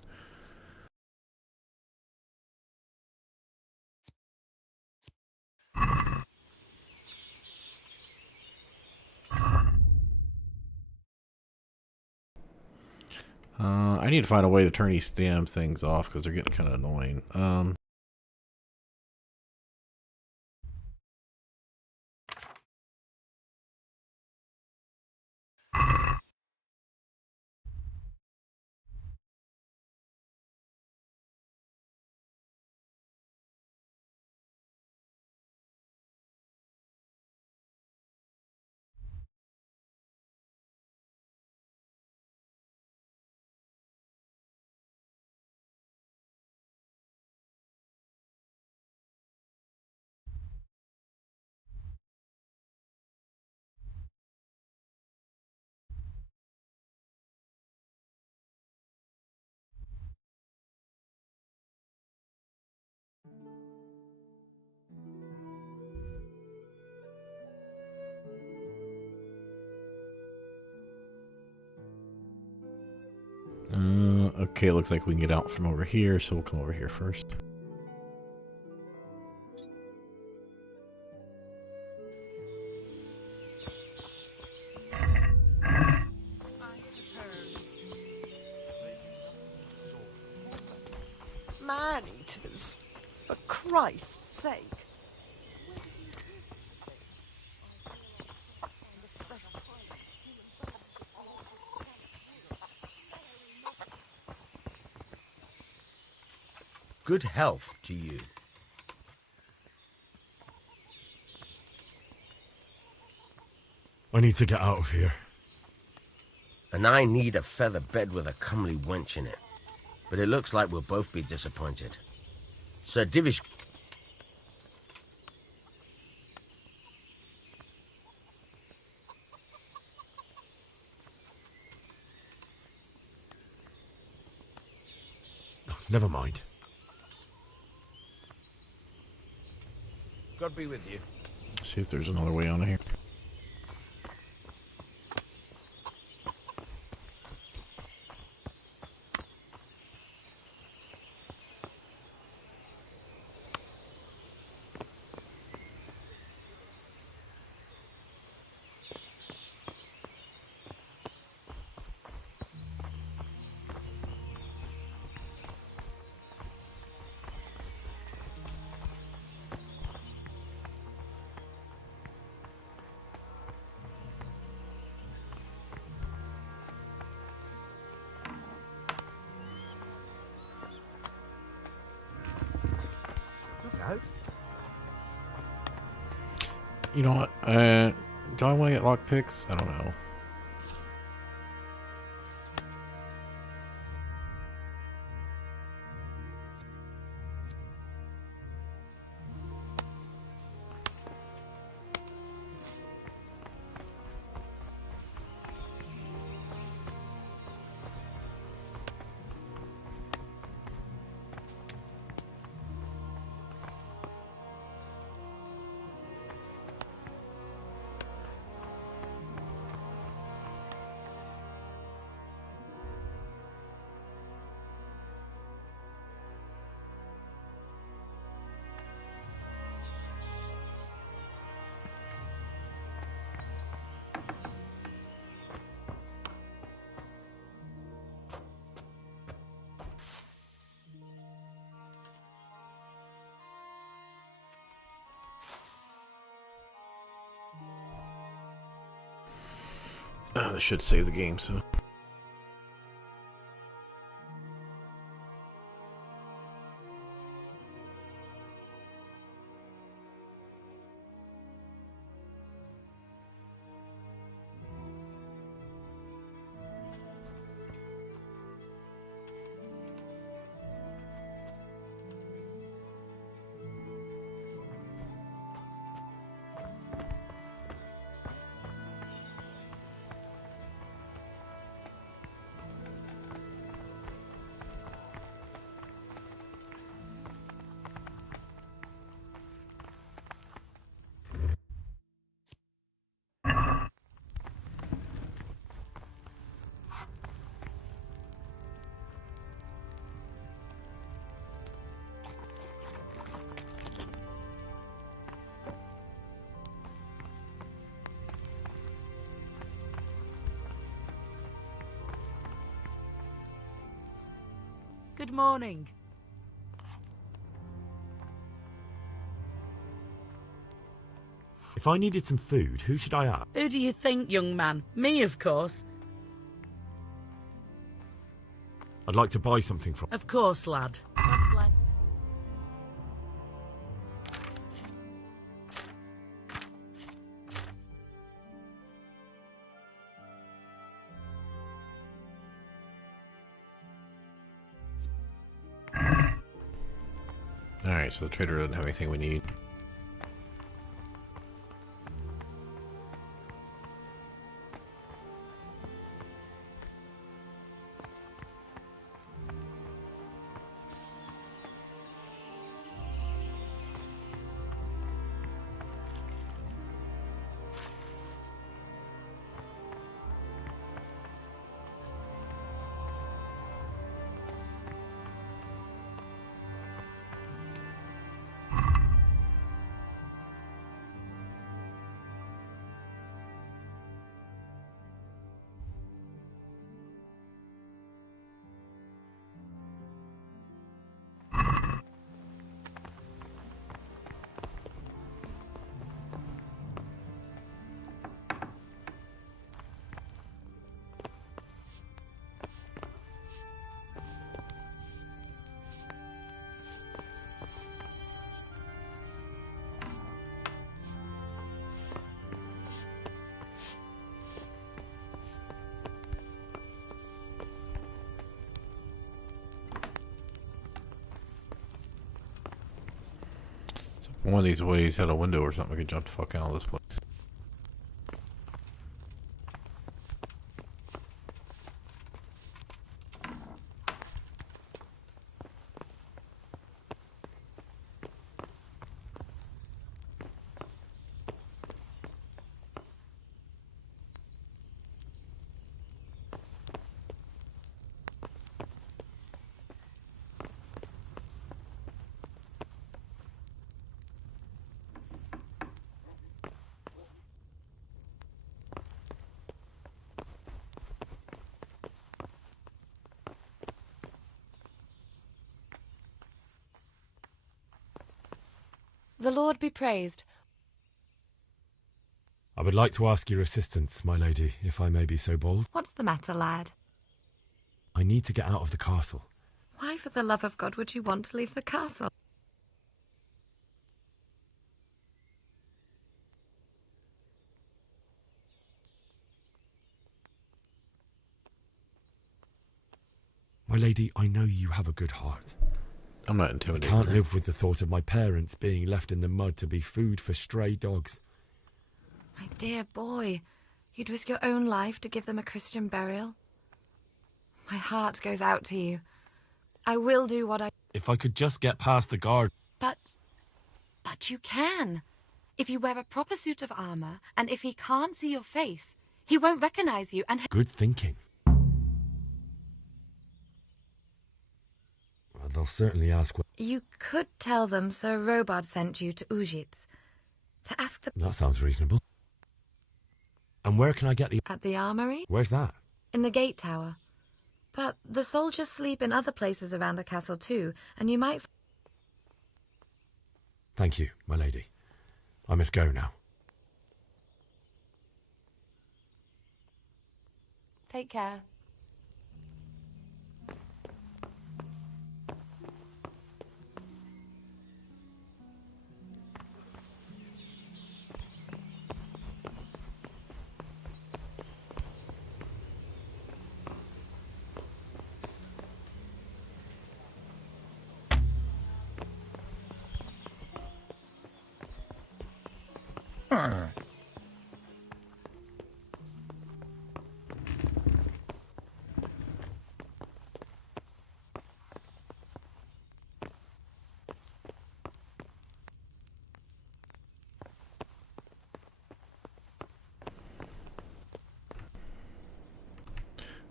I need to find a way to turn these damn things off because they're getting kind of annoying. Okay, looks like we can get out from over here, so we'll come over here first. Man-eaters, for Christ's sake. Good health to you. I need to get out of here. And I need a feather bed with a comely wench in it. But it looks like we'll both be disappointed. Sir Divish... Never mind. God be with you. See if there's another way on here. You know what? Do I want to get lockpicks? I don't know. This should save the game, so. Good morning. If I needed some food, who should I ask? Who do you think, young man? Me, of course. I'd like to buy something from... Of course, lad. God bless. Alright, so the trader doesn't have anything we need. One of these ways had a window or something. We could jump the fuck out of this place. The Lord be praised. I would like to ask your assistance, my lady, if I may be so bold. What's the matter, lad? I need to get out of the castle. Why, for the love of God, would you want to leave the castle? My lady, I know you have a good heart. I'm not intimidated. I can't live with the thought of my parents being left in the mud to be food for stray dogs. My dear boy, you'd risk your own life to give them a Christian burial? My heart goes out to you. I will do what I... If I could just get past the guard... But you can. If you wear a proper suit of armor, and if he can't see your face, he won't recognize you and... Good thinking. Well, they'll certainly ask what... You could tell them Sir Robard sent you to Ujits to ask the... That sounds reasonable. And where can I get the... At the armory? Where's that? In the gate tower. But the soldiers sleep in other places around the castle too, and you might... Thank you, my lady. I must go now. Take care.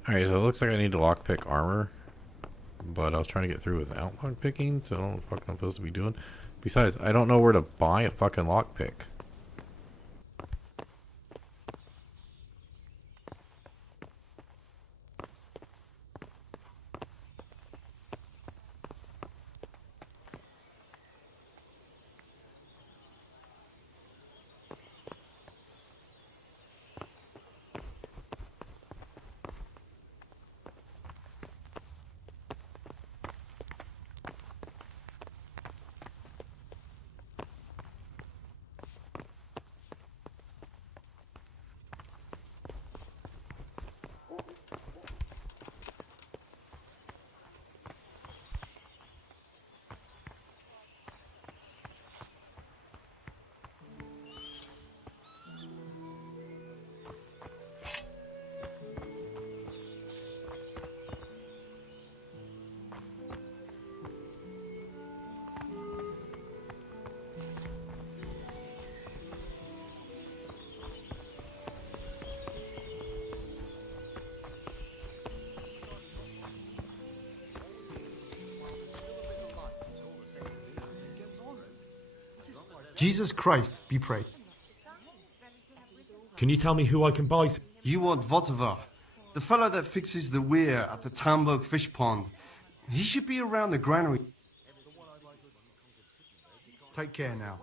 Alright, so it looks like I need to lockpick armor. But I was trying to get through without lockpicking, so I don't know what the fuck I'm supposed to be doing. Besides, I don't know where to buy a fucking lockpick. Jesus Christ be praised. Can you tell me who I can buy? You want Votivar, the fellow that fixes the weir at the Tamburg fish pond. He should be around the granary. Take care now.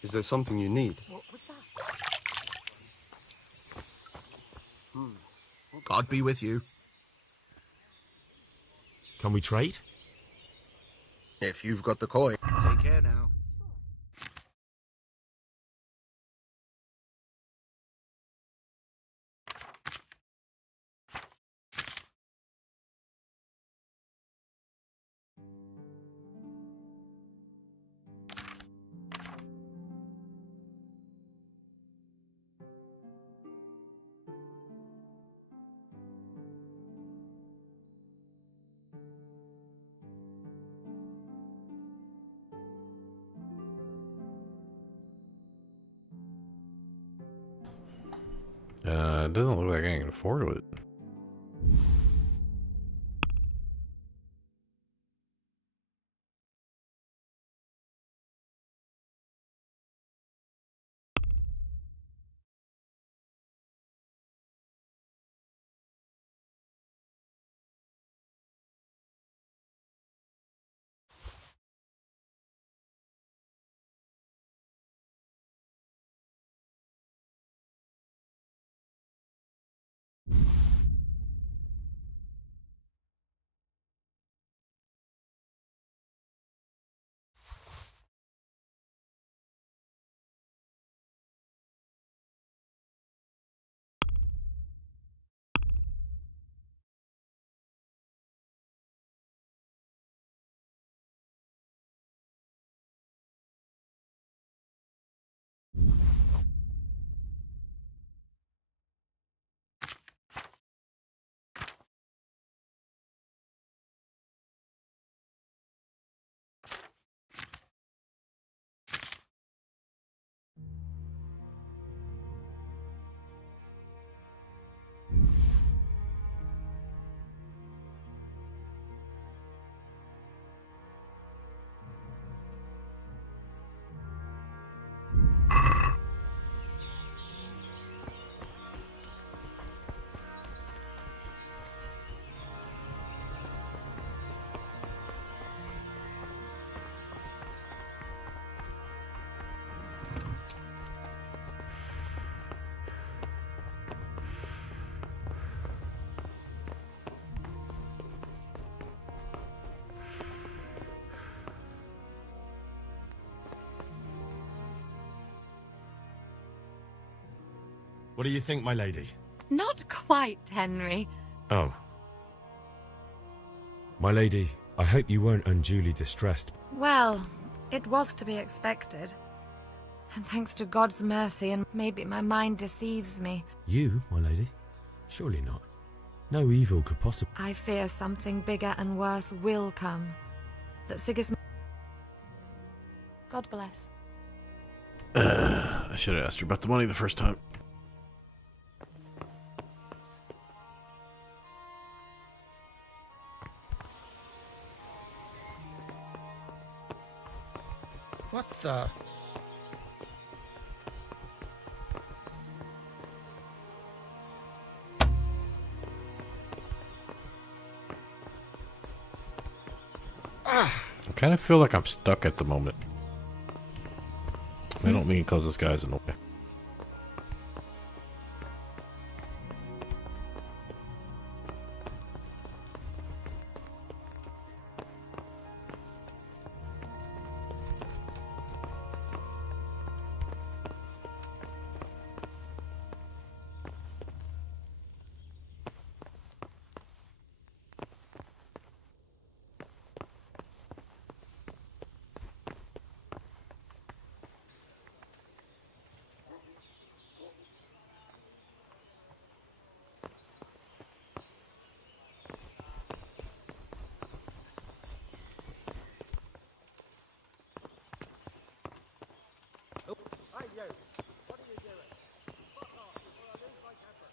Is there something you need? God be with you. Can we trade? If you've got the coin. Take care now. It doesn't look like I can afford it. What do you think, my lady? Not quite, Henry. Oh. My lady, I hope you weren't unduly distressed. Well, it was to be expected. And thanks to God's mercy, and maybe my mind deceives me, You, my lady? Surely not. No evil could possibly... I fear something bigger and worse will come. That Sigismund... God bless. I should have asked her about the money the first time. What the? I kind of feel like I'm stuck at the moment. I don't mean because this guy's in the way. you? What are you doing? Fuck off before I lose my temper.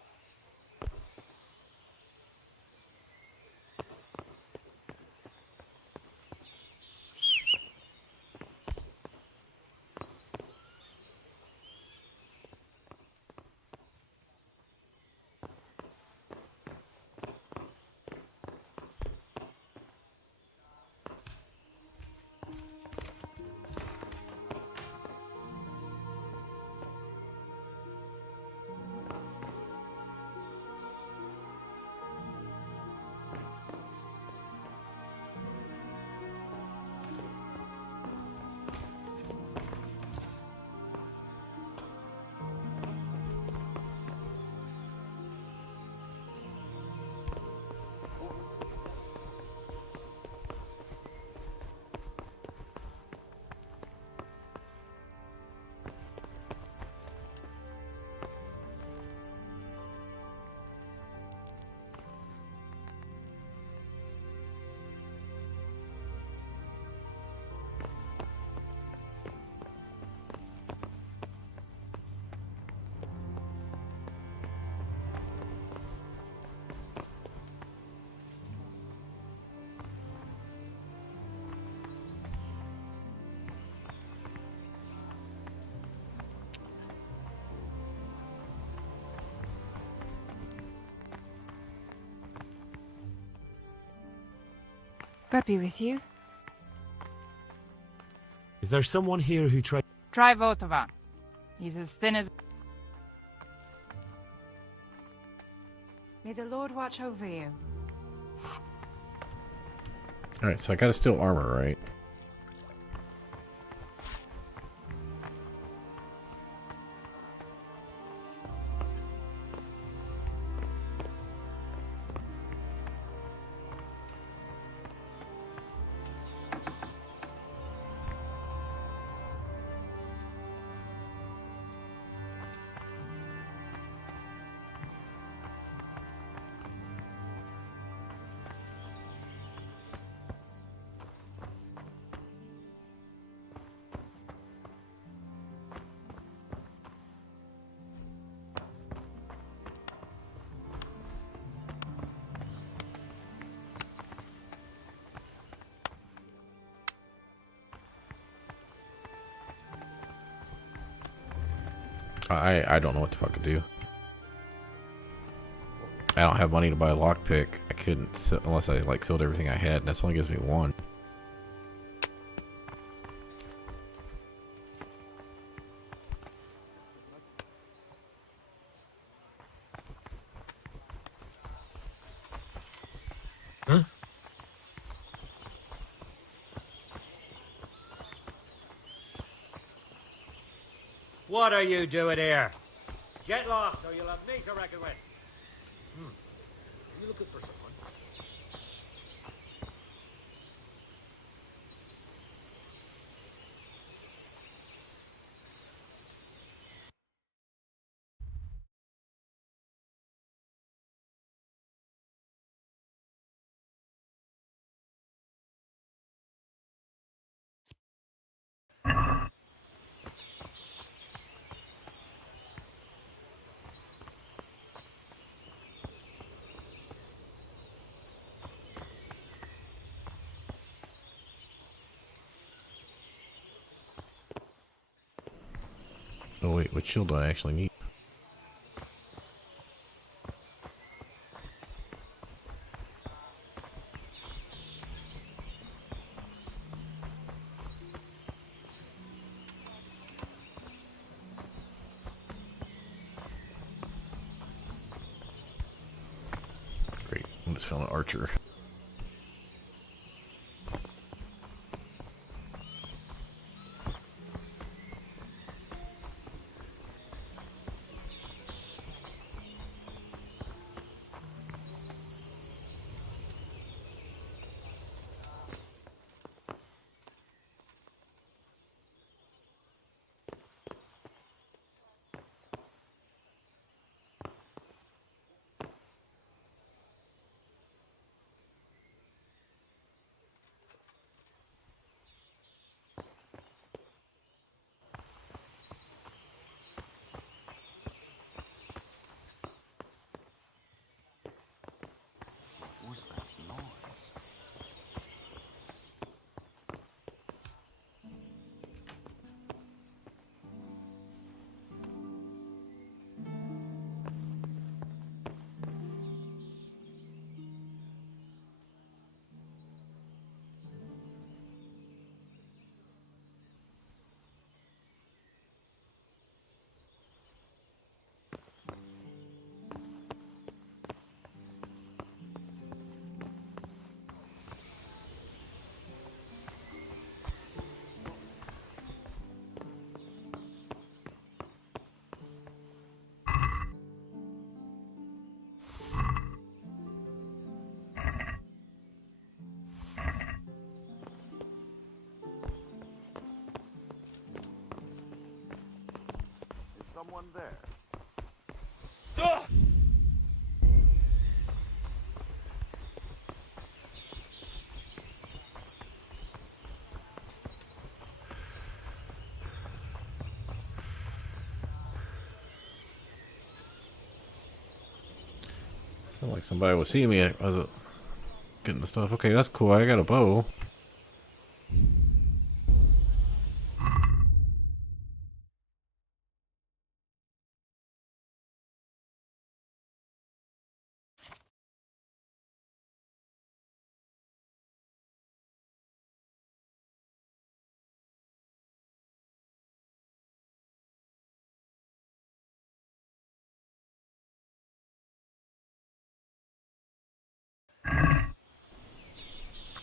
God be with you. Is there someone here who tried? Try Votova. He's as thin as... May the Lord watch over you. Alright, so I gotta steal armor, right? I don't know what the fuck to do. I don't have money to buy a lockpick. I couldn't unless I like sold everything I had, and that only gives me one. Huh? What are you doing here? Get lost, or you'll have me to reckon with. Are you looking for someone? Oh wait, what shield do I actually need? Great, I'm just feeling an archer. anyone there? Felt like somebody was seeing me. I was getting the stuff. Okay, that's cool. I got a bow.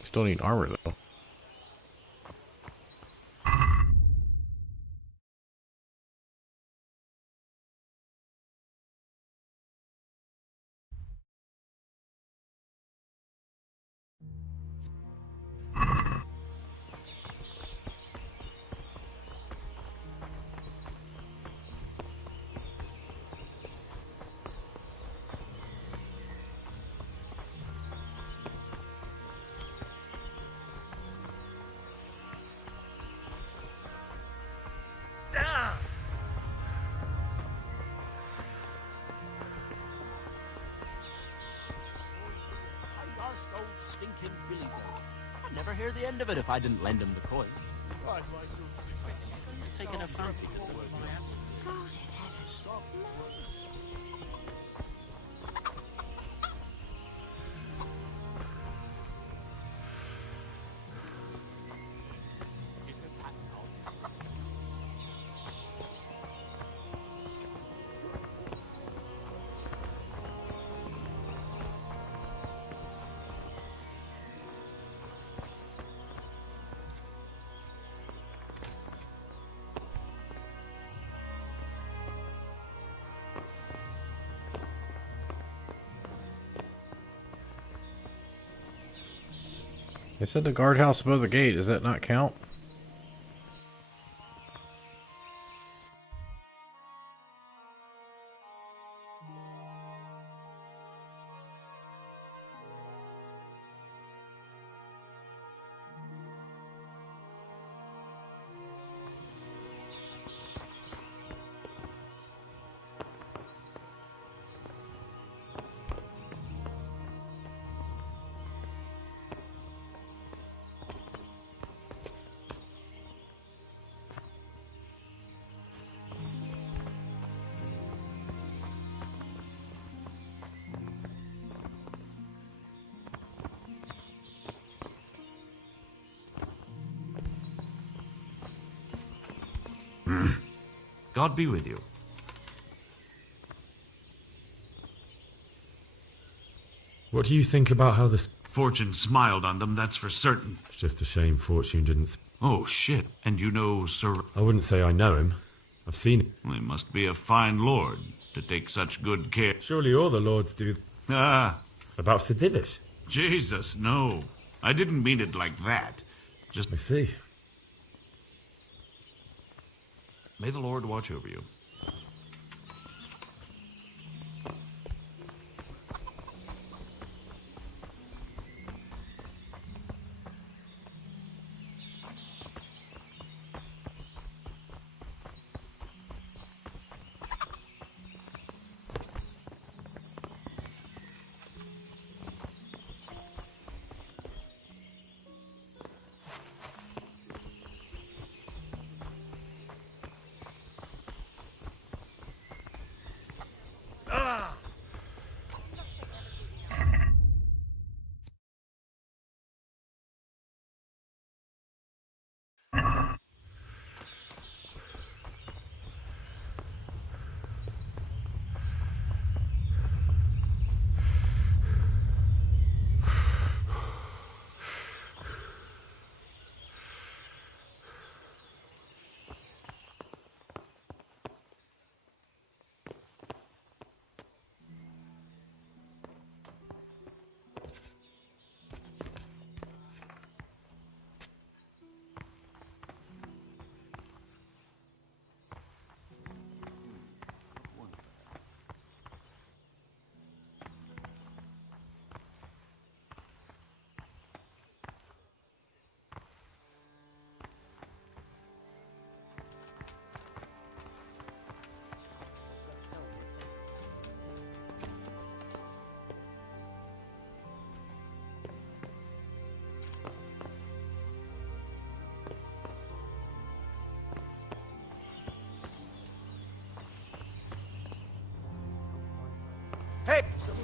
Still need armor though. Tight-arsed old stinking Billy Goat. I'd never hear the end of it if I didn't lend him the coin. He's taken a fancy to something else. They said the guardhouse above the gate. Does that not count? God be with you. What do you think about how this... Fortune smiled on them, that's for certain. It's just a shame Fortune didn't... Oh, shit. And you know Sir... I wouldn't say I know him. I've seen him. Well, he must be a fine lord to take such good care. Surely all the lords do. Ah. About Sir Divish? Jesus, no. I didn't mean it like that. Just... I see. May the Lord watch over you.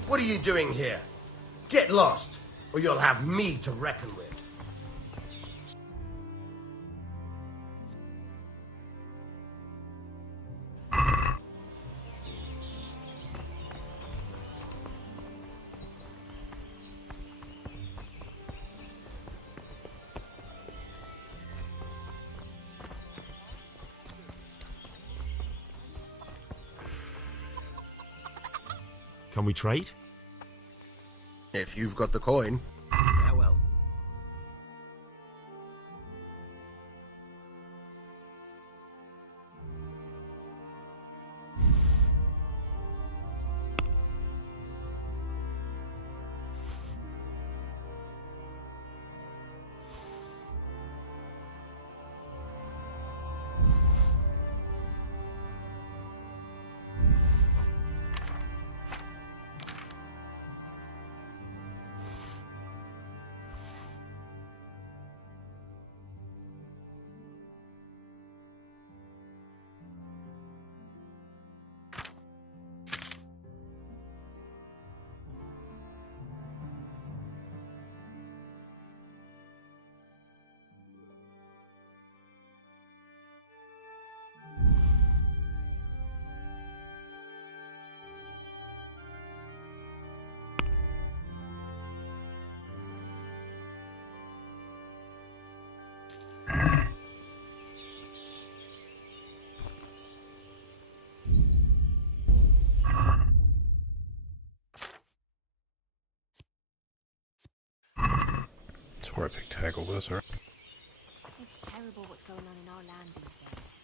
What are you doing here? Get lost, or you'll have me to reckon with. Can we trade? If you've got the coin. Yeah, well. That's where I picked tackle with, right? It's terrible what's going on in our land these days.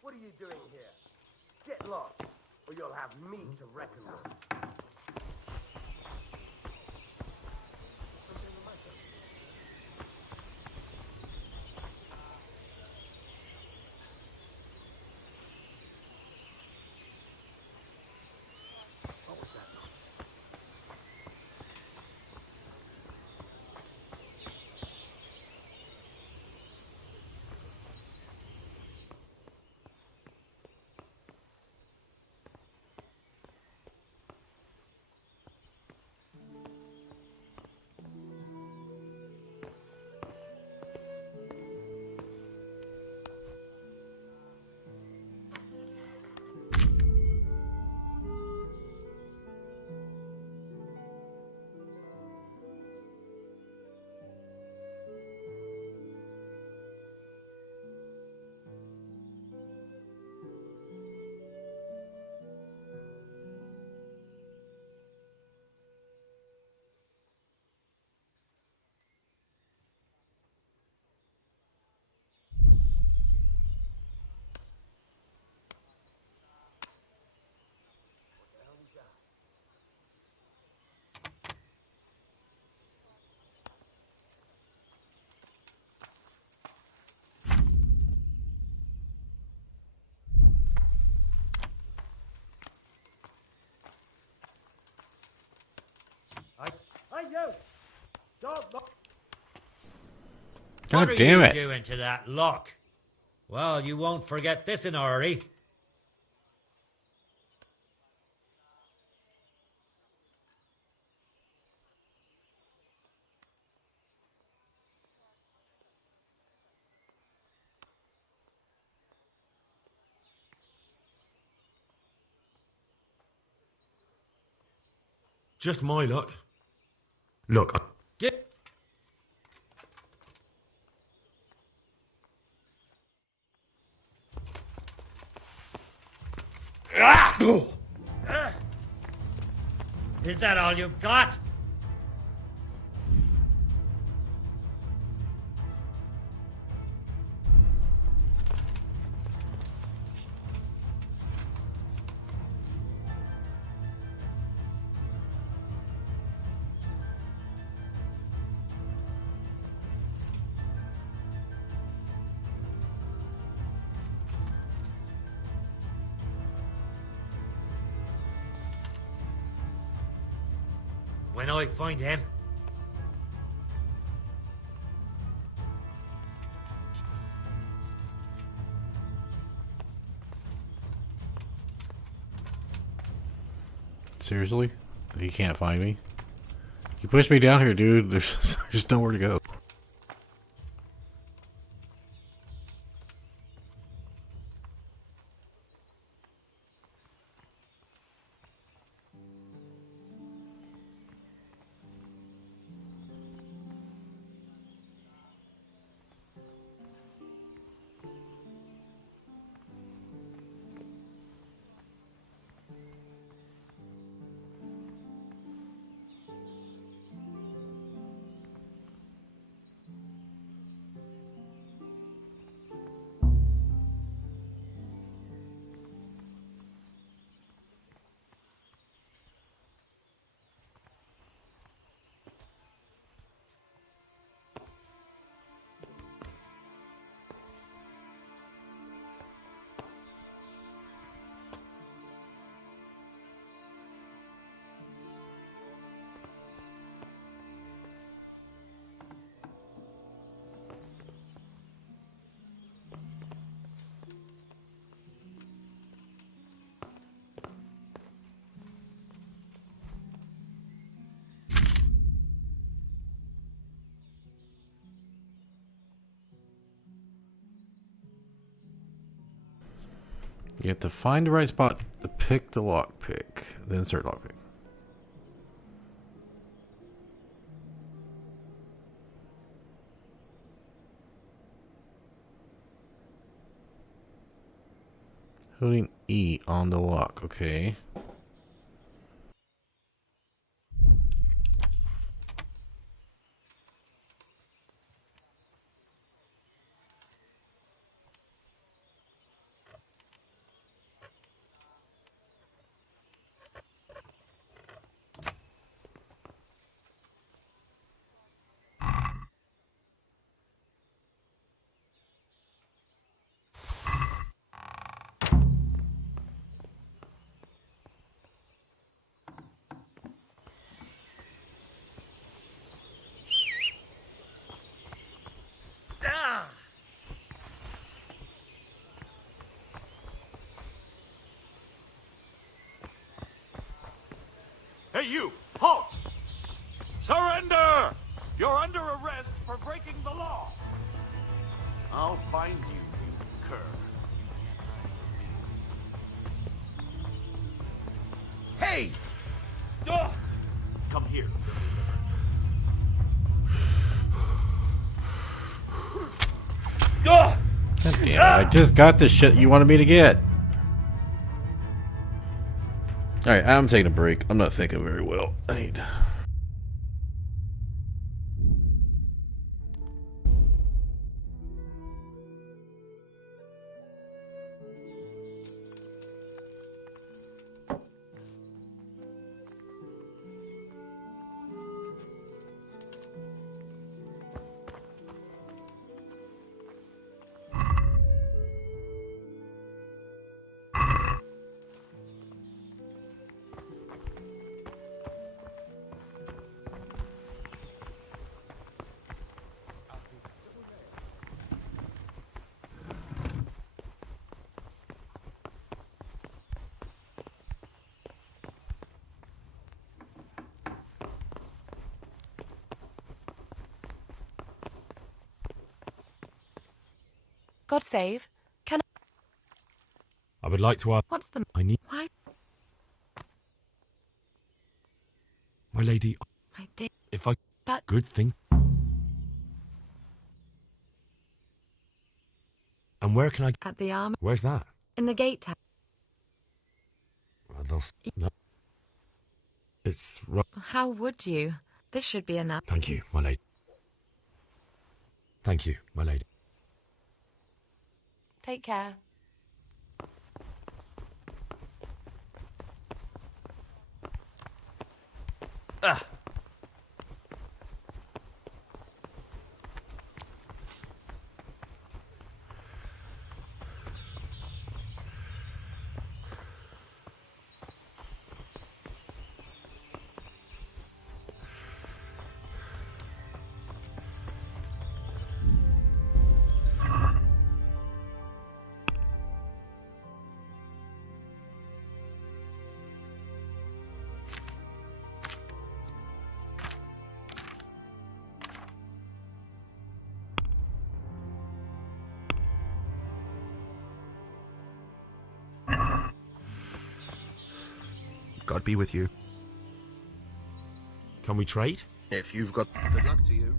What are you doing here? Get lost, or you'll have me to reckon with. What was that? Hey, you! Don't look! God What damn are it. you doing to that lock? Well, you won't forget this in a hurry. Just my luck. Look, Is that all you've got? When I find him. Seriously? He can't find me? You pushed me down here, dude. There's nowhere to go. You have to find the right spot to pick the lockpick, then insert lockpick. Holding E on the lock, okay. Hey, you! Halt! Surrender! You're under arrest for breaking the law. I'll find you, you cur. Hey! Come here. God damn it, I just got the shit you wanted me to get. Alright, I'm taking a break. I'm not thinking very well. I need... God save. Can I would like to ask. What's the... I need. Why? My lady. I did. If I. But... Good thing. And where can I. At the arm. Where's that? In the gate tower. Well, no. It's. How would you? This should be enough. Thank you, my lady. Thank you, my lady. Take care. Ah. God be with you. Can we trade? If you've got... Good luck to you.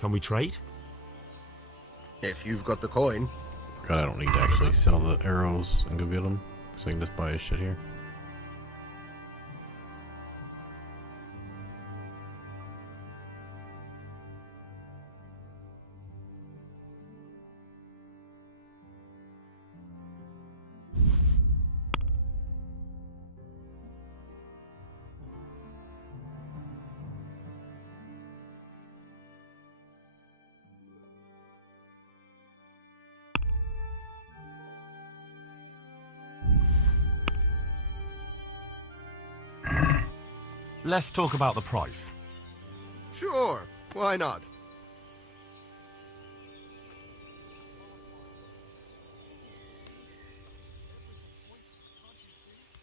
Can we trade? If you've got the coin. God, I don't need to actually sell the arrows and go get them, so I can just buy his shit here. Let's talk about the price. Sure, why not?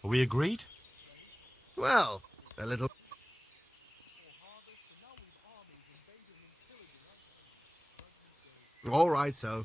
Are we agreed? Well, a little... All right, so...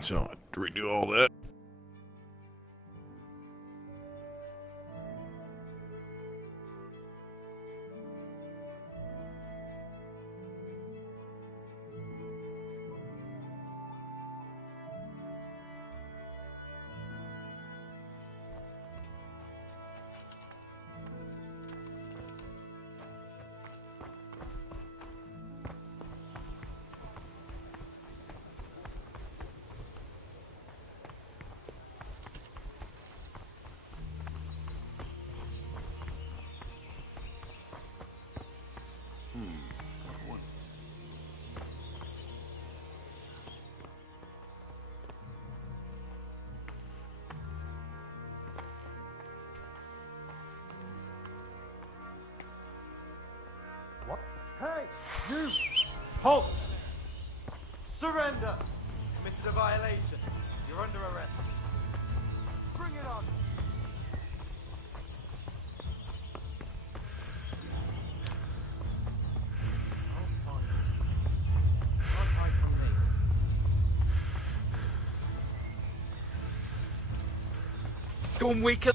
So I have to redo all that. What? Hey, you! Halt! Surrender! Committed a violation. You're under arrest. Bring it on! Don't wake up.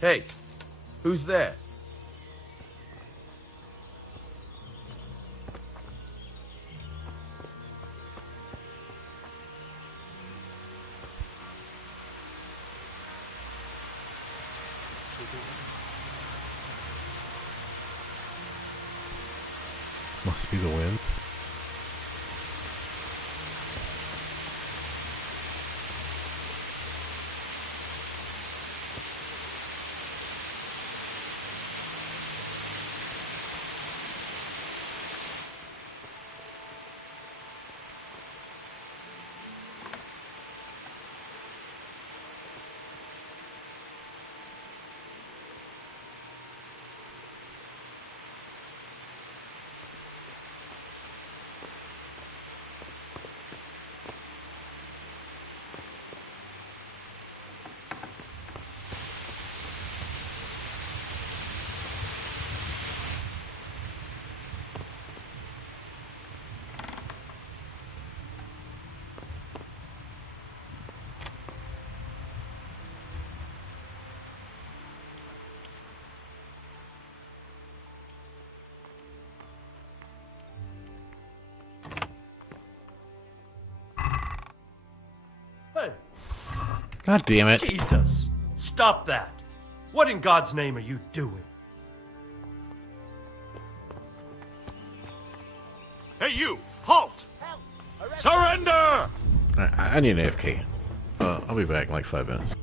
Hey, who's there? Must be the wind. God damn it. Jesus! Stop that! What in God's name are you doing? Hey, you! Halt! Surrender! I need an AFK. I'll be back in like 5 minutes.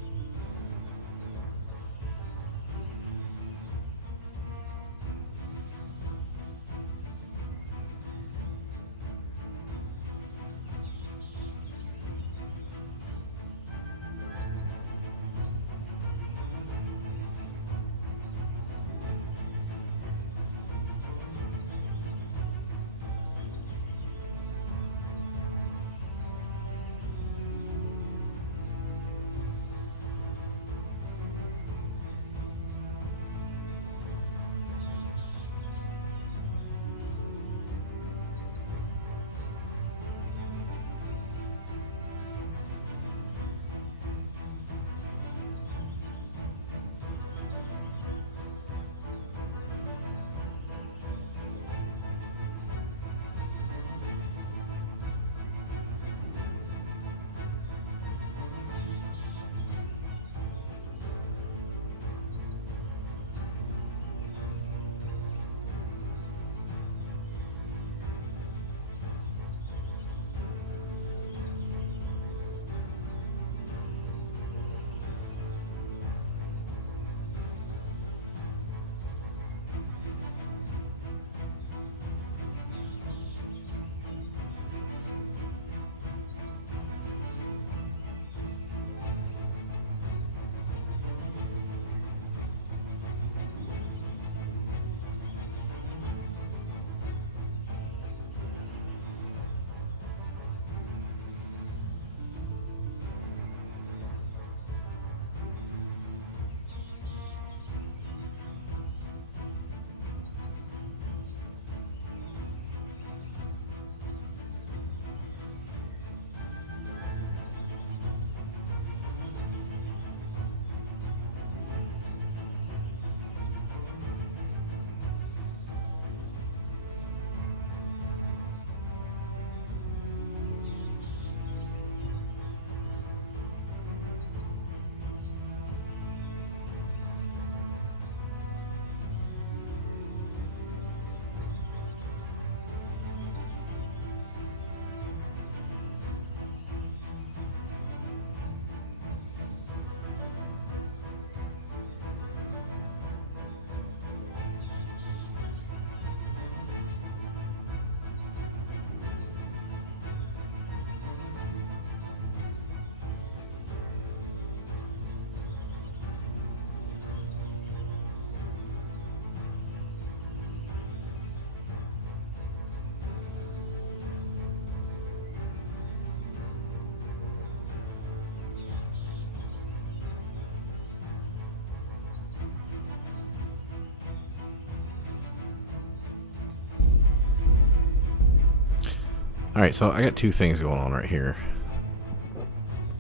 Alright, so I got two things going on right here.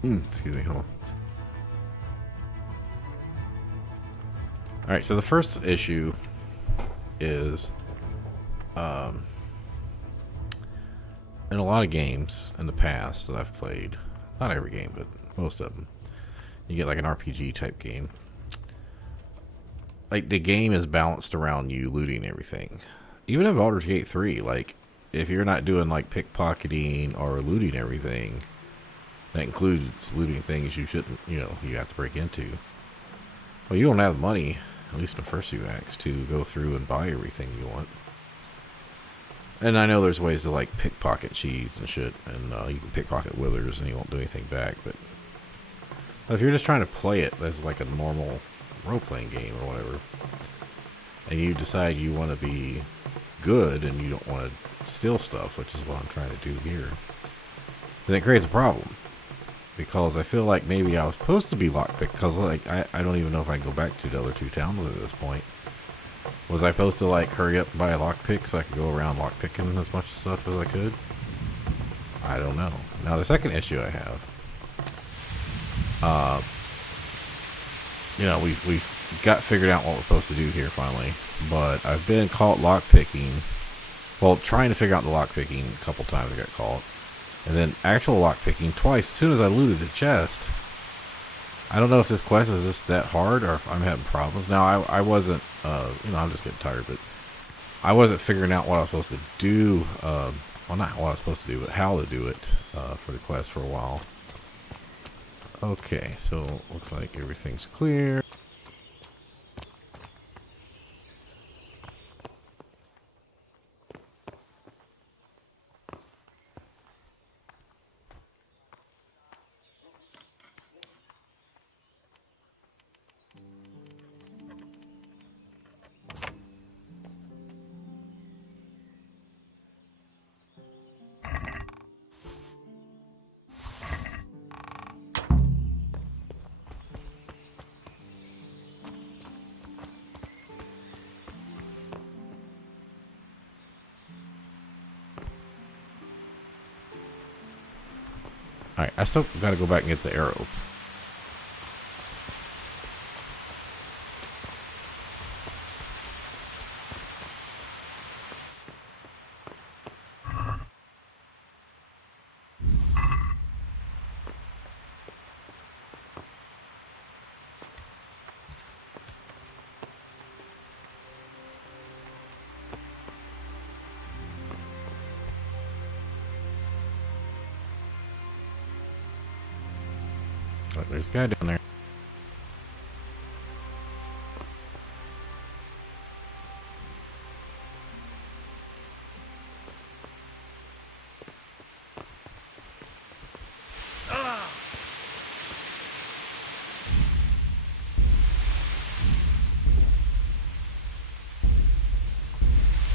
Excuse me, hold on. Alright, so the first issue is in a lot of games in the past that I've played, not every game, but most of them, you get like an RPG type game. Like the game is balanced around you looting everything. Even in Baldur's Gate 3, like if you're not doing like pickpocketing or looting everything, that includes looting things you shouldn't, you have to break into. Well, you don't have money, at least in the first few acts, to go through and buy everything you want. And I know there's ways to like pickpocket cheese and shit, and you can pickpocket withers and you won't do anything back, but if you're just trying to play it as like a normal role-playing game or whatever, and you decide you want to be good and you don't want to steal stuff, which is what I'm trying to do here, then it creates a problem. Because I feel like maybe I was supposed to be lockpicked, because like I don't even know if I can go back to the other two towns at this point. Was I supposed to like hurry up and buy a lockpick so I could go around lockpicking as much stuff as I could? I don't know. Now the second issue I have, we've got figured out what we're supposed to do here finally, but I've been caught lockpicking. Well, trying to figure out the lockpicking a couple times I got caught. And then actual lockpicking twice. As soon as I looted the chest, I don't know if this quest is just that hard or if I'm having problems. Now, I wasn't, I'm just getting tired, but I wasn't figuring out what I was supposed to do. Well, not what I was supposed to do, but how to do it for the quest for a while. Okay, so looks like everything's clear. Alright, I still gotta go back and get the arrows. Look, there's a guy down there.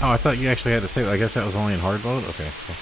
Oh, I thought you actually had to save. I guess that was only in hard mode? Okay, so.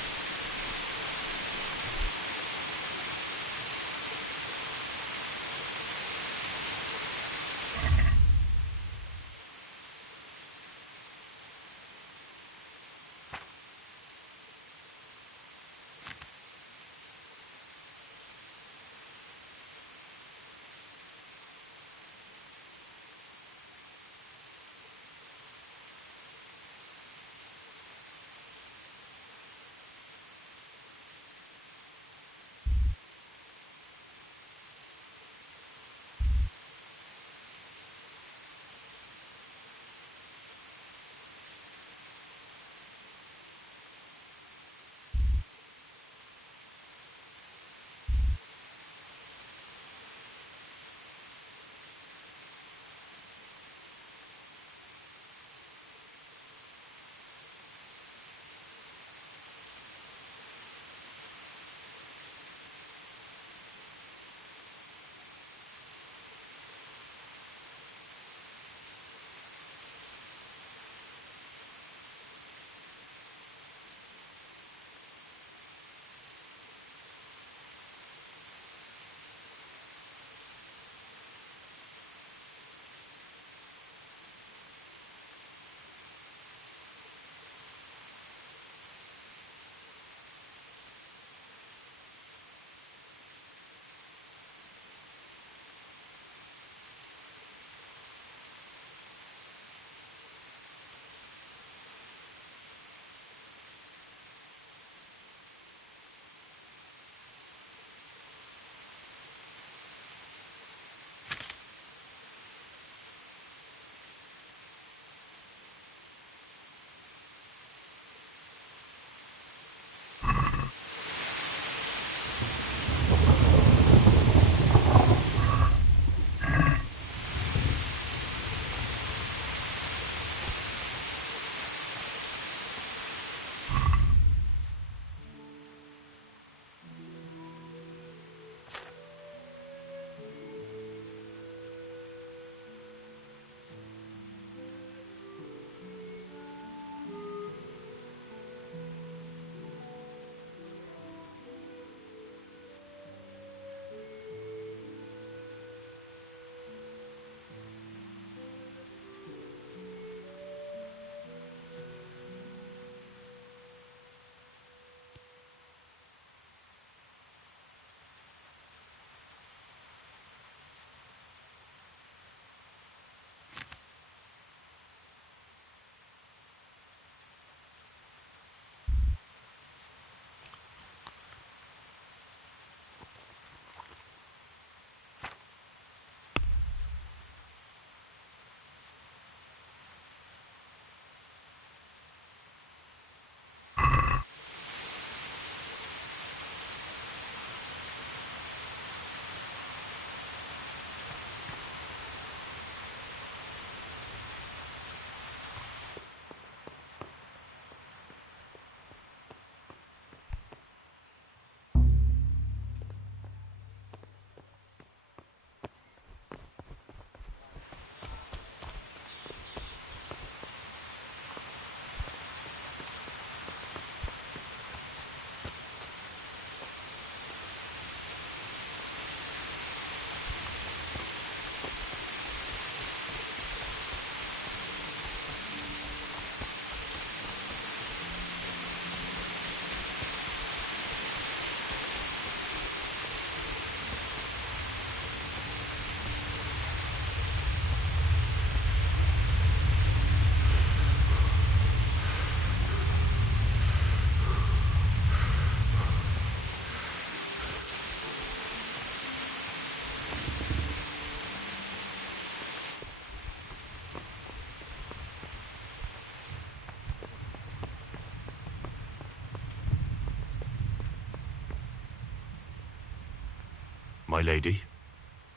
My lady.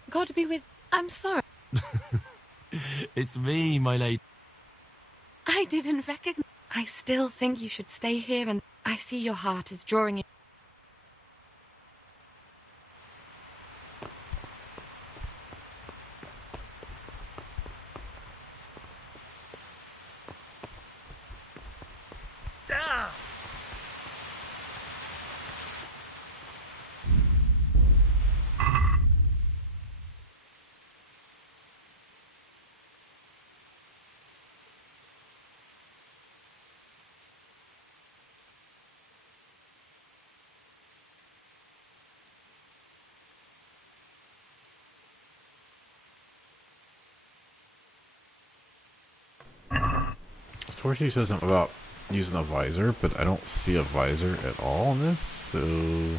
God be with... I'm sorry. It's me, my lady. I didn't recognize... I still think you should stay here, and I see your heart is drawing you. Torchy says something about using a visor, but I don't see a visor at all in this, so...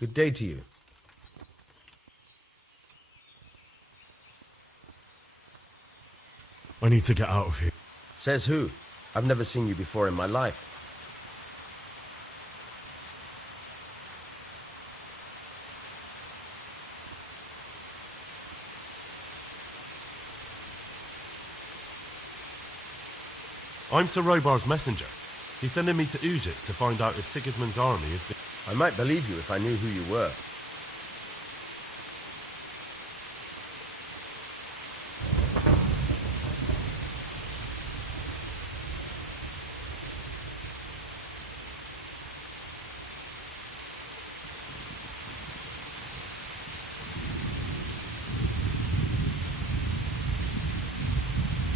Good day to you. I need to get out of here. Says who? I've never seen you before in my life. I'm Sir Robar's messenger. He's sending me to Uzis to find out if Sigismund's army has been... I might believe you if I knew who you were.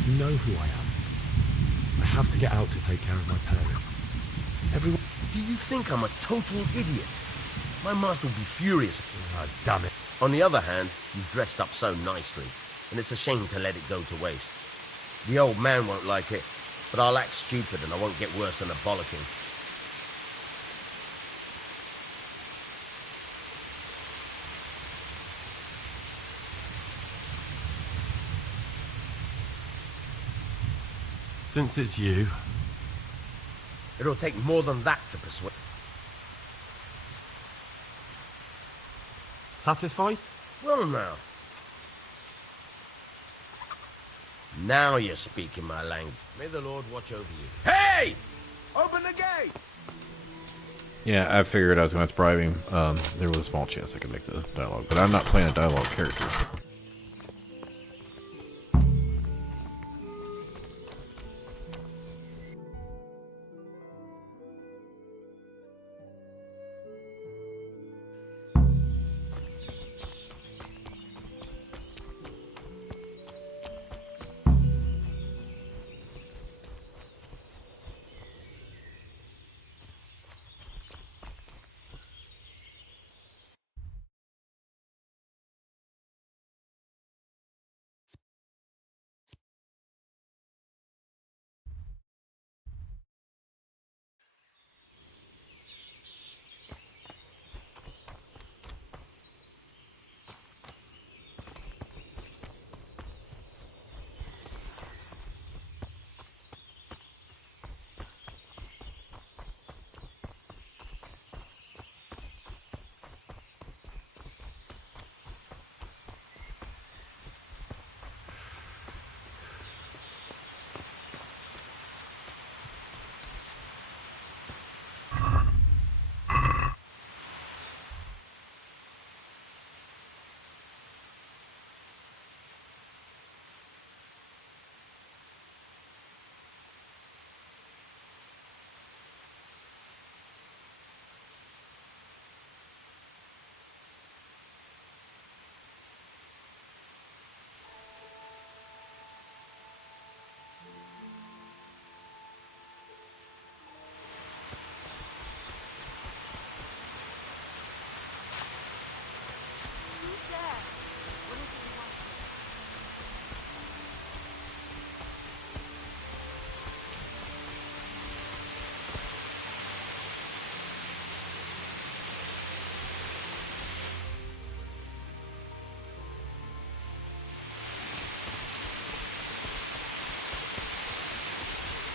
You know who I am. I have to get out to take care of my parents. Everyone... Do you think I'm a total idiot? My master will be furious. Ah, damn it. On the other hand, you've dressed up so nicely, and it's a shame to let it go to waste. The old man won't like it, but I'll act stupid and I won't get worse than a bollocking. Since it's you... It'll take more than that to persuade... Satisfied? Well now. Now you're speaking my language. May the Lord watch over you. Hey! Open the gate! Yeah, I figured I was going to bribe him. There was a small chance I could make the dialogue, but I'm not playing a dialogue character.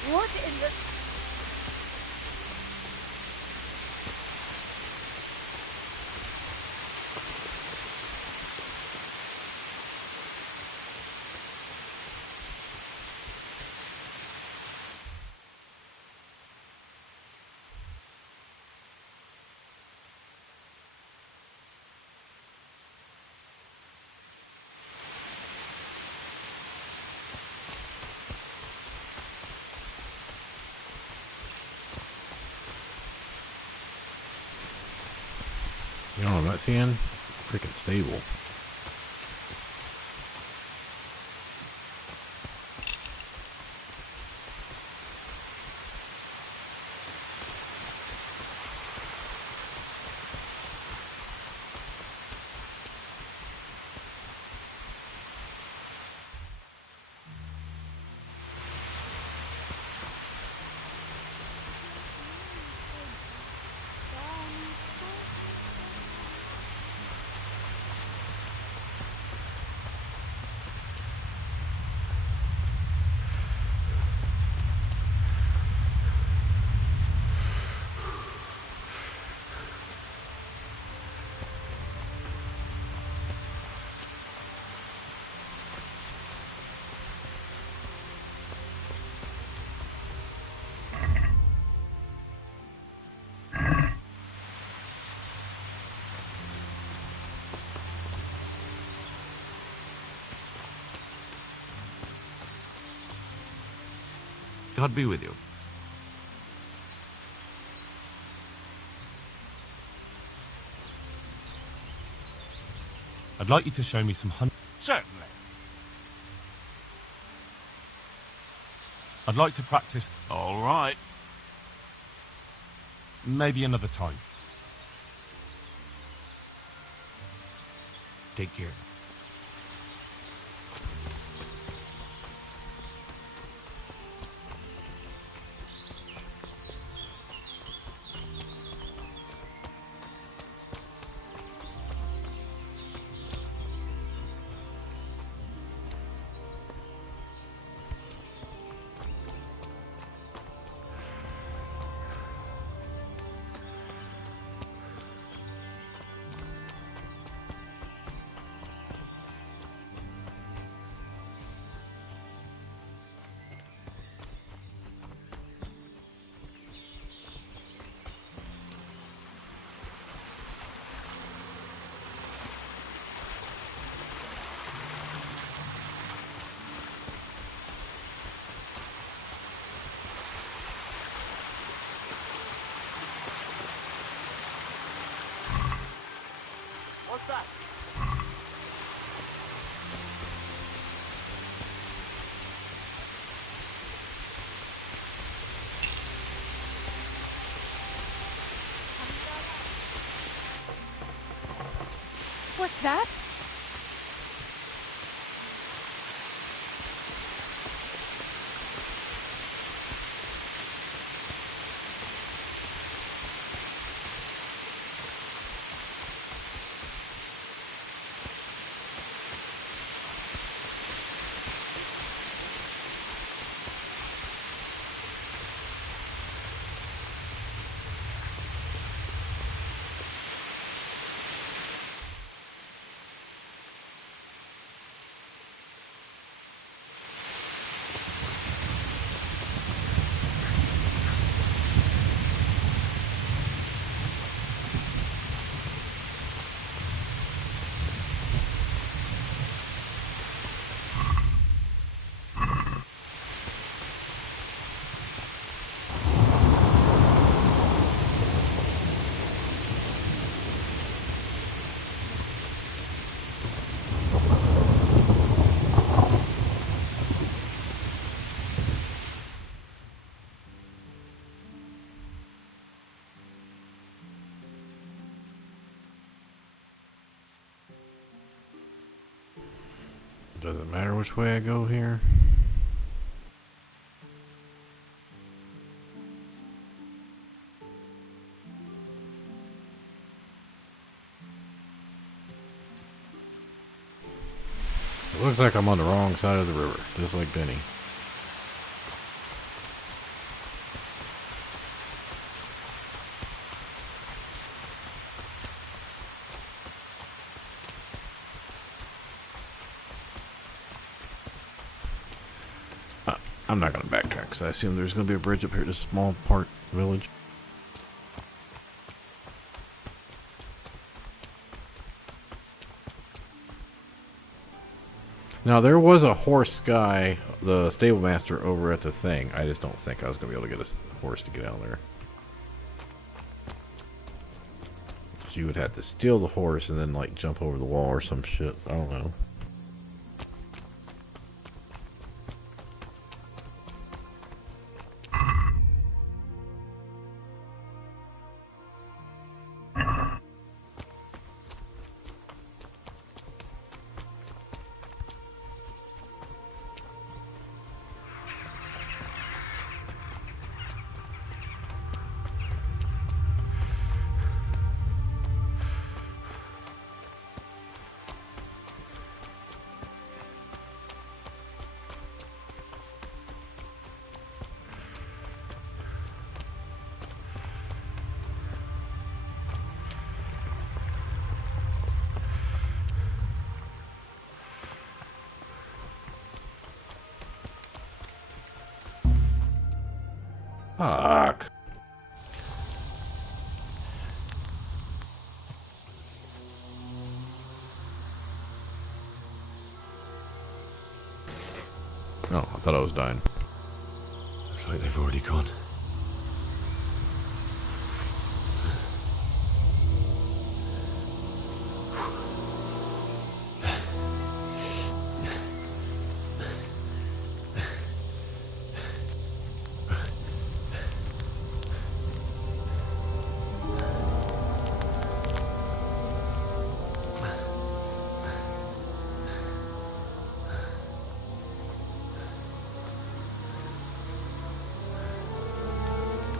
What in the... You know what I'm not seeing? Freaking stable. God be with you. I'd like you to show me some hunt. Certainly. I'd like to practice. All right. Maybe another time. Take care. What's that? What's that? Doesn't matter which way I go here. It looks like I'm on the wrong side of the river, just like Benny. I'm not going to backtrack because I assume there's going to be a bridge up here to small part village. Now, there was a horse guy, the stable master, over at the thing. I just don't think I was going to be able to get a horse to get out there. So you would have to steal the horse and then, like, jump over the wall or some shit. I don't know. Fuck. No, I thought I was dying. Looks like they've already gone.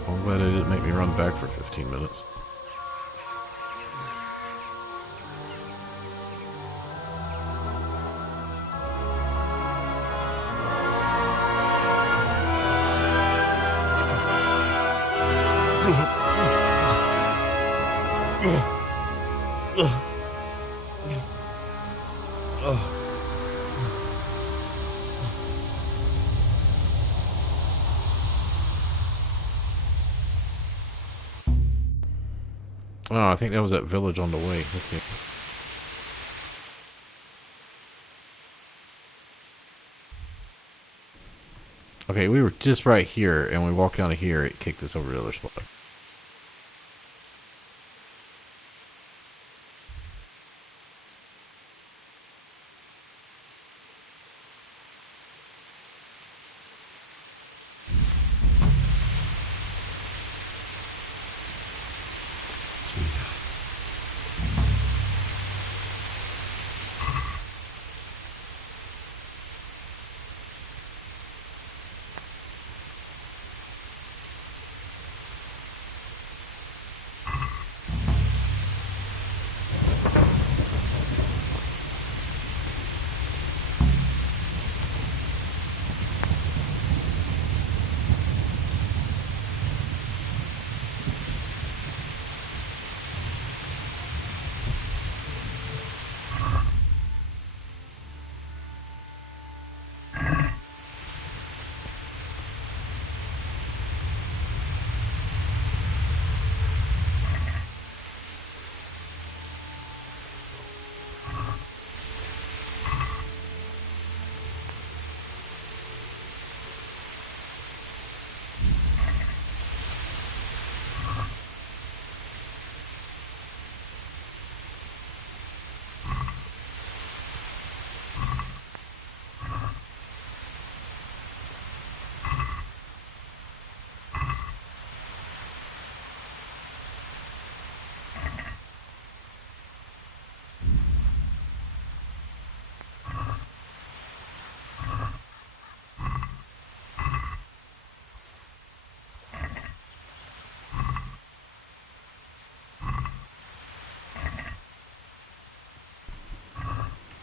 I'm glad it didn't make me run back for 15 minutes. Oh, I think that was that village on the way. Let's see. Okay, we were just right here, and we walked down to here. It kicked us over to the other spot. Jesus.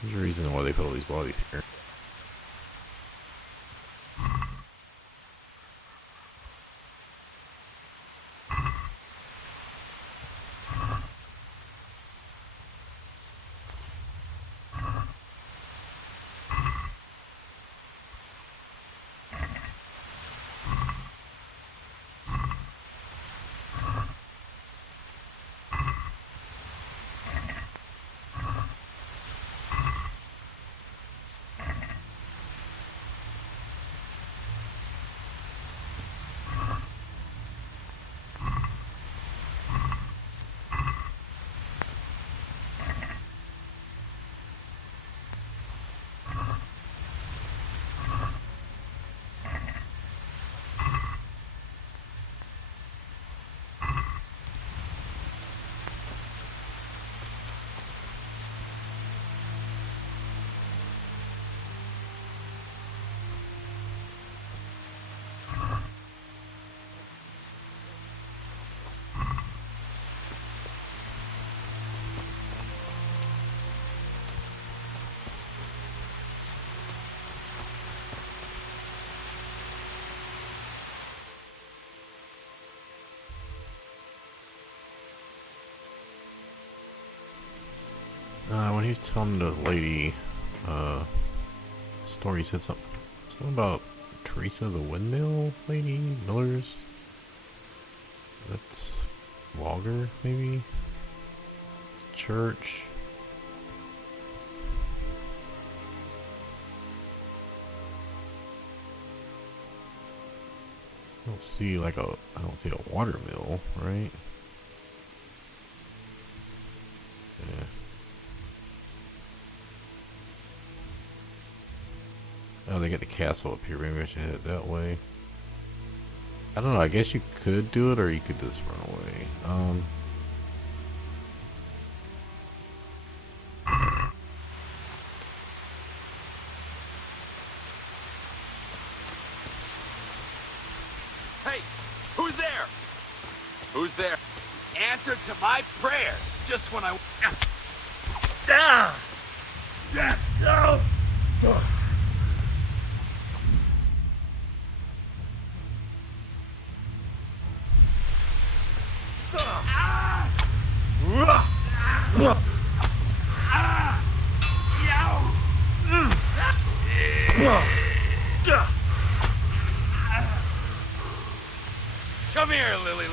There's a reason why they put all these bodies here. he's telling the lady, story said something about Teresa the windmill lady, Miller's. That's Walger, maybe? Church. I don't see a water mill, right? Yeah. Oh, they got the castle up here. Maybe I should head that way. I don't know. I guess you could do it, or you could just run away. Hey, who's there? Who's there? Answer to my prayers, just when I... Ah! No! Come here, Lily.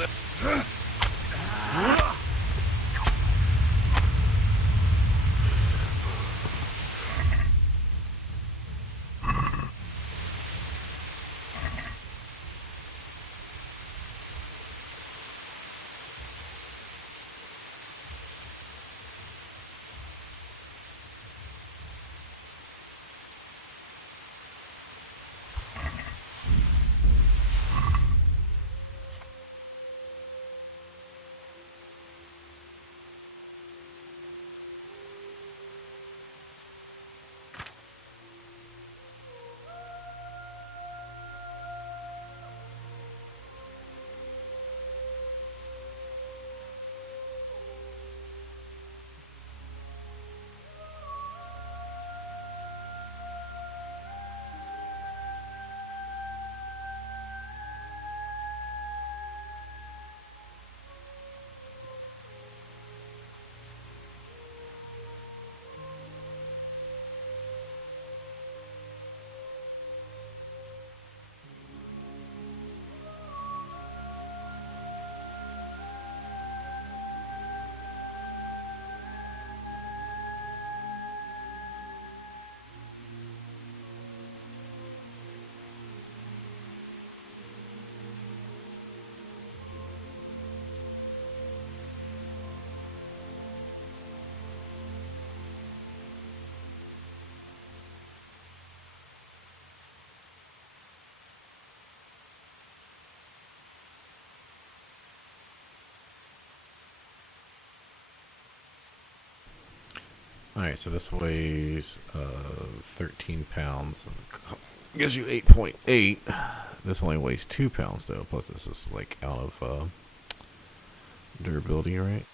Alright, so this weighs 13 pounds. Gives you 8.8. This only weighs 2 pounds though. Plus this is like out of durability, right?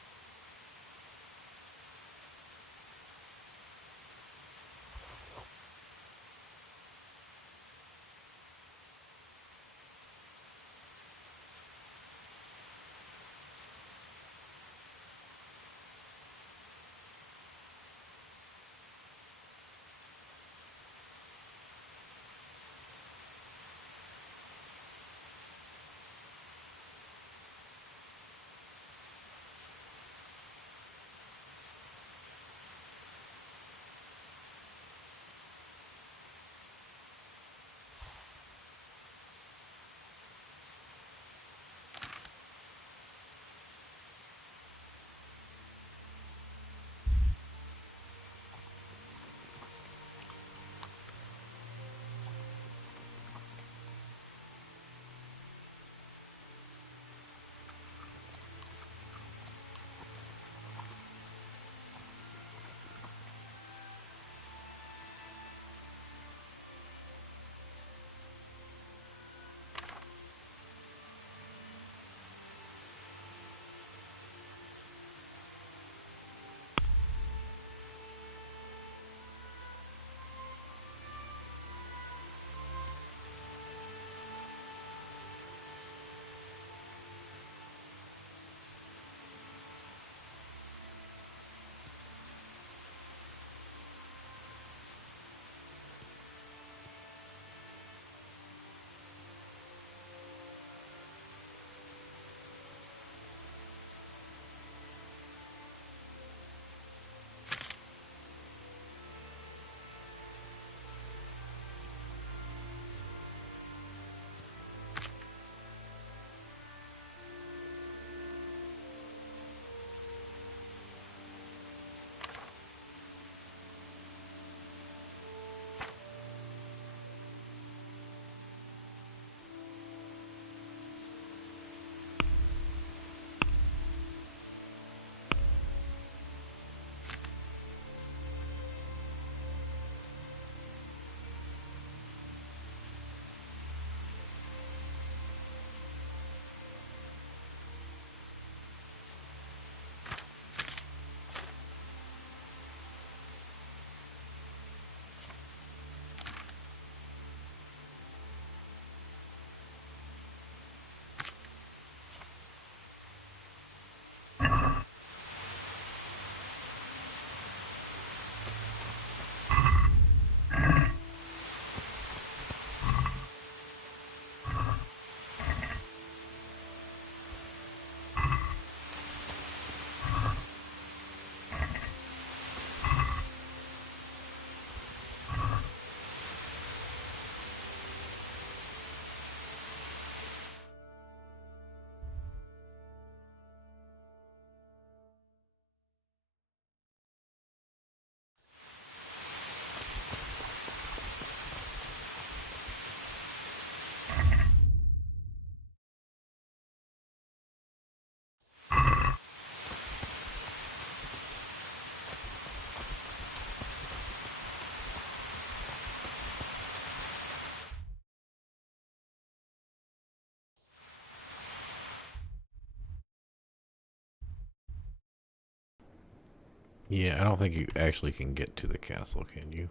Yeah, I don't think you actually can get to the castle, can you?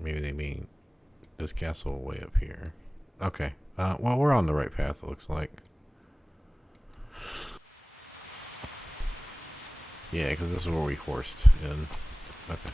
Maybe they mean this castle way up here. Okay. Well, we're on the right path, it looks like. Yeah, because this is where we horsed in. Okay.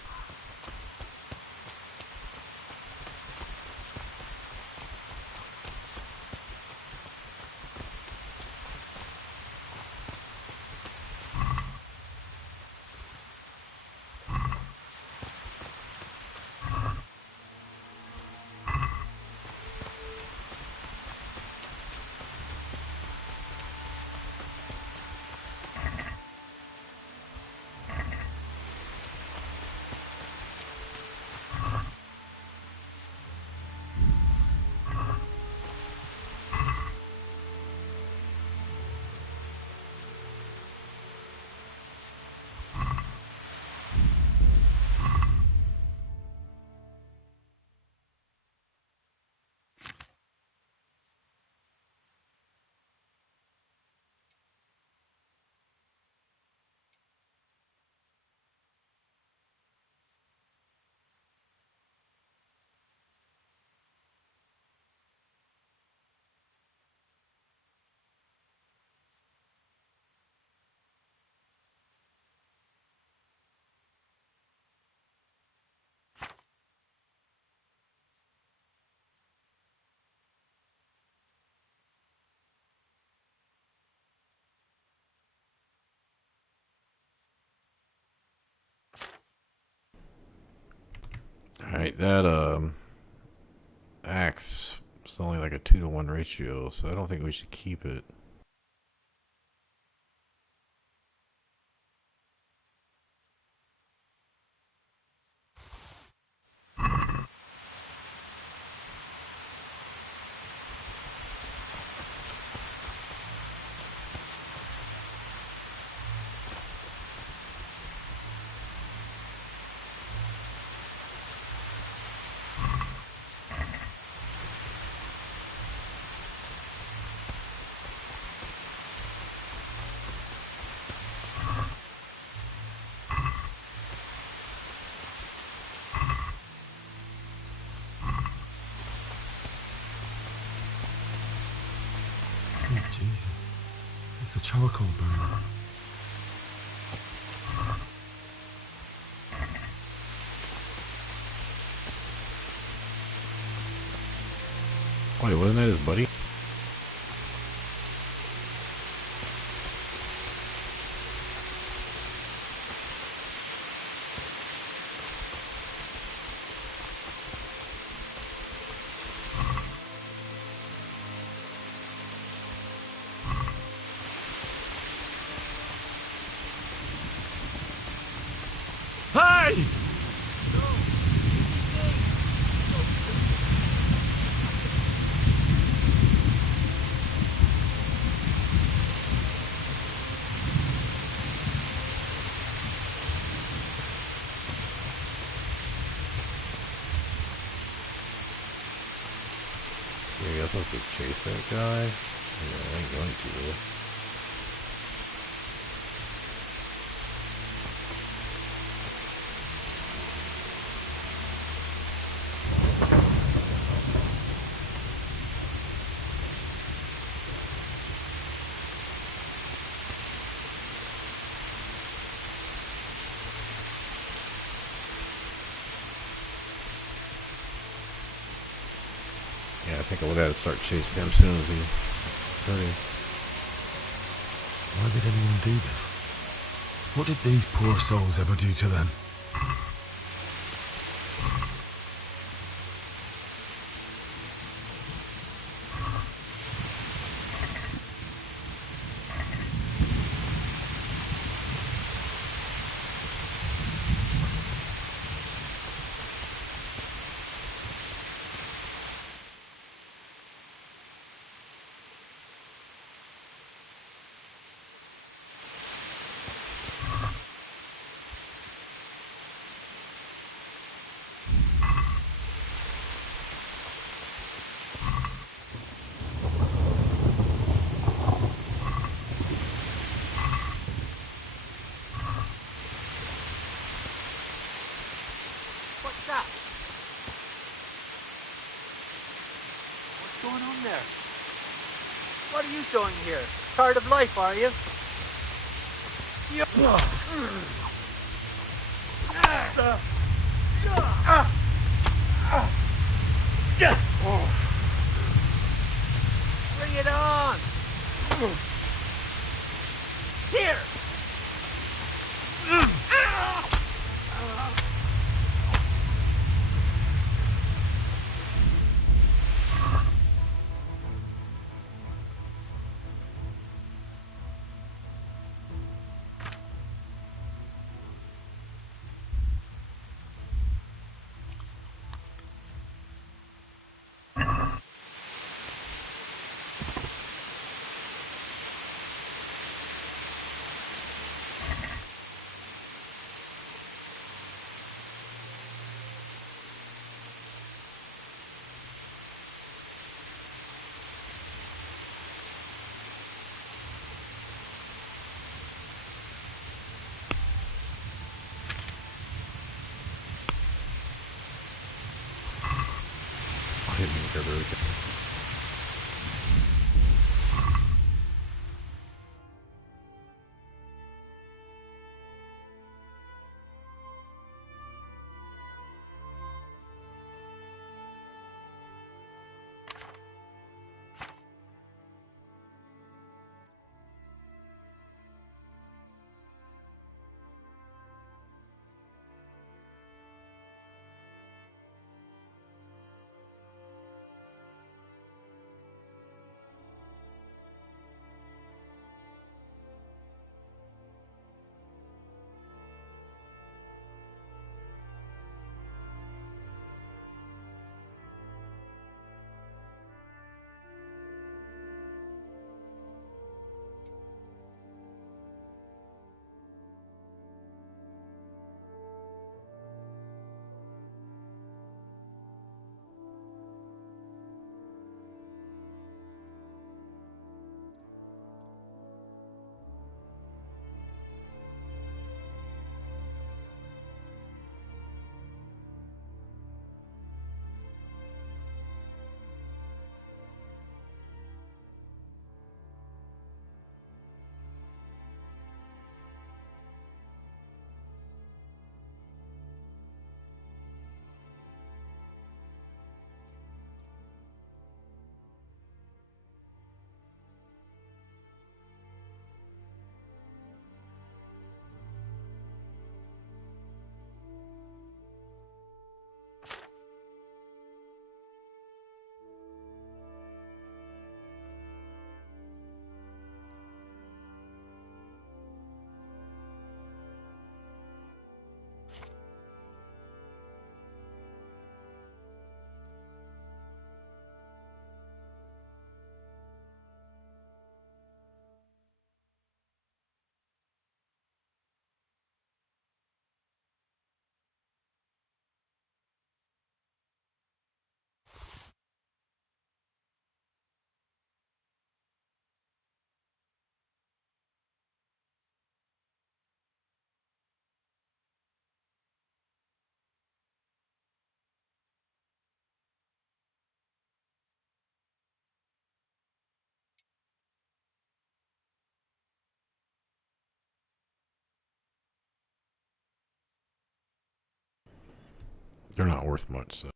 Alright, that axe is only like a 2-to-1 ratio, so I don't think we should keep it. Sweet Jesus. It's the charcoal burner. Wait, wasn't that his buddy? Hey! Yeah, you're supposed to chase that guy? Yeah, I ain't going to though. Yeah, I think I would have to start chasing him as soon as he started. Why did anyone do this? What did these poor souls ever do to them? there? What are you doing here? Tired of life, are you? You... Bring it on! Here! I didn't mean to go really good. They're not worth much, so.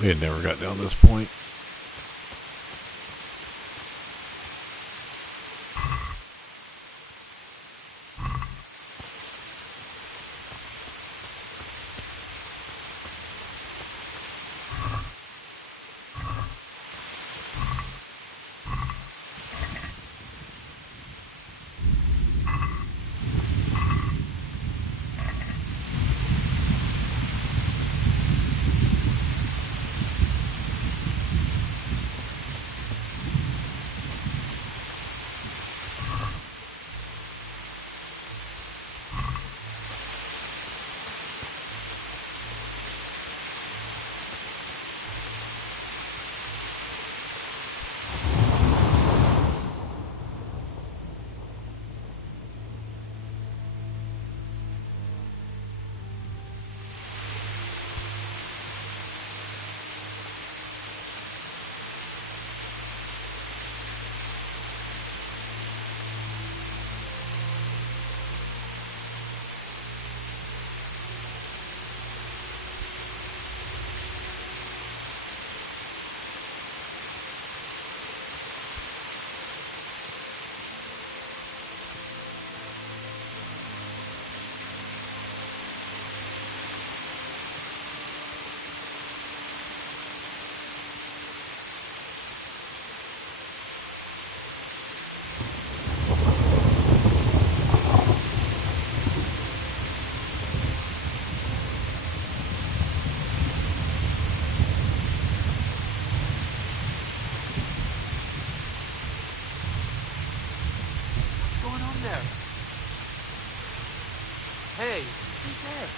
We had never got down this point. What's going on there? Hey, who's there?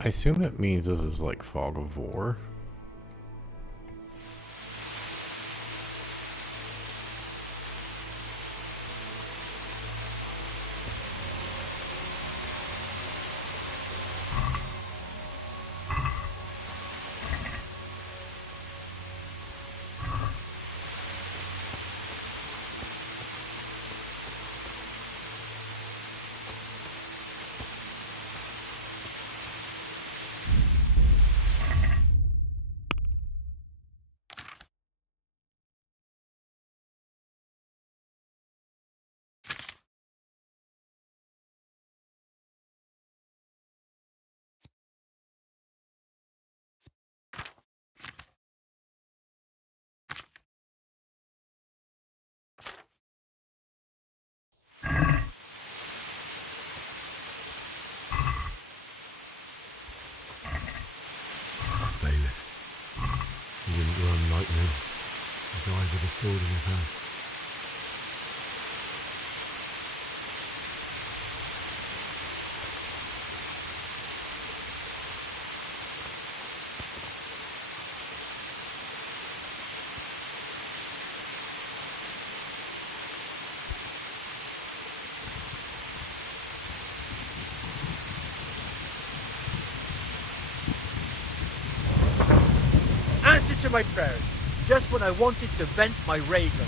I assume that means this is like Fog of War. Bailiff. He didn't run like me. A guy with a sword in his hand. Answer to my prayers, just when I wanted to vent my rage on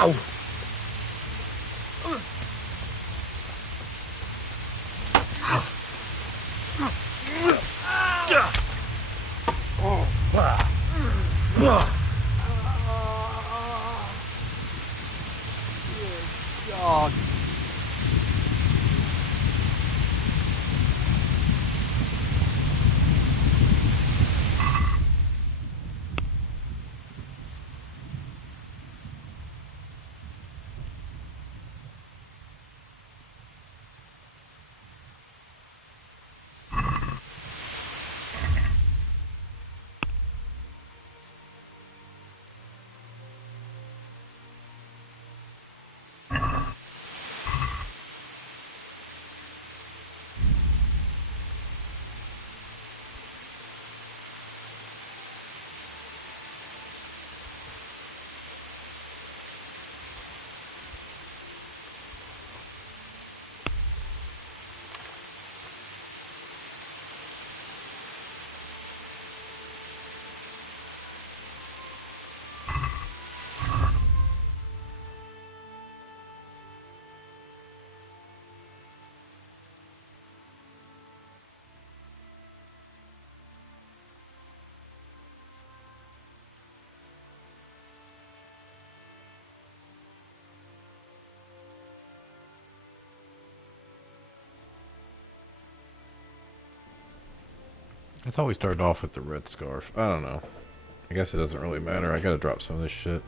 Ow! God. I thought we started off with the red scarf. I don't know. I guess it doesn't really matter. I gotta drop some of this shit.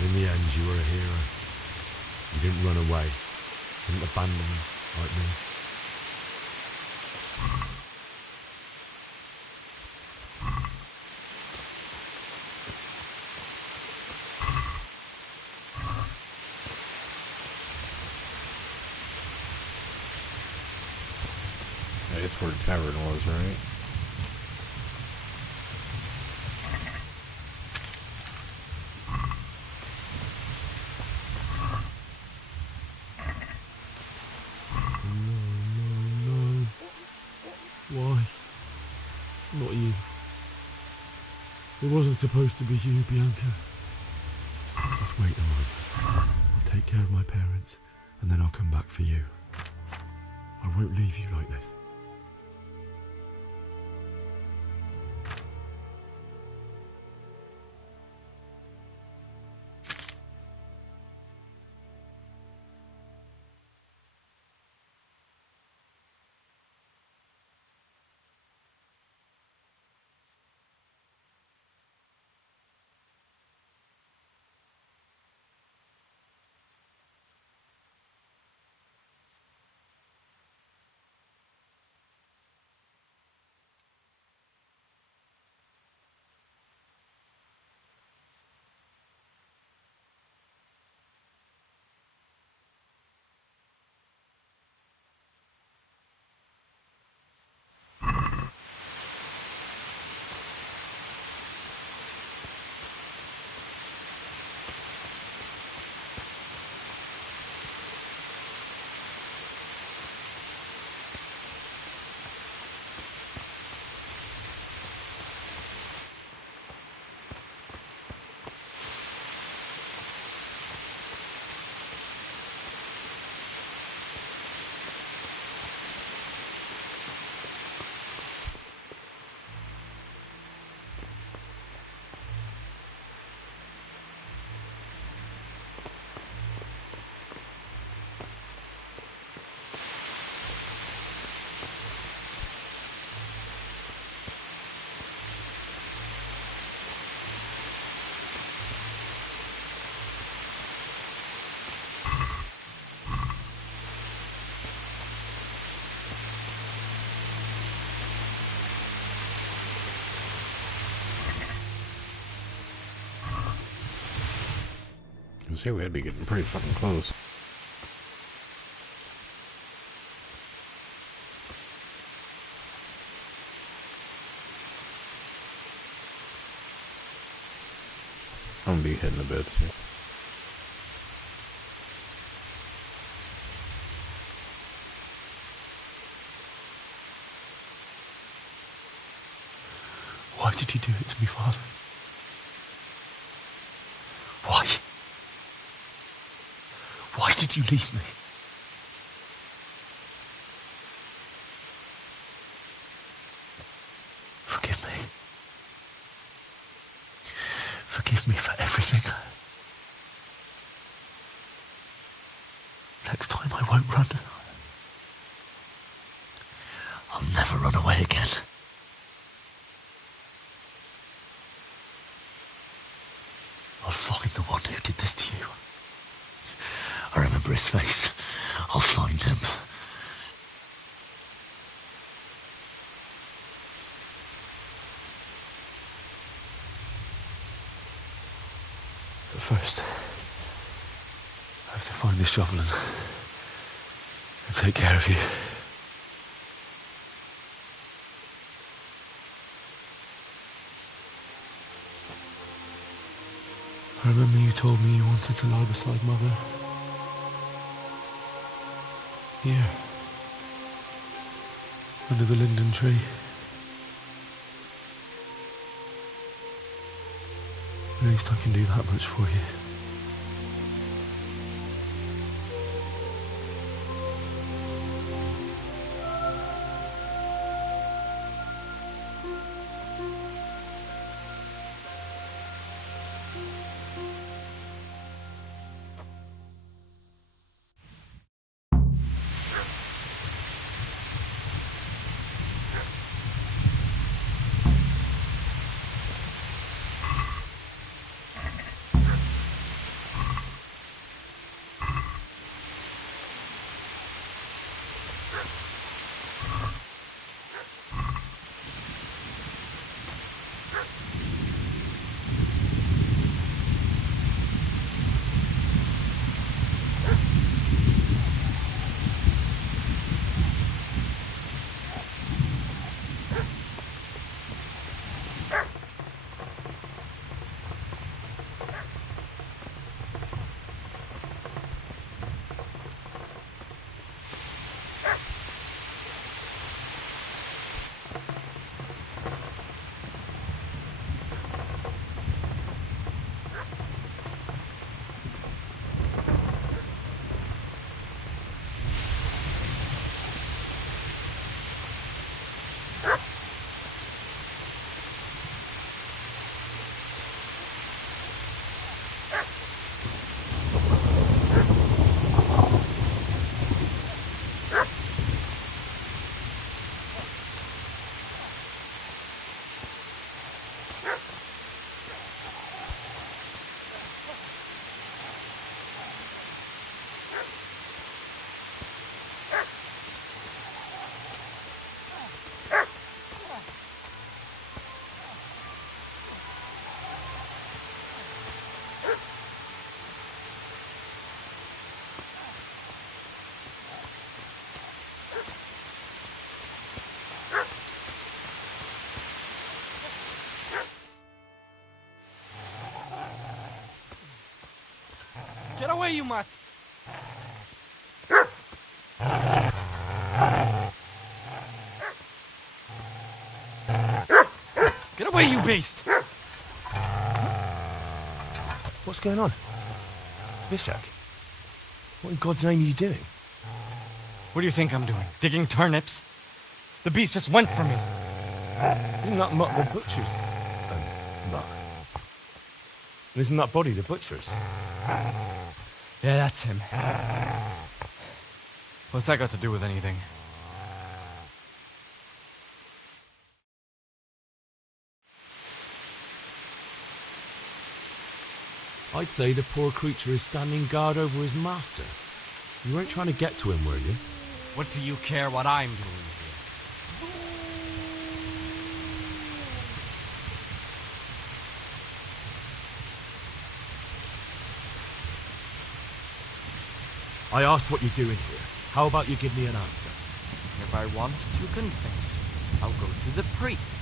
In the end, you were a hero. You didn't run away. Didn't abandon me like me. That's where the tavern was, right? No. Why? Not you. It wasn't supposed to be you, Bianca. Just wait a moment. I'll take care of my parents, and then I'll come back for you. I won't leave you like this. I was say we had to be getting pretty fucking close. I'm gonna be hitting the bed soon. Why did you do it to me, Father? Why? Why did you leave me? Forgive me. Forgive me for everything. Next time I won't run. I'll never run away again. I'll find the one who did this to you. I remember his face. I'll find him. But first, I have to find this shovel and take care of you. I remember you told me you wanted to lie beside Mother. Here. Under the linden tree. At least I can do that much for you. Get away, you mutt! Get away, you beast! What's going on? Bishak? What in God's name are you doing? What do you think I'm doing? Digging turnips? The beast just went for me. Isn't that Mutt the butcher's? Mutt. Isn't that body the butcher's? Yeah, that's him. What's that got to do with anything? I'd say the poor creature is standing guard over his master. You weren't trying to get to him, were you? What do you care what I'm doing here? I asked what you're doing here. How about you give me an answer? If I want to confess, I'll go to the priest.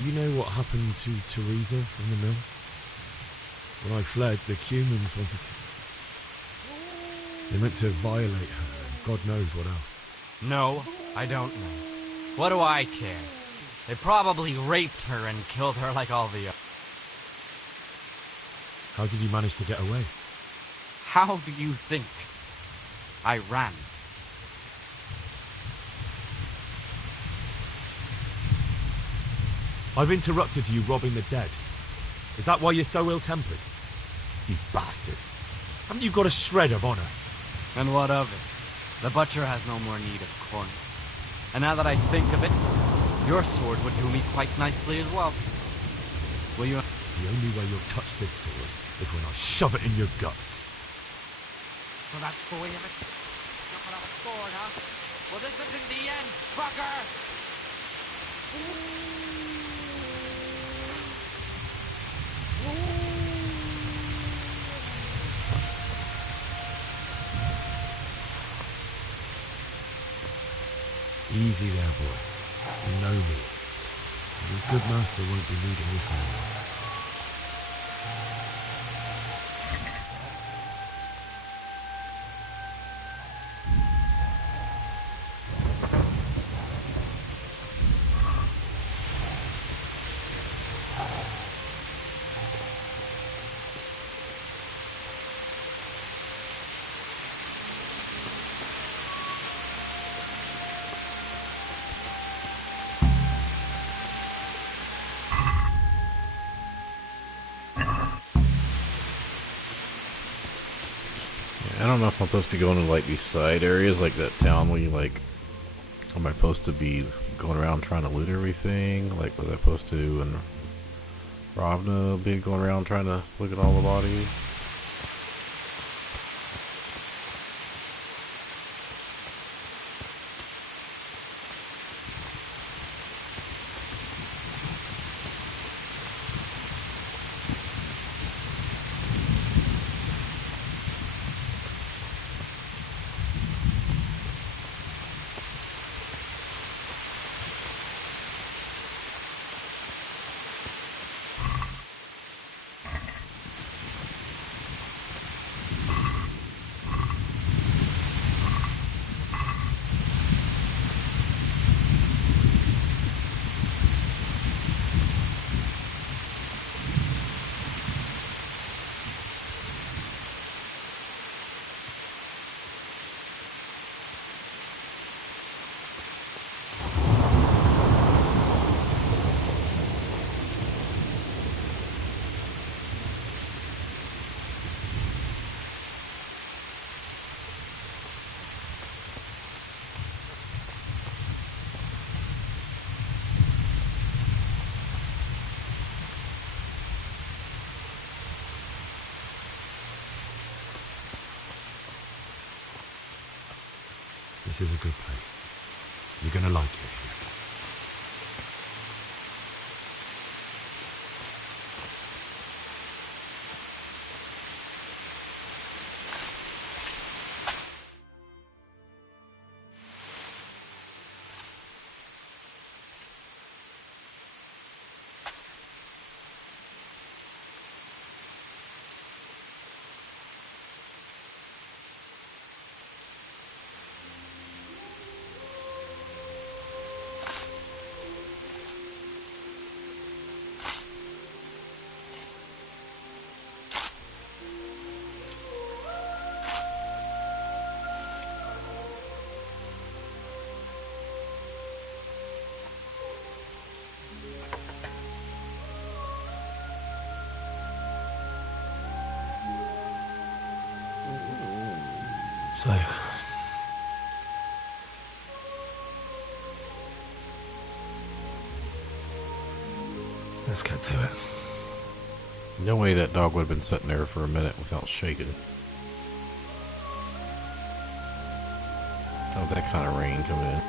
Do you know what happened to Teresa from the mill? When I fled, the humans wanted to... They meant to violate her, and God knows what else. No, I don't know. What do I care? They probably raped her and killed her like all the others. How did you manage to get away? How do you think? I ran. I've interrupted you robbing the dead. Is that why you're so ill-tempered? You bastard. Haven't you got a shred of honor? And what of it? The butcher has no more need of corn. And now that I think of it, your sword would do me quite nicely as well. Will you... The only way you'll touch this sword is when I shove it in your guts. So that's the way of it? You're gonna have a sword, huh? Well, this isn't the end, fucker! Easy there, boy. You know me. Your good master won't be needing this anymore. I don't know if I'm supposed to be going to like these side areas, like that town where you like. Am I supposed to be going around trying to loot everything? Like, was I supposed to in Ravna be going around trying to look at all the bodies? This is a good place. You're gonna like it here. So, let's get to it. No way that dog would have been sitting there for a minute without shaking. Oh, that kind of rain come in.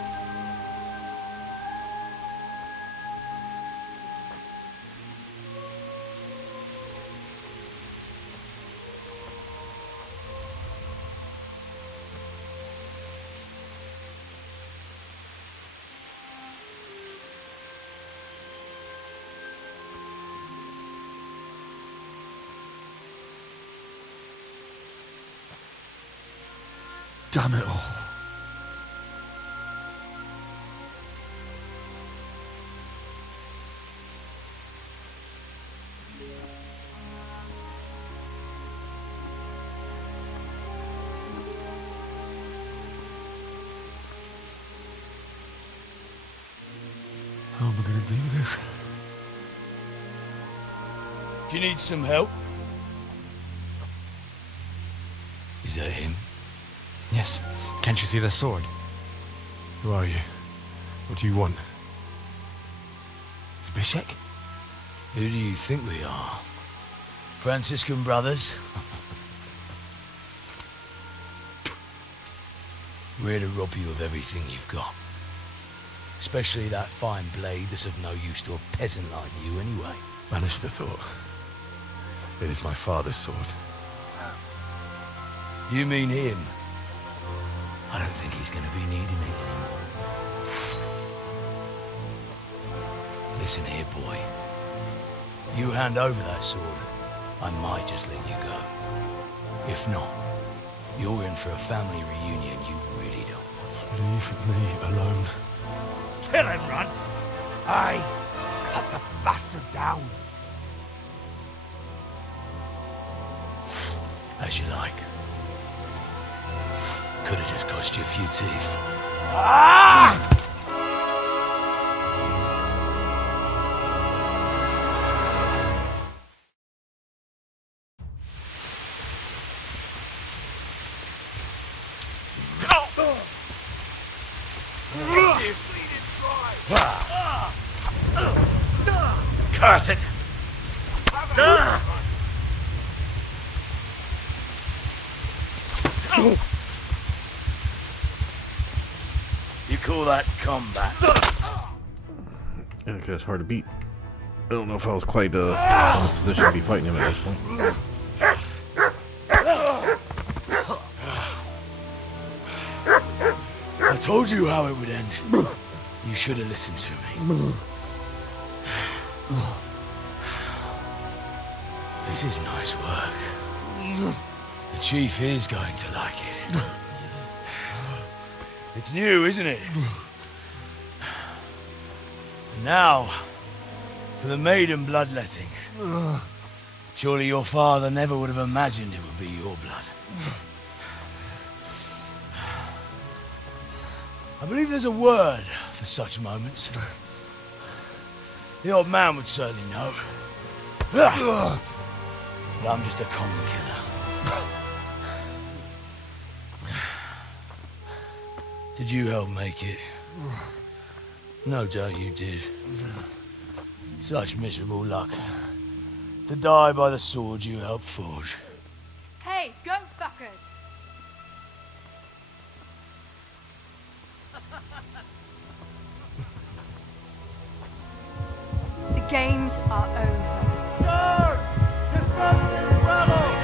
Damn it all. How am I going to do this? Do you need some help? Is that him? Yes. Can't you see the sword? Who are you? What do you want? Zbyszek? Who do you think we are? Franciscan brothers? We're here to rob you of everything you've got. Especially that fine blade that's of no use to a peasant like you anyway. Banish the thought. It is my father's sword. You mean him? I don't think he's going to be needing it anymore. Listen here, boy. You hand over that sword, I might just let you go. If not, you're in for a family reunion you really don't want. Leave me alone. Kill him, Runt. Aye. Cut the bastard down. As you like. Could have just cost you a few teeth. Ah! Curse it! You call that combat? Yeah, it's hard to beat. I don't know if I was quite in a position to be fighting him at this point. I told you how it would end. You should have listened to me. This is nice work. The chief is going to like it. It's new, isn't it? And now, for the maiden bloodletting. Surely your father never would have imagined it would be your blood. I believe there's a word for such moments. The old man would certainly know. But I'm just a common killer. Did you help make it? No doubt you did. Such miserable luck. To die by the sword you helped forge. Hey, go fuckers! The games are over. Charge! Disperse these rebels!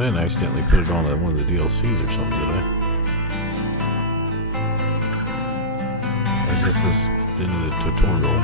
I didn't accidentally put it on one of the DLCs or something, did I? Or is this the end of the tutorial?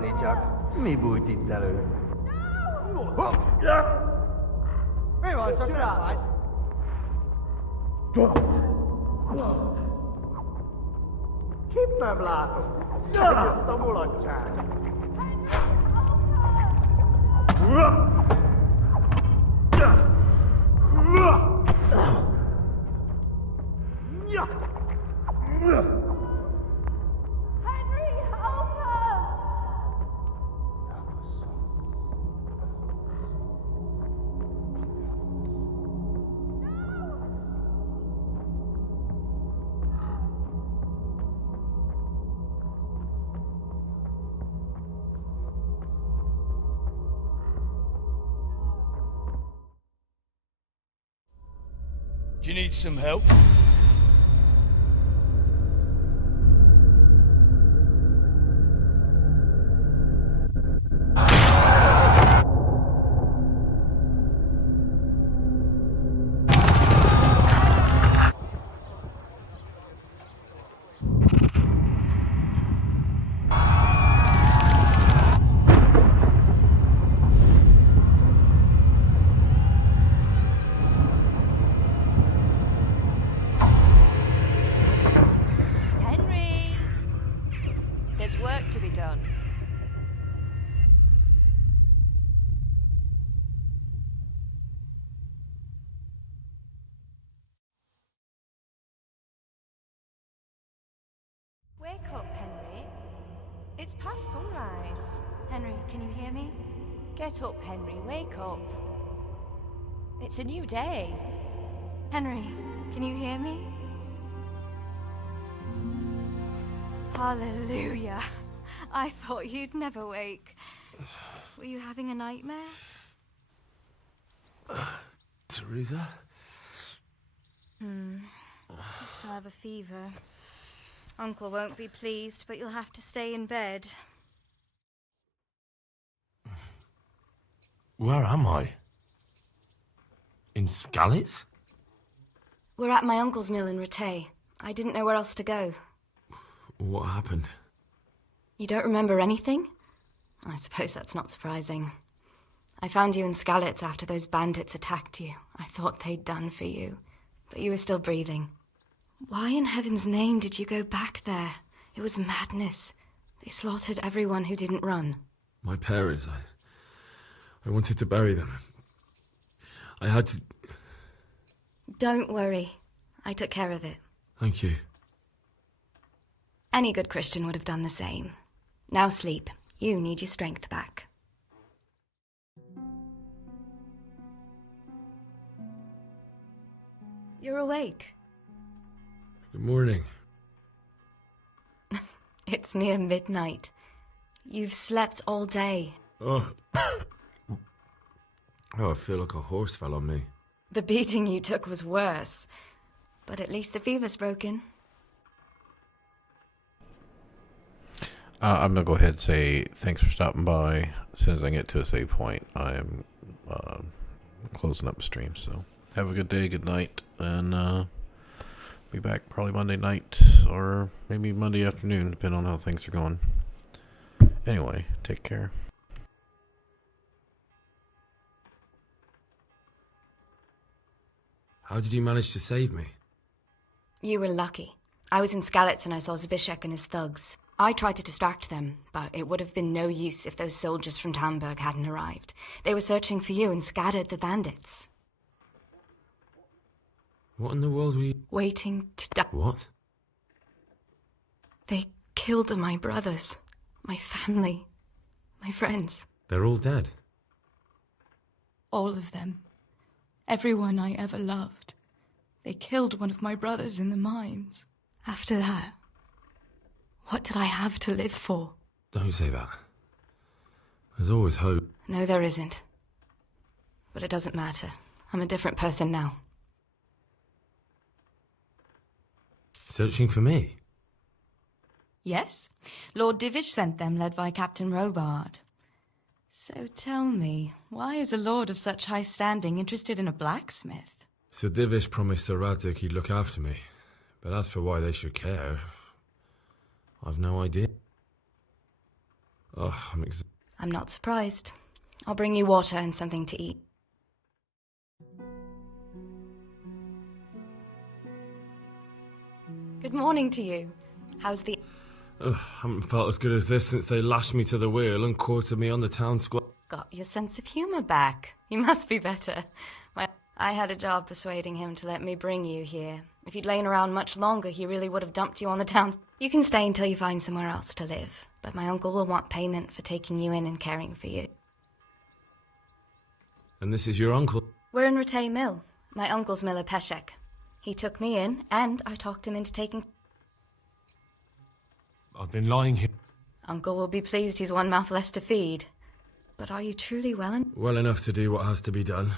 Nicsak, mi bújt itt elő? Mi van, csak nem fáj? Kit nem látok? Jött a mulatság! Do you need some help? To be done. Wake up, Henry. It's past sunrise. Henry, can you hear me? Get up, Henry. Wake up. It's a new day. Henry, can you hear me? Hallelujah. I thought you'd never wake. Were you having a nightmare? Teresa? You still have a fever. Uncle won't be pleased, but you'll have to stay in bed. Where am I? In Skalitz? We're at my uncle's mill in Rattay. I didn't know where else to go. What happened? You don't remember anything? I suppose that's not surprising. I found you in Skalitz after those bandits attacked you. I thought they'd done for you, but you were still breathing. Why in heaven's name did you go back there? It was madness. They slaughtered everyone who didn't run. My parents, I wanted to bury them. I had to... Don't worry. I took care of it. Thank you. Any good Christian would have done the same. Now sleep. You need your strength back. You're awake. Good morning. It's near midnight. You've slept all day. Oh. Oh, I feel like a horse fell on me. The beating you took was worse. But at least the fever's broken. I'm going to go ahead and say thanks for stopping by. As soon as I get to a save point, I'm closing up the stream. So have a good day, good night, and be back probably Monday night or maybe Monday afternoon, depending on how things are going. Anyway, take care. How did you manage to save me? You were lucky. I was in Skalitz and I saw Zbyszek and his thugs. I tried to distract them, but it would have been no use if those soldiers from Tamburg hadn't arrived. They were searching for you and scattered the bandits. What in the world were you... Waiting to die. What? They killed my brothers, my family, my friends. They're all dead. All of them. Everyone I ever loved. They killed one of my brothers in the mines. After that, what did I have to live for? Don't say that. There's always hope. No, there isn't. But it doesn't matter. I'm a different person now. Searching for me? Yes. Lord Divish sent them, led by Captain Robard. So tell me, why is a lord of such high standing interested in a blacksmith? Sir Divish promised Sir Radzig he'd look after me. But as for why they should care, I've no idea. Oh, I'm not surprised. I'll bring you water and something to eat. Good morning to you. How's the... haven't felt as good as this since they lashed me to the wheel and quartered me on the town square. Got your sense of humour back. You must be better. I had a job persuading him to let me bring you here. If you'd lain around much longer, he really would have dumped you on the town. You can stay until you find somewhere else to live, but my uncle will want payment for taking you in and caring for you. And this is your uncle? We're in Ratay Mill. My uncle's Miller Peshek. He took me in, and I talked him into taking... I've been lying here. Uncle will be pleased he's one mouth less to feed. But are you truly Well enough to do what has to be done.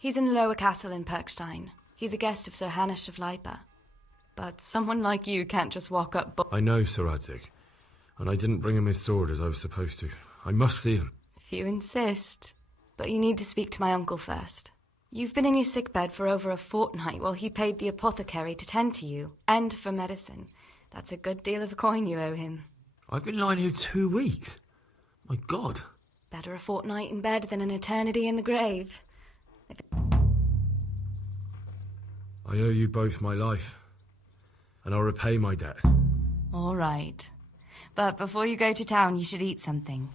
He's in the lower castle in Perkstein. He's a guest of Sir Hanush of Leipa. But someone like you can't just walk up... I know Sir Radzig, and I didn't bring him his sword as I was supposed to. I must see him. If you insist. But you need to speak to my uncle first. You've been in your sickbed for over a fortnight while he paid the apothecary to tend to you, and for medicine. That's a good deal of a coin you owe him. I've been lying here 2 weeks. My God. Better a fortnight in bed than an eternity in the grave. I owe you both my life, and I'll repay my debt. All right. But before you go to town, you should eat something.